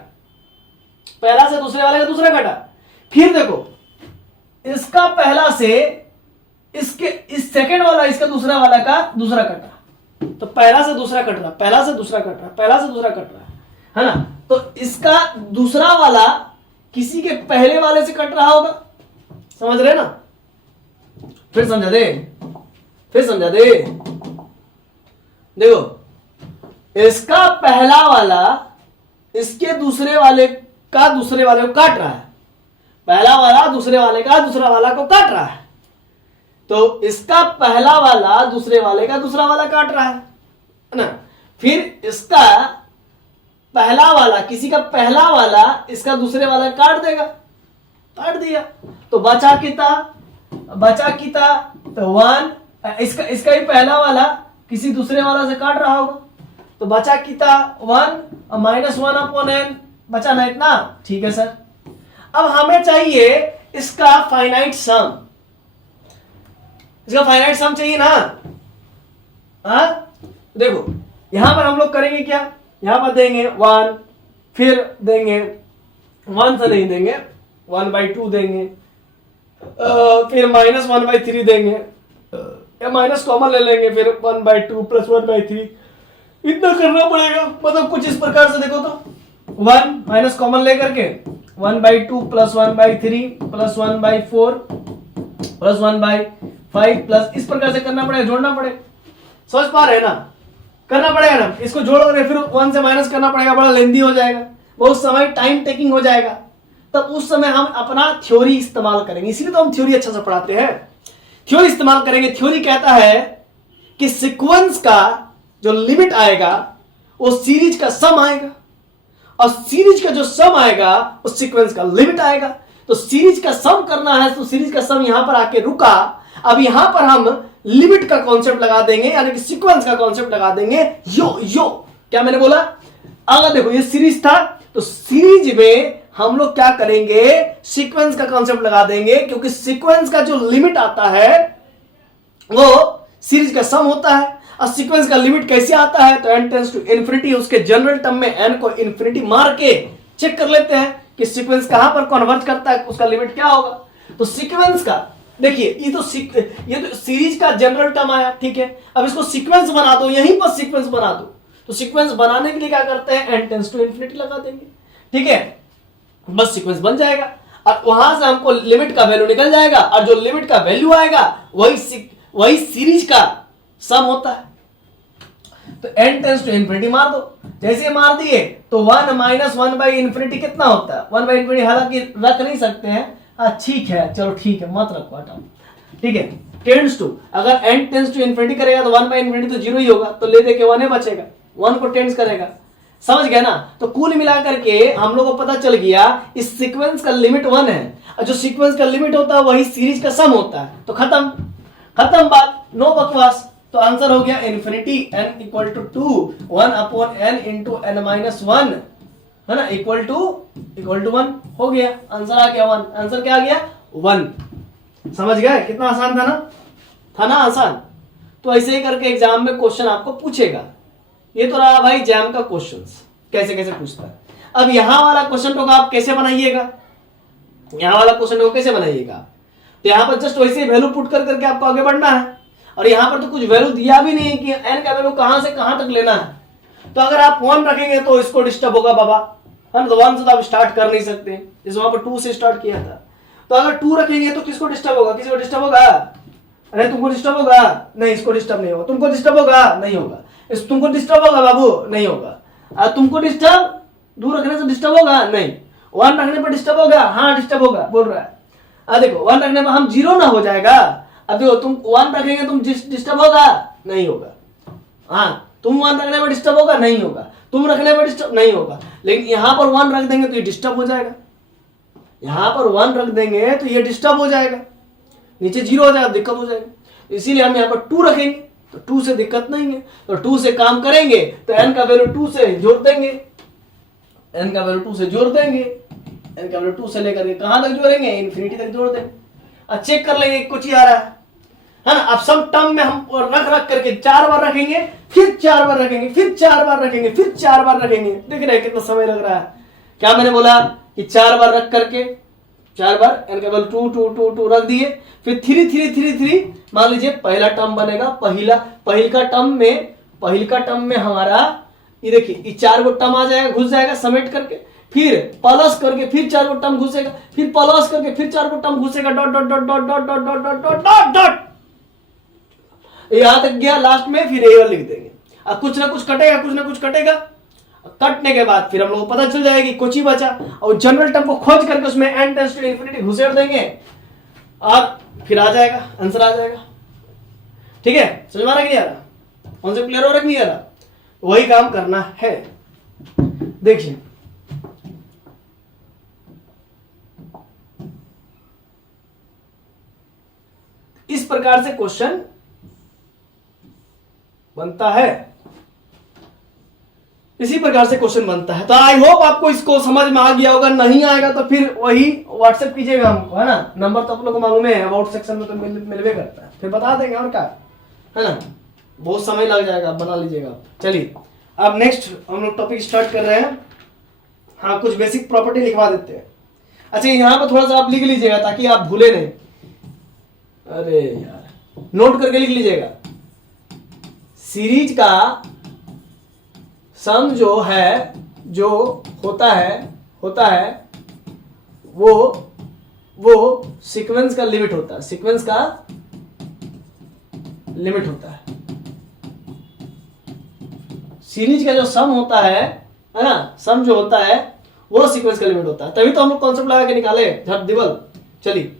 पहला से दूसरे वाले का दूसरा कटा। फिर देखो इसका पहला से इसके इस सेकंड वाला इसका दूसरा वाला का दूसरा कटा, तो पहला से दूसरा कट रहा, पहला से दूसरा कट रहा, पहला से दूसरा कट रहा है ना। तो इसका दूसरा वाला किसी के पहले वाले से कट रहा होगा, समझ रहे ना। फिर समझा दे, फिर समझा दे। देखो इसका पहला वाला इसके दूसरे वाले का दूसरे वाले को काट रहा है, पहला वाला दूसरे वाले का दूसरा वाला को काट रहा है, तो इसका पहला वाला दूसरे वाले का दूसरा वाला काट रहा है ना। फिर इसका पहला वाला किसी का पहला वाला इसका दूसरे वाला काट देगा, काट दिया तो बचा कितना तो 1, इसका ही पहला वाला किसी दूसरे वाला से काट रहा होगा, तो बचा कितना 1 -1 अपॉन n, बचा ना इतना, ठीक है सर। अब हमें चाहिए इसका फाइनाइट सम, इसका फाइनाइट सम चाहिए ना। हाँ देखो यहां पर हम लोग करेंगे क्या, यहां पर देंगे 1, फिर देंगे 1 से नहीं देंगे 1/2 देंगे, फिर -1/3 देंगे, या माइनस कॉमन ले लेंगे, फिर 1/2 + 1/3 इतना करना पड़ेगा। मतलब कुछ इस प्रकार से देखो तो 1 माइनस कॉमन लेकर के 1/2 + 1/3 + 1/4 + 1/5 प्लस इस प्रकार से करना पड़ेगा, जोड़ना पड़ेगा। समझ पा रहे हैं ना, करना पड़ेगा ना, इसको जोड़ कर फिर 1 से माइनस करना पड़ेगा, बड़ा लेंदी हो जाएगा, बहुत समय टाइम टेकिंग हो जाएगा। तब उस समय हम अपना थ्योरी इस्तेमाल करेंगे, इसीलिए तो हम थ्योरी अच्छा से पढ़ाते हैं, थ्योरी इस्तेमाल करेंगे। थ्योरी कहता है कि सीक्वेंस का जो लिमिट आएगा वो सीरीज का सम आएगा, और सीरीज का जो सम आएगा वो सीक्वेंस का लिमिट आएगा। तो सीरीज का सम करना है तो सीरीज का सम यहां पर आके रुका, अब यहां पर हम लिमिट का कॉन्सेप्ट लगा देंगे, यानी कि सीक्वेंस का कॉन्सेप्ट लगा देंगे। यो क्या मैंने बोला, अगर देखो ये सीरीज था तो सीरीज में हम लोग क्या करेंगे, सीक्वेंस का कॉन्सेप्ट लगा देंगे, क्योंकि सीक्वेंस का जो लिमिट आता है वो सीरीज का सम होता है। और सीक्वेंस का लिमिट कैसे आता है, तो n टेंड्स टू इन्फिनिटी, उसके जनरल टर्म में n को इन्फिनिटी मार के चेक कर लेते हैं कि सीक्वेंस कहां पर कन्वर्ज करता है, उसका लिमिट क्या होगा। तो सीक्वेंस का देखिए ये तो सीरीज का जनरल टर्म आया, ठीक है। अब इसको सीक्वेंस बना दो, यहीं पर सीक्वेंस बना दो। तो सीक्वेंस बनाने के लिए क्या करते हैं, n टेंड्स टू इन्फिनिटी लगा देंगे, ठीक है, बस सीक्वेंस बन जाएगा। और वहां से हमको लिमिट का वैल्यू निकल जाएगा, और जो लिमिट का वैल्यू आएगा वही सीरीज का सम होता है। तो n टेंस टू इन्फिनिटी मार दो। जैसे मार दिए तो 1 माइनस 1 बाई इन्फिनिटी कितना होता है? 1 बाई इन्फिनिटी, हालांकि रख नहीं सकते हैं, ठीक है चलो ठीक है मत रखो हटाओ, ठीक है। टेंस टू, अगर n टेंस टू इन्फिनिटी करेगा तो 1 बाई इन्फिनिटी तो जीरो ही होगा, तो ले दे के 1 ही बचेगा, 1 को टेंस करेगा, समझ गया ना। तो कुल मिलाकर के हम लोग को पता चल गया इस सीक्वेंस का लिमिट 1 है, और जो सीक्वेंस का लिमिट होता है वही सीरीज का सम होता है। तो खत्म बात, नो बकवास। तो आंसर हो गया infinity n equal to 2 1 upon n into n minus 1, है ना, इक्वल टू 1 हो गया, आंसर आ गया 1। आंसर क्या आ गया? 1। समझ गए? कितना आसान था ना आसान। तो ऐसे ही करके एग्जाम में क्वेश्चन आपको पूछेगा। ये तो रहा भाई जैम का क्वेश्चंस, कैसे कैसे पूछता है। अब यहां वाला क्वेश्चन को आप कैसे बनाइएगा, यहां वाला क्वेश्चन को कैसे बनाइएगा? तो यहां पर जस्ट वैसे वैल्यू पुट कर करके आपको आगे बढ़ना है, और यहां पर तो कुछ वैल्यू दिया भी नहीं कि n का वैल्यू कहां से कहां तक लेना है। तो अगर आप 1 रखेंगे तो इसको डिस्टर्ब होगा बाबा, हम तो 1 से तो आप स्टार्ट कर नहीं सकते, जैसे वहां पर 2 से स्टार्ट किया था। तो अगर 2 रखेंगे तो किसको डिस्टर्ब होगा? किसी को डिस्टर्ब होगा? अरे तुमको डिस्टर्ब होगा? नहीं, इसको डिस्टर्ब नहीं होगा। तुमको डिस्टर्ब होगा? नहीं होगा। तुमको डिस्टर्ब होगा बाबू? नहीं होगा। तुमको डिस्टर्ब 2 रखने से डिस्टर्ब होगा? नहीं। 1 रखने पर डिस्टर्ब होगा? हाँ डिस्टर्ब होगा, बोल रहा है। देखो 1 रखने पर हम 0 ना हो जाएगा। अब देखो तुम 1 रखेंगे तुम डिस्टर्ब होगा? नहीं होगा। हाँ, तुम 1 रखने पर डिस्टर्ब होगा? नहीं होगा। तुम रखने पर डिस्टर्ब नहीं होगा। लेकिन यहां पर 1 रख देंगे तो ये डिस्टर्ब हो जाएगा, यहां पर 1 रख देंगे तो ये डिस्टर्ब हो जाएगा, नीचे 0 हो जाएगा, दिक्कत हो जाएगी। इसीलिए हम यहाँ पर 2 रखेंगे, तो 2 से दिक्कत नहीं है। तो 2 से काम करेंगे तो n का वैल्यू 2 से जोड़ देंगे, n का वैल्यू 2 से जोड़ देंगे, n का वैल्यू 2 से लेकर के कहां तक जोड़ेंगे? इन्फिनिटी तक जोड़ देंगे। अब चेक कर लेंगे कुछ ही आ रहा है ना। अब सब टर्म में हम रख करके 4 बार रखेंगे, फिर 4 बार रखेंगे, फिर 4 बार रखेंगे, फिर 4 बार रखेंगे। देख रहे हैं कितना समय लग रहा है। क्या मैंने बोला कि 4 बार रख करके 4 बार n का वैल्यू 2 2 2 2 रख दिए, फिर 3 3 3 3 मान लीजिए पहला टर्म बनेगा। पहिलका टर्म में हमारा ये देखिए ये 4 गो टर्म आ जाएगा, घुस जाएगा समेट करके, फिर प्लस करके फिर 4 गो टर्म घुसेगा, फिर प्लस करके फिर 4 गो टर्म घुसेगा, dot dot dot dot dot dot dot dot dot dot dot, यहां तक गया लास्ट में, फिर ए लिख देंगे। अब कुछ ना कुछ कटेगा, कटने के बाद फिर हम लोग को पता चल जाएगी कुछ ही बचा, और जनरल टर्म को खोज करके उसमें n टेंस टू इन्फिनिटी घुसेड़ देंगे और फिर आ जाएगा, आंसर आ जाएगा। ठीक है, समझ में आ रहा कि नहीं आ रहा? कॉन्सेप्ट क्लियर हो रहा कि नहीं आ रहा? वही काम करना है। देखिए इस प्रकार से क्वेश्चन बनता है, इसी प्रकार से क्वेश्चन बनता है। तो आई होप आपको इसको समझ में आ गया होगा। नहीं आएगा तो फिर वही व्हाट्सएप कीजिएगा हमको, है ना। नंबर तो आप लोग को मालूम है, अबाउट सेक्शन में तो मिलवे करता है, फिर बता देंगे और क्या, है ना। बहुत समय लग जाएगा, बना लीजिएगा। चलिए अब नेक्स्ट हम लोग टॉपिक स्टार्ट कर रहे हैं। हाँ, कुछ बेसिक प्रॉपर्टी लिखवा देते हैं। अच्छा यहाँ पर थोड़ा सा आप लिख लीजिएगा ताकि आप भूले नहीं। अरे यार, नोट करके लिख लीजिएगा। सीरीज का सम जो है, जो होता है वो सीक्वेंस का लिमिट होता है, सीक्वेंस का लिमिट होता है। सीरीज का जो सम होता है ना, सम जो होता है वो सीक्वेंस का लिमिट होता है। तभी तो हम लोग कॉन्सेप्ट लगा के निकाले झट दिवल। चलिए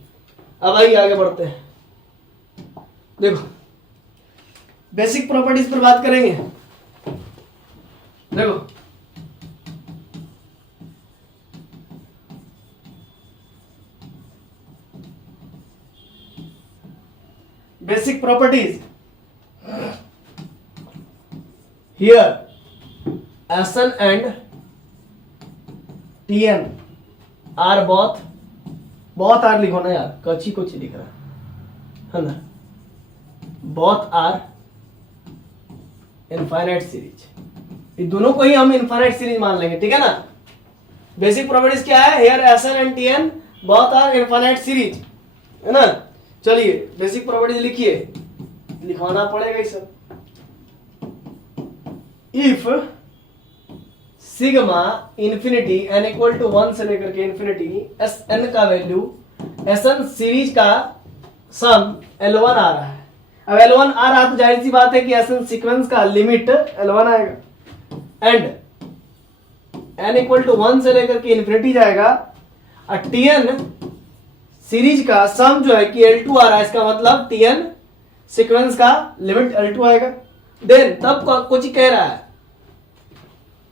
अब आइए आगे बढ़ते हैं। देखो बेसिक प्रॉपर्टीज पर बात करेंगे। देखो basic properties here Sn and Tn are बहुत आर लिखो ना यार, कच्ची लिख रहा है ना। बोथ आर इनफाइनाइट सीरीज, ये दोनों को ही हम इनफाइनाइट सीरीज मान लेंगे, ठीक है ना। बेसिक प्रॉपर्टीज क्या है? Here Sn and Tn both are infinite series, है ना। चलिए बेसिक प्रॉपर्टीज लिखिए, लिखवाना पड़ेगा ये सब। इफ sigma infinity n equal to 1 से लेकर के इन्फिनिटी Sn का वैल्यू Sn सीरीज का सम L1 आ रहा है, अब L1 आ रहा तो जाहिर सी बात है कि एसएन सीक्वेंस का लिमिट L1 आएगा एंड n इक्वल टू 1 से लेकर के इन्फिनिटी जाएगा और Tn सीरीज का सम जो है कि L2 आ रहा है, इसका मतलब Tn सीक्वेंस का लिमिट L2 आएगा। देन तब कोची कह रहा है,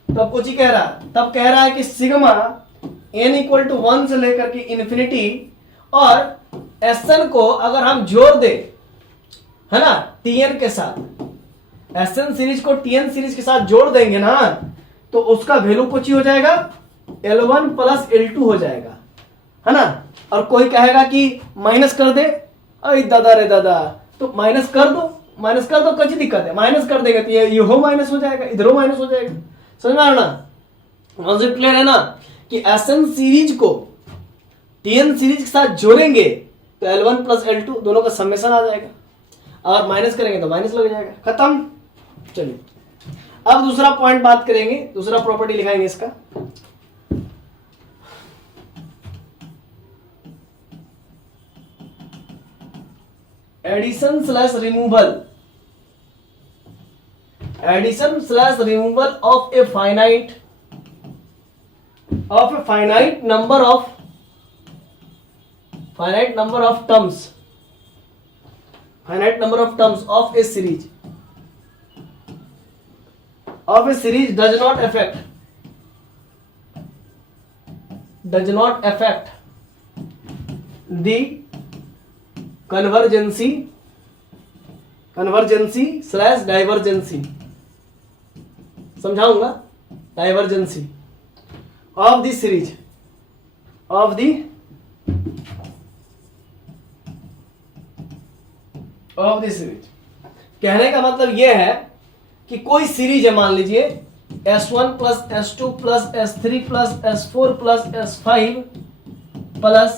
तब कह रहा है कि सिग्मा n इक्वल टू 1 से लेकर के इन्फिनिटी और Sn को अगर हम जोड़ दे, है ना, Tn के साथ, Sn सीरीज को Tn सीरीज के साथ जोड़ देंगे ना तो उसका वैल्यू कुछ ही हो जाएगा L1 प्लस L2 हो जाएगा, है ना। और कोई कहेगा कि माइनस कर दे, अरे दादा रे दादा, तो माइनस कर दो, कुछ दिक्कत है, माइनस कर देगा तो ये हो माइनस हो जाएगा, इधर हो माइनस हो जाएगा। समझ में आ रहा ना, कॉन्सेप्ट क्लियर है ना कि Sn सीरीज को Tn सीरीज के साथ जोड़ेंगे तो L1 प्लस L2 दोनों का समेशन आ जाएगा और माइनस करेंगे तो माइनस लग जाएगा, खत्म। चलिए अब दूसरा पॉइंट बात करेंगे, दूसरा प्रॉपर्टी लिखाएंगे इसका। Addition slash removal of a finite number of terms of a series does not affect the convergency slash divergency, समझाऊंगा, divergency of the series कहने का मतलब यह है कि कोई सीरीज है, मान लीजिए S1 plus S2 plus S3 plus S4 plus S5 plus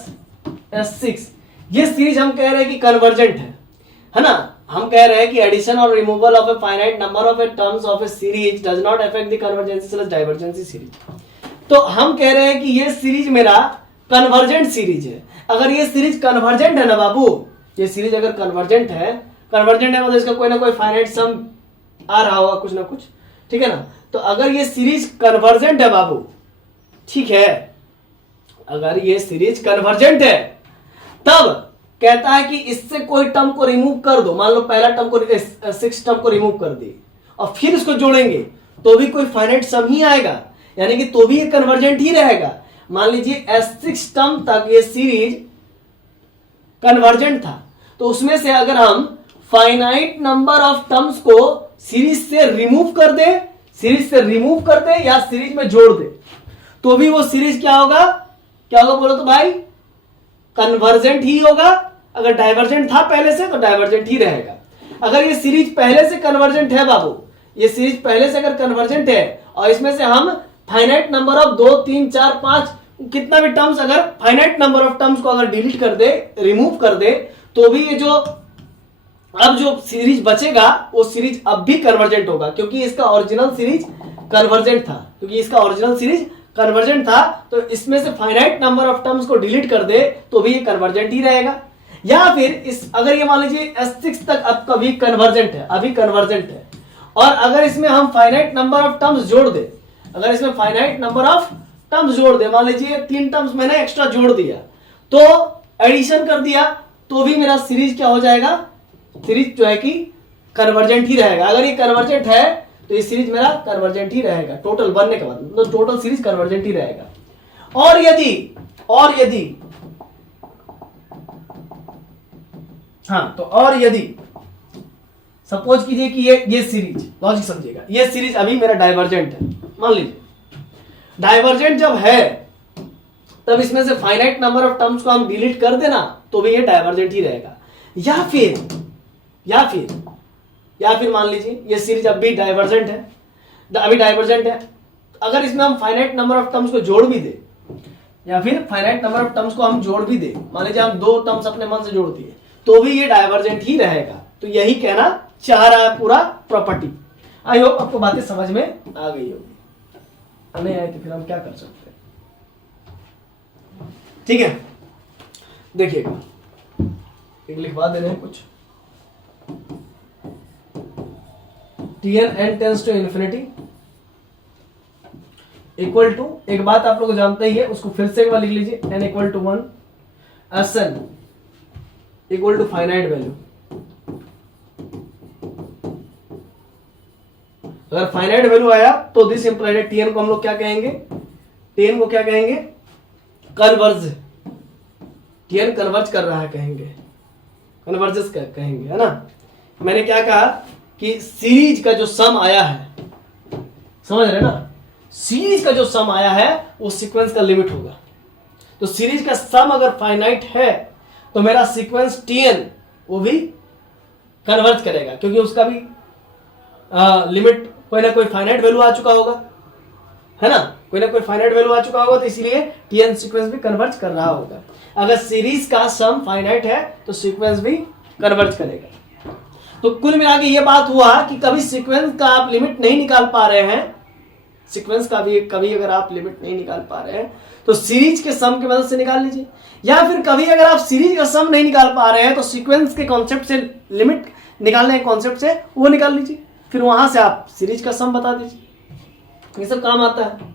S6, ये सीरीज हम कह रहे हैं कि कन्वर्जेंट है ना। हम कह रहे हैं कि एडिशन और removal of a finite number of a terms of a series does not affect the convergency slash divergency series. तो हम कह रहे हैं कि ये सीरीज मेरा कन्वर्जेंट सीरीज है। अगर ये सीरीज कन्वर्जेंट है ना बाबू, ये सीरीज अगर कन्वर्जेंट है मतलब इसका कोई ना कोई फाइनाइट सम आ रहा होगा, कुछ ना कुछ, ठीक है ना। तो अगर ये सीरीज कन्वर्जेंट है बाबू, ठीक है, अगर ये सीरीज कन्वर्जेंट है तब कहता है कि इससे कोई टर्म को रिमूव कर दो, मान लो पहला टर्म को 6 टर्म को रिमूव कर दी और फिर इसको जोड़ेंगे तो भी कोई फाइनाइट सम ही आएगा, यानी कि तो भी ये कन्वर्जेंट ही रहेगा। मान लीजिए S6 टर्म तक ये सीरीज कन्वर्जेंट था, तो उसमें से अगर हम फाइनाइट नंबर ऑफ टर्म्स को सीरीज से रिमूव कर दे या सीरीज में जोड़ दे तो भी वो सीरीज क्या होगा बोलो तो भाई, कन्वर्जेंट ही होगा। अगर डाइवर्जेंट था पहले से तो डाइवर्जेंट ही रहेगा। अगर ये सीरीज पहले से कन्वर्जेंट है बाबू, ये सीरीज पहले से अगर कन्वर्जेंट है और इसमें से हम फाइनाइट नंबर ऑफ 2 3 4 5 कितना भी टर्म्स, अगर फाइनाइट नंबर ऑफ टर्म्स को अगर डिलीट कर दे, रिमूव कर दे, तो भी ये अब जो सीरीज बचेगा वो सीरीज अब भी कन्वर्जेंट होगा, क्योंकि इसका ओरिजिनल सीरीज कन्वर्जेंट था। तो इसमें से फाइनाइट नंबर ऑफ टर्म्स को डिलीट कर दे तो भी ये कन्वर्जेंट ही रहेगा। या फिर अगर ये मान लीजिए S6 तक अब कभी कन्वर्जेंट है, और अगर इसमें हम फाइनाइट नंबर ऑफ टर्म्स जोड़ दे, मान लीजिए 3 टर्म्स मैंने एक्स्ट्रा जोड़ दिया तो एडिशन कर दिया, तो भी मेरा सीरीज क्या हो जाएगा, सीरीज जो है कि कन्वर्जेंट ही रहेगा। अगर ये कन्वर्जेंट है तो ये सीरीज मेरा कन्वर्जेंट ही रहेगा, टोटल बनने के बाद, तो टोटल सीरीज कन्वर्जेंट ही रहेगा। और यदि सपोज कीजिए कि ये सीरीज, लॉजिक समझिएगा, ये सीरीज अभी मेरा डाइवर्जेंट है, मान लीजिए डाइवर्जेंट जब है तब इसमें से फाइनाइट नंबर ऑफ टर्म्स को हम डिलीट कर देना तो भी ये डाइवर्जेंट ही रहेगा। या फिर मान लीजिए ये सीरीज अभी डाइवर्जेंट है, अगर इसमें हम फाइनाइट नंबर ऑफ टर्म्स को जोड़ भी दे, या फिर फाइनाइट नंबर ऑफ टर्म्स को हम जोड़ भी दे, मान लीजिए हम 2 टर्म्स अपने मन से जोड़ दिए, तो भी ये डाइवर्जेंट ही रहेगा। तो यही कहना चाह रहा है पूरा प्रॉपर्टी। आई होप आपको बातें समझ में आ गई होगी, नहीं आए तो फिर हम क्या कर सकते हैं, ठीक है। देखिएगा, एक लिखवा दे रहे हैं कुछ। Tn n tends to infinity equal to, एक बात आप लोग जानते ही है, उसको फिर से एक बार लिख लीजिए, n equal to 1, Sn equal to finite value. अगर फाइनाइट वैल्यू आया तो दिस इंप्लाइड Tn को हम लोग क्या कहेंगे, Tn को क्या कहेंगे, कन्वर्ज, Tn कन्वर्ज कर रहा है कहेंगे, कन्वर्जेस कहेंगे, है ना। मैंने क्या कहा कि सीरीज का जो सम आया है, समझ रहे ना, सीरीज का जो सम आया है वो सीक्वेंस का लिमिट होगा। तो सीरीज का सम अगर फाइनाइट है तो मेरा सीक्वेंस Tn वो भी कन्वर्ज करेगा, क्योंकि उसका भी लिमिट कोई ना कोई फाइनाइट वैल्यू आ चुका होगा, है ना, कोई ना कोई फाइनाइट वैल्यू आ चुका होगा, तो इसलिए Tn सीक्वेंस भी कन्वर्ज कर रहा होगा। अगर सीरीज का सम फाइनाइट है तो सीक्वेंस भी कन्वर्ज करेगा। तो कुल मिला के ये बात हुआ कि कभी सीक्वेंस का आप लिमिट नहीं निकाल पा रहे हैं, सीक्वेंस का भी कभी अगर आप लिमिट नहीं निकाल पा रहे हैं तो सीरीज के सम की मदद से निकाल लीजिए, या फिर कभी अगर आप सीरीज का सम नहीं निकाल पा रहे हैं तो सीक्वेंस के कॉन्सेप्ट से, लिमिट निकालने के कॉन्सेप्ट से वो निकाल लीजिए, फिर वहां से आप सीरीज का सम बता दीजिए, ये सब काम आता है।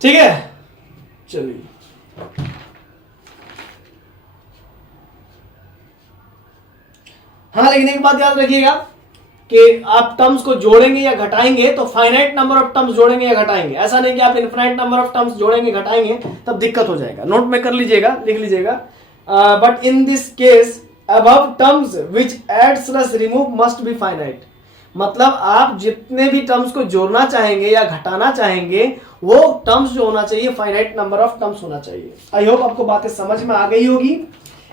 ठीक है, चलिए हाँ, लेकिन एक बात याद रखिएगा कि आप टर्म्स को जोड़ेंगे या घटाएंगे तो फाइनाइट नंबर ऑफ टर्म्स जोड़ेंगे या घटाएंगे, ऐसा नहीं कि आप इनफिनाइट नंबर ऑफ टर्म्स जोड़ेंगे घटाएंगे, तब दिक्कत हो जाएगा। नोट में कर लीजिएगा, लिख लीजिएगा, but in this case above terms which add slash remove must be finite. मतलब आप जितने भी टर्म्स को जोड़ना चाहेंगे या घटाना चाहेंगे वो टर्म्स जो होना चाहिए फाइनाइट नंबर ऑफ टर्म्स होना चाहिए। आई होप आपको बातें समझ में आ गई होगी।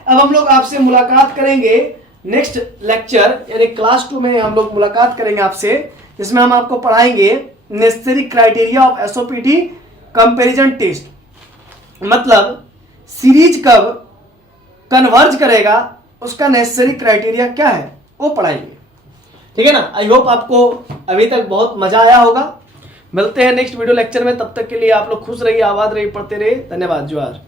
अब हम लोग आपसे मुलाकात करेंगे नेक्स्ट लेक्चर यानी क्लास 2 में हम लोग मुलाकात करेंगे आपसे, जिसमें हम आपको पढ़ाएंगे necessary criteria of SOPT comparison test. मतलब सीरीज कब कन्वर्ज करेगा उसका नेसेसरी क्राइटेरिया क्या है वो पढ़ाएंगे। ठीक है ना। आई होप आपको अभी तक बहुत मजा आया होगा। मिलते हैं नेक्स्ट वीडियो लेक्चर में, तब तक के लिए आप लोग खुश रहिए, आबाद रहिए, पढ़ते रहिए। धन्यवाद। जोहार।